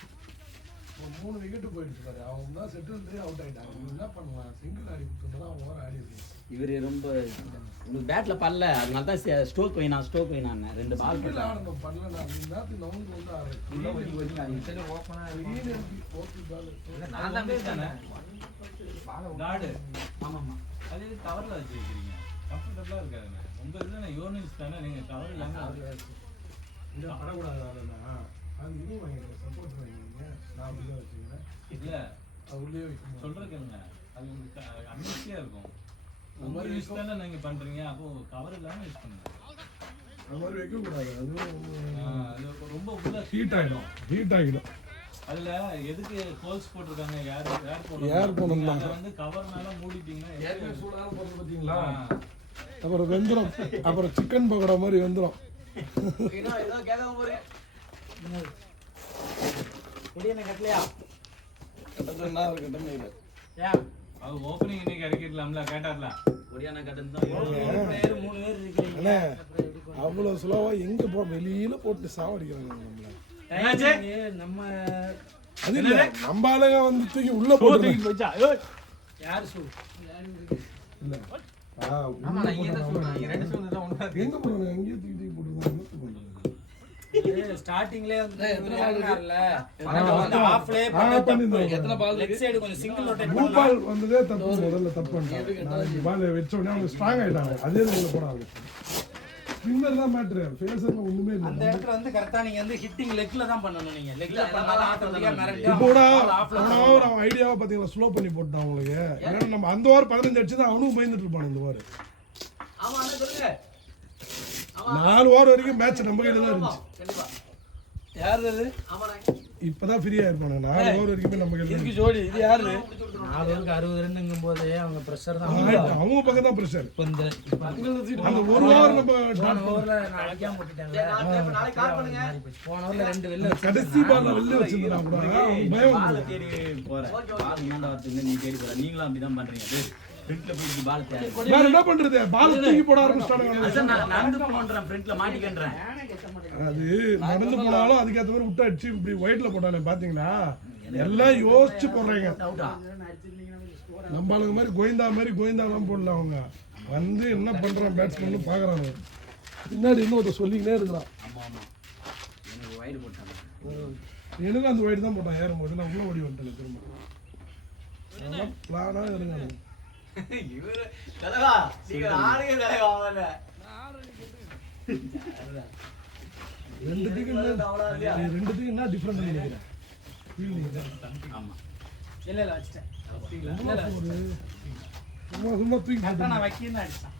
3 விக்கெட் போயிடுச்சு பாரு. அவங்க தான் செட்டில் அவுட் ஆயிட்டாங்க. என்ன பண்ணலாம்? சிங்கிள் ஆடி கொடுத்தா அவங்க ஓவர் ஆடி இருக்கு. இவரு ரொம்ப உங்களுக்கு பேட்ல பல்ல அதனால தான் ஸ்டோக் வைனான் 2 பால் சிங்கிள் ஆடணும் பண்ணல. நான் இந்த நவுந்து வந்து ஆடுறேன். சரி ஓபனா ஓகே பால். நான் தான் மிஸ் பண்ணேன். கார்டு ஆமாமா. அது கவர்ல வச்சு வைக்கிறீங்க. கம்ஃபர்ட்டபிளா இருக்காதுங்க. உங்க இதுல யூனிட்ஸ் தானே நீங்க கவர் இல்லாம இந்த படக்கூடாது ஆடுனா. அது இது வாங்கிடுறேன். சப்போர்ட் வாங்கிடுங்க. நான் அப்படிதான் வச்சுக்கிறேன். இல்ல அது உள்ளே வைக்கணும். சொல்றேன் கேளுங்க. அது உங்களுக்கு அன்ஈஸியா இருக்கும். உங்க யூஸ் தானே நீங்க பண்றீங்க. அப்போ கவர் இல்லாம யூஸ் பண்ணுங்க. அது மாதிரி வைக்கக்கூடாது. அது அது ரொம்ப உள்ள ஹீட் ஆகிடும். அதுல எதுக்கு ஹோல்ஸ் போட்டிருக்காங்க? ஏர் போடணும்னா. அதை வந்து கவர் மேல மூடிட்டீங்கன்னா ஏற்கனவே சூடான போறது பார்த்தீங்களா? அப்புறம் வெந்துடும். அப்புறம் சிக்கன் பக்கோடா மாதிரி வெந்துடும். ஏதோ கேட்காம போறீங்க. என்ன கட்டலையா? கட்டதுன்னா அது கட்டமே இல்லை. ஏன் அது ஓப்பனிங் இன்னைக்கு இறக்கிடலாம்ல கேட்டார்ல. ஒடியான கட்டன் தான் 3 பேர் இருக்கீங்க. அண்ணே அவ்வளவு சுலவா எங்க போ வெளியில போட்டு சாவடிக்கிறாங்க நம்மள. என்னாச்சு? நம்ம அது இல்ல நம்ம ஆளுங்க வந்து தூக்கி உள்ள போட்டு யார் சூ இல்ல. ஆமா நான் இங்க தான் சொல்றேன். இங்க 2 சூந்து தான் ஒண்ணா இருக்கு. எங்க போறாங்க? எங்க தூக்கி போட்டுருக்காங்க. ஸ்டார்டிங்லே வந்து எத்தனை பால் இல்ல வந்து ஆஃப்லே பண்ணிருந்தோம். எத்தனை பால் லெஃப்ட் சைடு கொஞ்சம் சிங்கிள் ரொட்டேட் ப்ளூ பால் வந்ததே தப்பு. முதல்ல தப்பு பண்ணிட்டாங்க. பால் வச்ச உடனே அவங்க ஸ்ட்ராங் ஆயிட்டாங்க. அதே உள்ள போறாங்க. ஸ்பின்னர் தான் மேட்டர். ஃபேஸர்ல ஒண்ணுமே அந்த இல்ல. இடத்துல வந்து கரெக்ட்டா நீங்க வந்து ஹிட்டிங் லெக்ல தான் பண்ணனும். நீங்க லெக்ல பண்ணா ஆட்டோமேட்டிக்கா மிரட்டா இப்போ ஒரு ஐடியாவா பாத்தீங்களா? ஸ்லோ பண்ணி போட்டான் அவங்களுக்கு. ஏன்னா நம்ம அந்த ஓவர் 15 அடிச்சு தான் அவனும் பயந்துட்டு இருப்பான். இந்த ஓவர் ஆமா அண்ணா சொல்லுங்க. 4 ஓவர் வரைக்கும் மேட்ச் நம்ம கையில தான் இருந்துச்சு. கண்டிப்பா யாரு அது? ஆமாடா. இப்பதான் ஃப்ரீயா இருப்பாங்க. 4 ஓவர் வரைக்கும் நம்ம கையில இதுக்கு ஜோடி இது யாரு? 4 ஓவருக்கு 60 ரன்னுங்கும் போது அவங்க பிரஷர் தான். அவங்க பக்கம் தான் பிரஷர். இப்போ இந்த அந்த ஒரு ஓவர் நம்ம போன ஓவர்ல நான் அடிக்காம போட்டுட்டேன். நாளைக்கு கால் பண்ணுங்க. போன ஓவர்ல 2 வெளில கடைசி பால்ல வெளில வச்சிருந்தா கூட பயம் பால் வந்து தேடி போறேன். பால் முன்னாடி வரதுக்கு நீ தேடி போற. நீங்களும் அப்படிதான் பண்றீங்க. ஃப்ரண்ட்ல போய் பால் தேடி. வேற என்ன பண்றது? பால் தூக்கி போட ஆரம்பிச்சிட்டாங்க. அதான் நான் நடந்து போறேன். ஃப்ரண்ட்ல மாட்டிக்கன்றேன். அது நடந்து போனாலும் அதுக்கேற்ற மாதிரி விட்டு அடிச்சு இப்படி ஒயிட்ல போட்டானே பாத்தீங்களா? எல்லாம் யோசிச்சு போடுறாங்க. டவுட்டா நம்ம ஆளுங்க மாதிரி கோவிந்தாலாம் போடல. அவங்க வந்து என்ன பண்றான் பேட்ஸ்மேன் பாக்குறாங்க. பின்னாடி இன்னொருத்த சொல்லிக்கிட்டே இருக்கிறான். ஆமா ஆமா எனக்கு வைடு போட்டாங்க. எனக்கு அந்த வைடு தான் போட்டான் ஏறும்போது. நான் உள்ள ஓடி வந்துட்டேன் திரும்ப. பிளானா இருங்க. இவரு தலைவா சீக்கிரம் ஆளுங்க தலைவா அவன ரெண்டுத்துக்கு என்ன டிஃபரெண்ட் நினைக்கிறேன். ஆமா இல்ல வச்சிட்டேன். சும்மா தூக்கி கரெக்டா நான் வைக்கிறேன்னு அடிச்சேன்.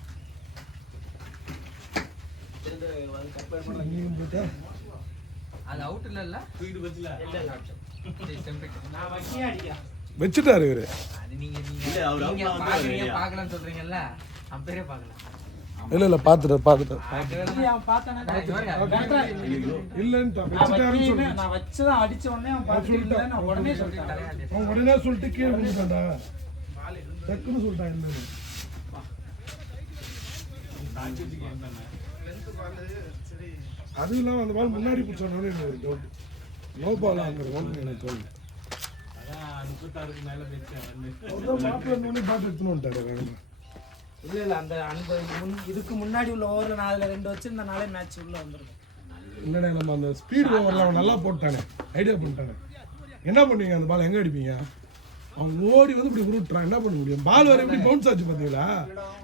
அது அவுட் இல்ல தூக்கிட்டு போச்சுல நான் வைக்கே அடிக்கிறேன். வச்சுட்டாரு இவரு. அது நீங்க இல்ல அவர் நீங்க பாக்கலன்னு சொல்றீங்கல்ல அம்பேரே பாக்கல. இல்ல பாத்துட்டேன் அவன் பார்த்தானே இல்லன்னு நான் வச்சுதான் அடிச்ச உடனே அவன் பார்த்துட்டு நான் உடனே சொல்லிட்டேன். அவன் உடனே சொல்லிட்டு கீழே விழுந்துட்டான்டா. டக்குன்னு சொல்லிட்டான் இல்லன்னு. அதுவும் இல்லாம அந்த பால் முன்னாடி பிடிச்சோன்னு எனக்கு ஒரு டவுட். நோ பால் அங்க ஒன்று எனக்கு தோணுது. அதான் 36க்கு மேல போயிடுச்சு அவர்தான் பாட்டு வந்தோடனே பாட்டு எடுத்துன்னு வந்துட்டாரு வேணுமா. இல்ல அந்த இதுக்கு முன்னாடி உள்ள ஓவர்ல நான் அதுல 2 வச்சிருந்தனாலே மேட்ச் உள்ள வந்துரும். இல்லைண்ணே நம்ம அந்த ஸ்பீட் ஓவரில் அவன் நல்லா போட்டானே, ஐடியா பண்ணிட்டானே. என்ன பண்ணுவீங்க அந்த பால் எங்கே அடிப்பீங்க? அவன் ஓடி வந்து இப்படி உருட்டுறான், என்ன பண்ண முடியும்? பால் வர எப்படி பவுன்ஸ் ஆச்சு பார்த்தீங்களா?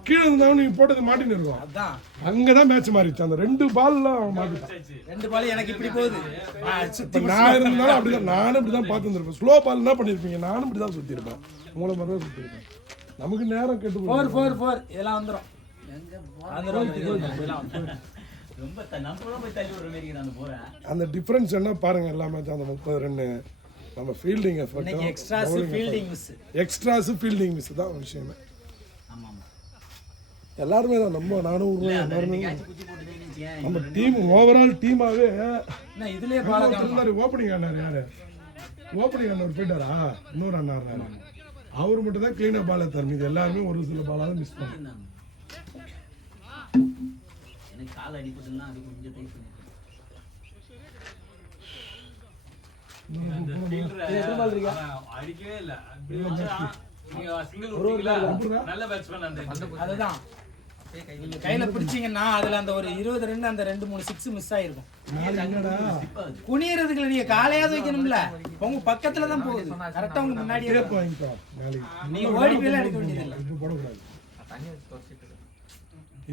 கீழே இருந்தாலும் நீங்கள் போட்டது மாட்டின்னு இருக்கும். அதான் அங்கே தான் மேட்ச் மாறிடுச்சு. அந்த 2 பால்லாம் அவன் மாட்டிட்டான். 2 பால் எனக்கு இப்படி போகுது. நான் இருந்தாலும் அப்படிதான், நானும் இப்படி தான் பார்த்து வந்துருப்பேன். ஸ்லோ பால் என்ன பண்ணியிருப்பீங்க? நானும் இப்படி தான் சுற்றிருப்பேன், உங்களை மாதிரி தான் சுற்றிருப்பேன். நமக்கு நேரம் கெட்டு 4 இதெல்லாம் வந்துடும். ரொம்ப நம்ம போய் தள்ளி விடுற மாதிரி நான் போறேன். அந்த டிஃபரன்ஸ் என்ன பாருங்க. எல்லா மேட்ச் அந்த 30 ரன்னு நம்ம fielding effort, extras fielding miss தான் விஷயமே. ஆமா ஆமா எல்லாருமே தான் நம்ம நானும் குச்சி போட்டு நினைச்சேன். நம்ம டீம் ஓவரால் டீமாவே இதுலயே ஓப்பனிங் ஆனார். யாரு ஓப்பனிங் ஆனவர் போயிட்டாரா? இன்னொரு அண்ணா இருந்தாரு. அவர் மட்டும் தான் கிளீனாக பால் எடுத்தார். மீது எல்லாருமே ஒரு சில பாலாக மிஸ் பண்ணாங்க. எனக்கு கால் அடிப்பட்டுலாம் அது கொஞ்சம் டைப் பண்ணிட்டேன். அடிக்கவே இல்ல. நல்ல பேட்ஸ்மேன் அந்த அதுதான் நீங்க கையில பிடிச்சீங்கன்னா அதுல அந்த ஒரு 20 ரன் அந்த 2-3 6 மிஸ் ஆயிருக்கும். குனியறதுக்குள்ள நீங்க காலையாவது வைக்கணும்ல. உங்க பக்கத்துல தான் போகுது. கரெக்டா உங்க முன்னாடியே நீங்க ஓடி போய் அடிக்க வேண்டியது இல்ல. இப்போ போடக்கூடாது.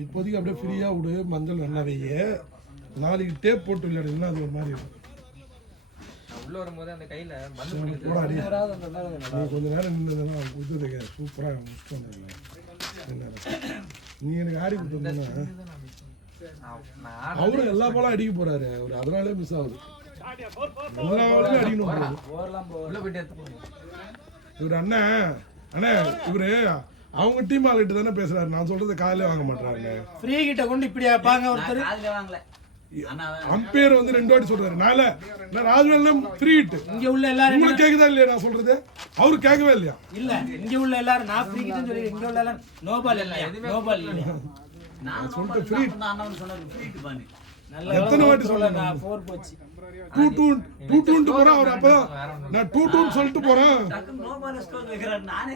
இப்போதைக்கு அப்படியே ஃப்ரீயா விடு. மஞ்சள் நல்லா வையே. நாளைக்கு டேப் போட்டு விளையாடுங்கன்னா அது ஒரு மாதிரி இருக்கும். உள்ள வரும்போது அந்த கையில போடாடி. நீ கொஞ்ச நேரம் நின்றதுன்னா கொடுத்ததுக்கு சூப்பராக முடிச்சுட்டு வந்தேன். நீ எனக்கு ஆடி கொடுத்தா அவரும் எல்லா பாலும் அடிக்க போறாரு. அவர் அதனாலே மிஸ் ஆகுது. எல்லா பாலுமே அடிக்கணும். இவர் அண்ணா இவரு அவங்க டீம் ஆளுகிட்ட தானே பேசுறாரு. நான் சொல்றது காலையில வாங்க மாட்டாங்க. ஃப்ரீ கிட்ட கொண்டு இப்படி பாங்க ஒருத்தர் கால்ல வாங்கல. அம்பையர் வந்து 2 வாட்டி சொல்றாரு. நால ராஜ்வேல் ஃப்ரீ ஹிட். இங்க உள்ள எல்லாரும் உங்களுக்கு கேக்குதா இல்லையா நான் சொல்றது? அவரு கேட்கவே இல்லையா? இல்ல இங்க உள்ள எல்லாரும் நான் ஃப்ரீ கிட்ட சொல்லி இங்க உள்ள எல்லாரும் நோ பால் இல்ல நோ பால் இல்ல. நான் சொல்லிட்டு ஃப்ரீ அண்ணன் சொன்னாரு ஃப்ரீ ஹிட் பானி. நல்ல எத்தனை வாட்டி சொல்றேன்? நான் 4 போச்சு. 2-2 போறேன். அவர் அப்பதான் நான் 2-2 சொல்லிட்டு போறேன். டக்கு நோ பால் ஸ்கோர் வைக்கிறார். நானே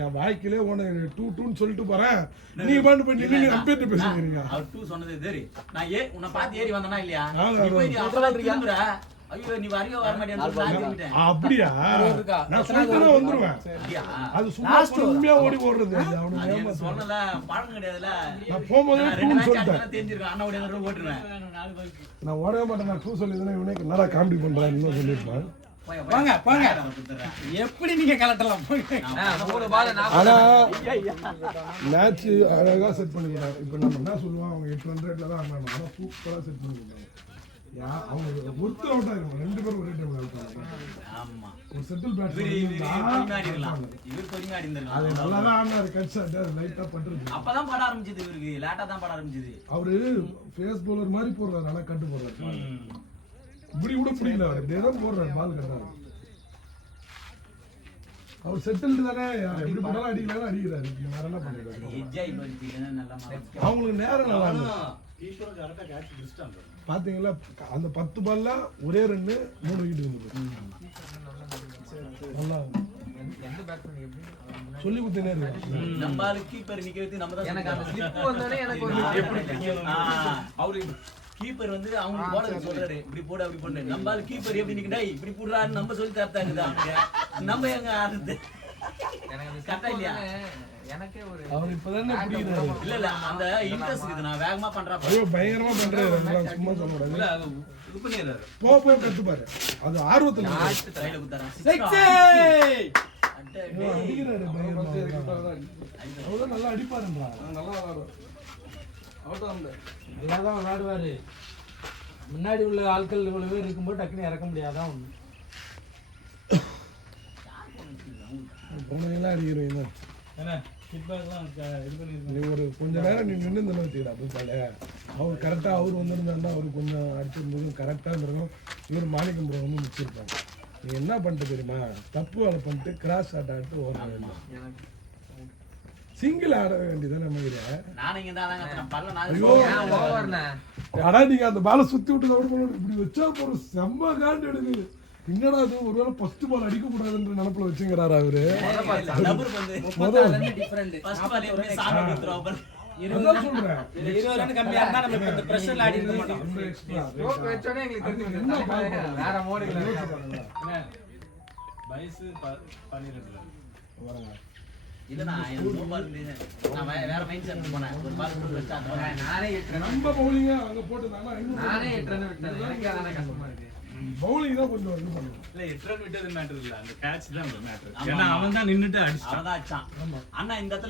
என் வாய்க்கிலே உனக்கு 2-2 சொல்லிட்டு போறேன். நீ பாட்டு போய் நின்னு அம்பேர்ட்ட பேசுறீங்க. அவர் 2 சொன்னது சரி. நான் உன்னை பார்த்து ஏறி வந்தனா இல்லையா? ஆமா. நீ போய் அப்பலாம் திரும்புற. ஐயோ நீ வரையோ வர மாட்டேன்னு நான் திரும்பிட்டேன். அப்படியா? நான் சொல்லிட்டு வந்துருவேன். அப்படியா? அது சும்மா பொறுமையா ஓடுறது. அது சொன்னல பழக்கம் கிடையாதுல. நான் போகும்போது நான் 2 மேட்ச் ஆடினா தெரிஞ்சிருக்கும். அண்ணா ஓடி வந்து ஓட்டுறேன். நான் ஓடவே மாட்டேன். நான் 2 சொல்லியிருந்தேன். இவனுக்கு என்னடா காமெடி பண்றான்னு சொல்லியிருப்பான். போங்க எப்படி நீங்க கலட்டலாம். ஆனா மேட்ச் அழகா செட் பண்ணிக்கிறாங்க. இப்போ நம்ம என்ன சொல்லுவோம், அவங்க 800ல தான் ஆனாங்க. ஆனால் சூப்பராக செட் பண்ணிக்கிறாங்க. அவங்க ஒருத்தர் அவுட் ஆயிருவாங்க. 2 பேரும் ஒரே டைம்ல அவுட் ஆனாங்க. ஆமா ஒரு செட்டில் பேட்ஸ் அது நல்லா தான் ஆனாரு. கட்சாட்டு லைட்டா பண்றது. அப்பதான் பட ஆரம்பிச்சது. இவருக்கு லேட்டா தான் பட ஆரம்பிச்சது. அவரு ஃபேஸ் பவுலர் மாதிரி போடுறாரு. ஆனா கட்டு போடுறாரு. இப்படி கூட பிடிக்கல. அவர் இப்படியே தான் போடுறாரு. பால் கட்டாரு. அவர் செட்டில்டு தானே. எப்படி போட்டாலும் அடிக்கலாம் அடிக்கிறாரு. வேற என்ன பண்ணிடுறாரு? அவங்களுக்கு நேரம் நல்லா இருந்தது. கீப்பரும் கரெக்டா கேட்ச் பிடிச்சிட்டாங்க. பாத்தீங்களா அந்த 10 பால்ல ஒரே ரன்னு 3 விக்கெட் இருந்தது. நல்லா எந்த பேட்ஸ்மேன் எப்படி சொல்லி கொடுத்தேனே இருக்கு. நம்ம ஆளு கீப்பர் நிக்க வைத்து நம்ம தான் எனக்கு அந்த ஸ்லிப் வந்தோடனே எனக்கு ஒரு அவரு கீப்பர் வந்து அவங்க போர்டர் சொல்றாரு இப்படி போடு அப்படி போடு. நம்ம ஆளு கீப்பர் எப்படி நிக்கடா இப்படி போடுறான்னு நம்ம சொல்லி தரத்தாங்க அவங்க. நம்ம எங்க ஆடுது எனக்கு அந்த கரெக்டா இல்லையா? எனக்கே ஒரு அவர் இப்பதானே பிடிக்கிறாரு. இல்ல அந்த இன்ட்ரெஸ்ட் இருக்குது. நான் வேகமா பண்றேன். ஐயோ பயங்கரமா பண்றாரு. அதெல்லாம் சும்மா சொல்ல இல்ல கூடாது. அது இது பண்ணிடுறாரு. போக கத்துப்பாரு. அது ஆர்வத்துல கையில குத்தாரா அடிக்கிறாரு பயங்கரமா. அவர்தான் நல்லா அடிப்பாருன்றா. நல்லா விளையாடுவார். அவர்தான் அந்த நல்லா தான் விளையாடுவாரு. முன்னாடி உள்ள ஆட்கள் இவ்வளவு பேர் இருக்கும்போது டக்குன்னு இறக்க முடியாதான் ஒண்ணு. பொண்ணுங்கெல்லாம் அடிக்கிறீங்க. என்ன கிட்பேக்லாம் இது பண்ணிருக்காங்க. நீ ஒரு கொஞ்ச நேரம் நீ நின்று இருந்தாலும் வச்சுக்கிறா போய் அவர் கரெக்டா அவர் வந்திருந்தாருன்னா அவர் கொஞ்சம் அடிச்சிருந்தது கரெக்டா இருந்திருக்கும். இவர் மாணிக்கம் ப்ரோ வந்து முடிச்சிருப்பாங்க. நீ என்ன பண்ணிட்டு தெரியுமா, தப்பு வேலை பண்ணிட்டு கிராஸ் ஆட்ட ஆட்டு ஓடணும். சிங்கிள் ஆட வேண்டியதான் நம்ம. நானும் இங்க தான் பல்ல ஐயோ ஓவர்ண்ணே ஆனா நீங்க அந்த பாலை சுத்தி விட்டு இப்படி வச்சா போற செம்ம காண்டு எடுக்குது. என்னடா அது ஒருவேளை ஃபர்ஸ்ட் பால் அடிக்க கூடாதுன்ற நினைப்புல வச்சுங்கிறாரு அவரு. டபுள் வந்து முதல் டிஃபரெண்ட். ஃபர்ஸ்ட் பால் எப்படி சாமி குத்துறோம். அதான் சொல்றேன். 20 ரன் கம்மியா இருந்தா நம்ம இப்ப இந்த பிரஷர்ல ஆடி இருக்க மாட்டோம். ரொம்ப extra. ஸ்ட்ரோக் வச்சோடனே எங்களுக்கு தெரிஞ்சு என்ன பால் போடுறது? வேற மோடுல என்ன வயசு 12 வரங்க. இல்ல நான் ஒரு பால் நான் வேற மைண்ட் செட் போனேன். ஒரு பால் வச்சா அந்த பால் நானே 8 ரன் நம்ம பவுலிங்க அங்க போட்டுதானா நானே 8 ரன் விட்டேன். எனக்கு அதானே கஷ்டமா இருக்கு. பவுலிங் தான் கொஞ்சம் இது பண்ணுவோம். இல்ல 8 ரன் விட்டது மேட்டர் இல்ல, அந்த கேட்ச் தான் மேட்டர். ஏன்னா அவன் தான் நின்னுட்டு அடிச்சான். அவதான் அடிச்சான். அண்ணா இந்த இடத்துல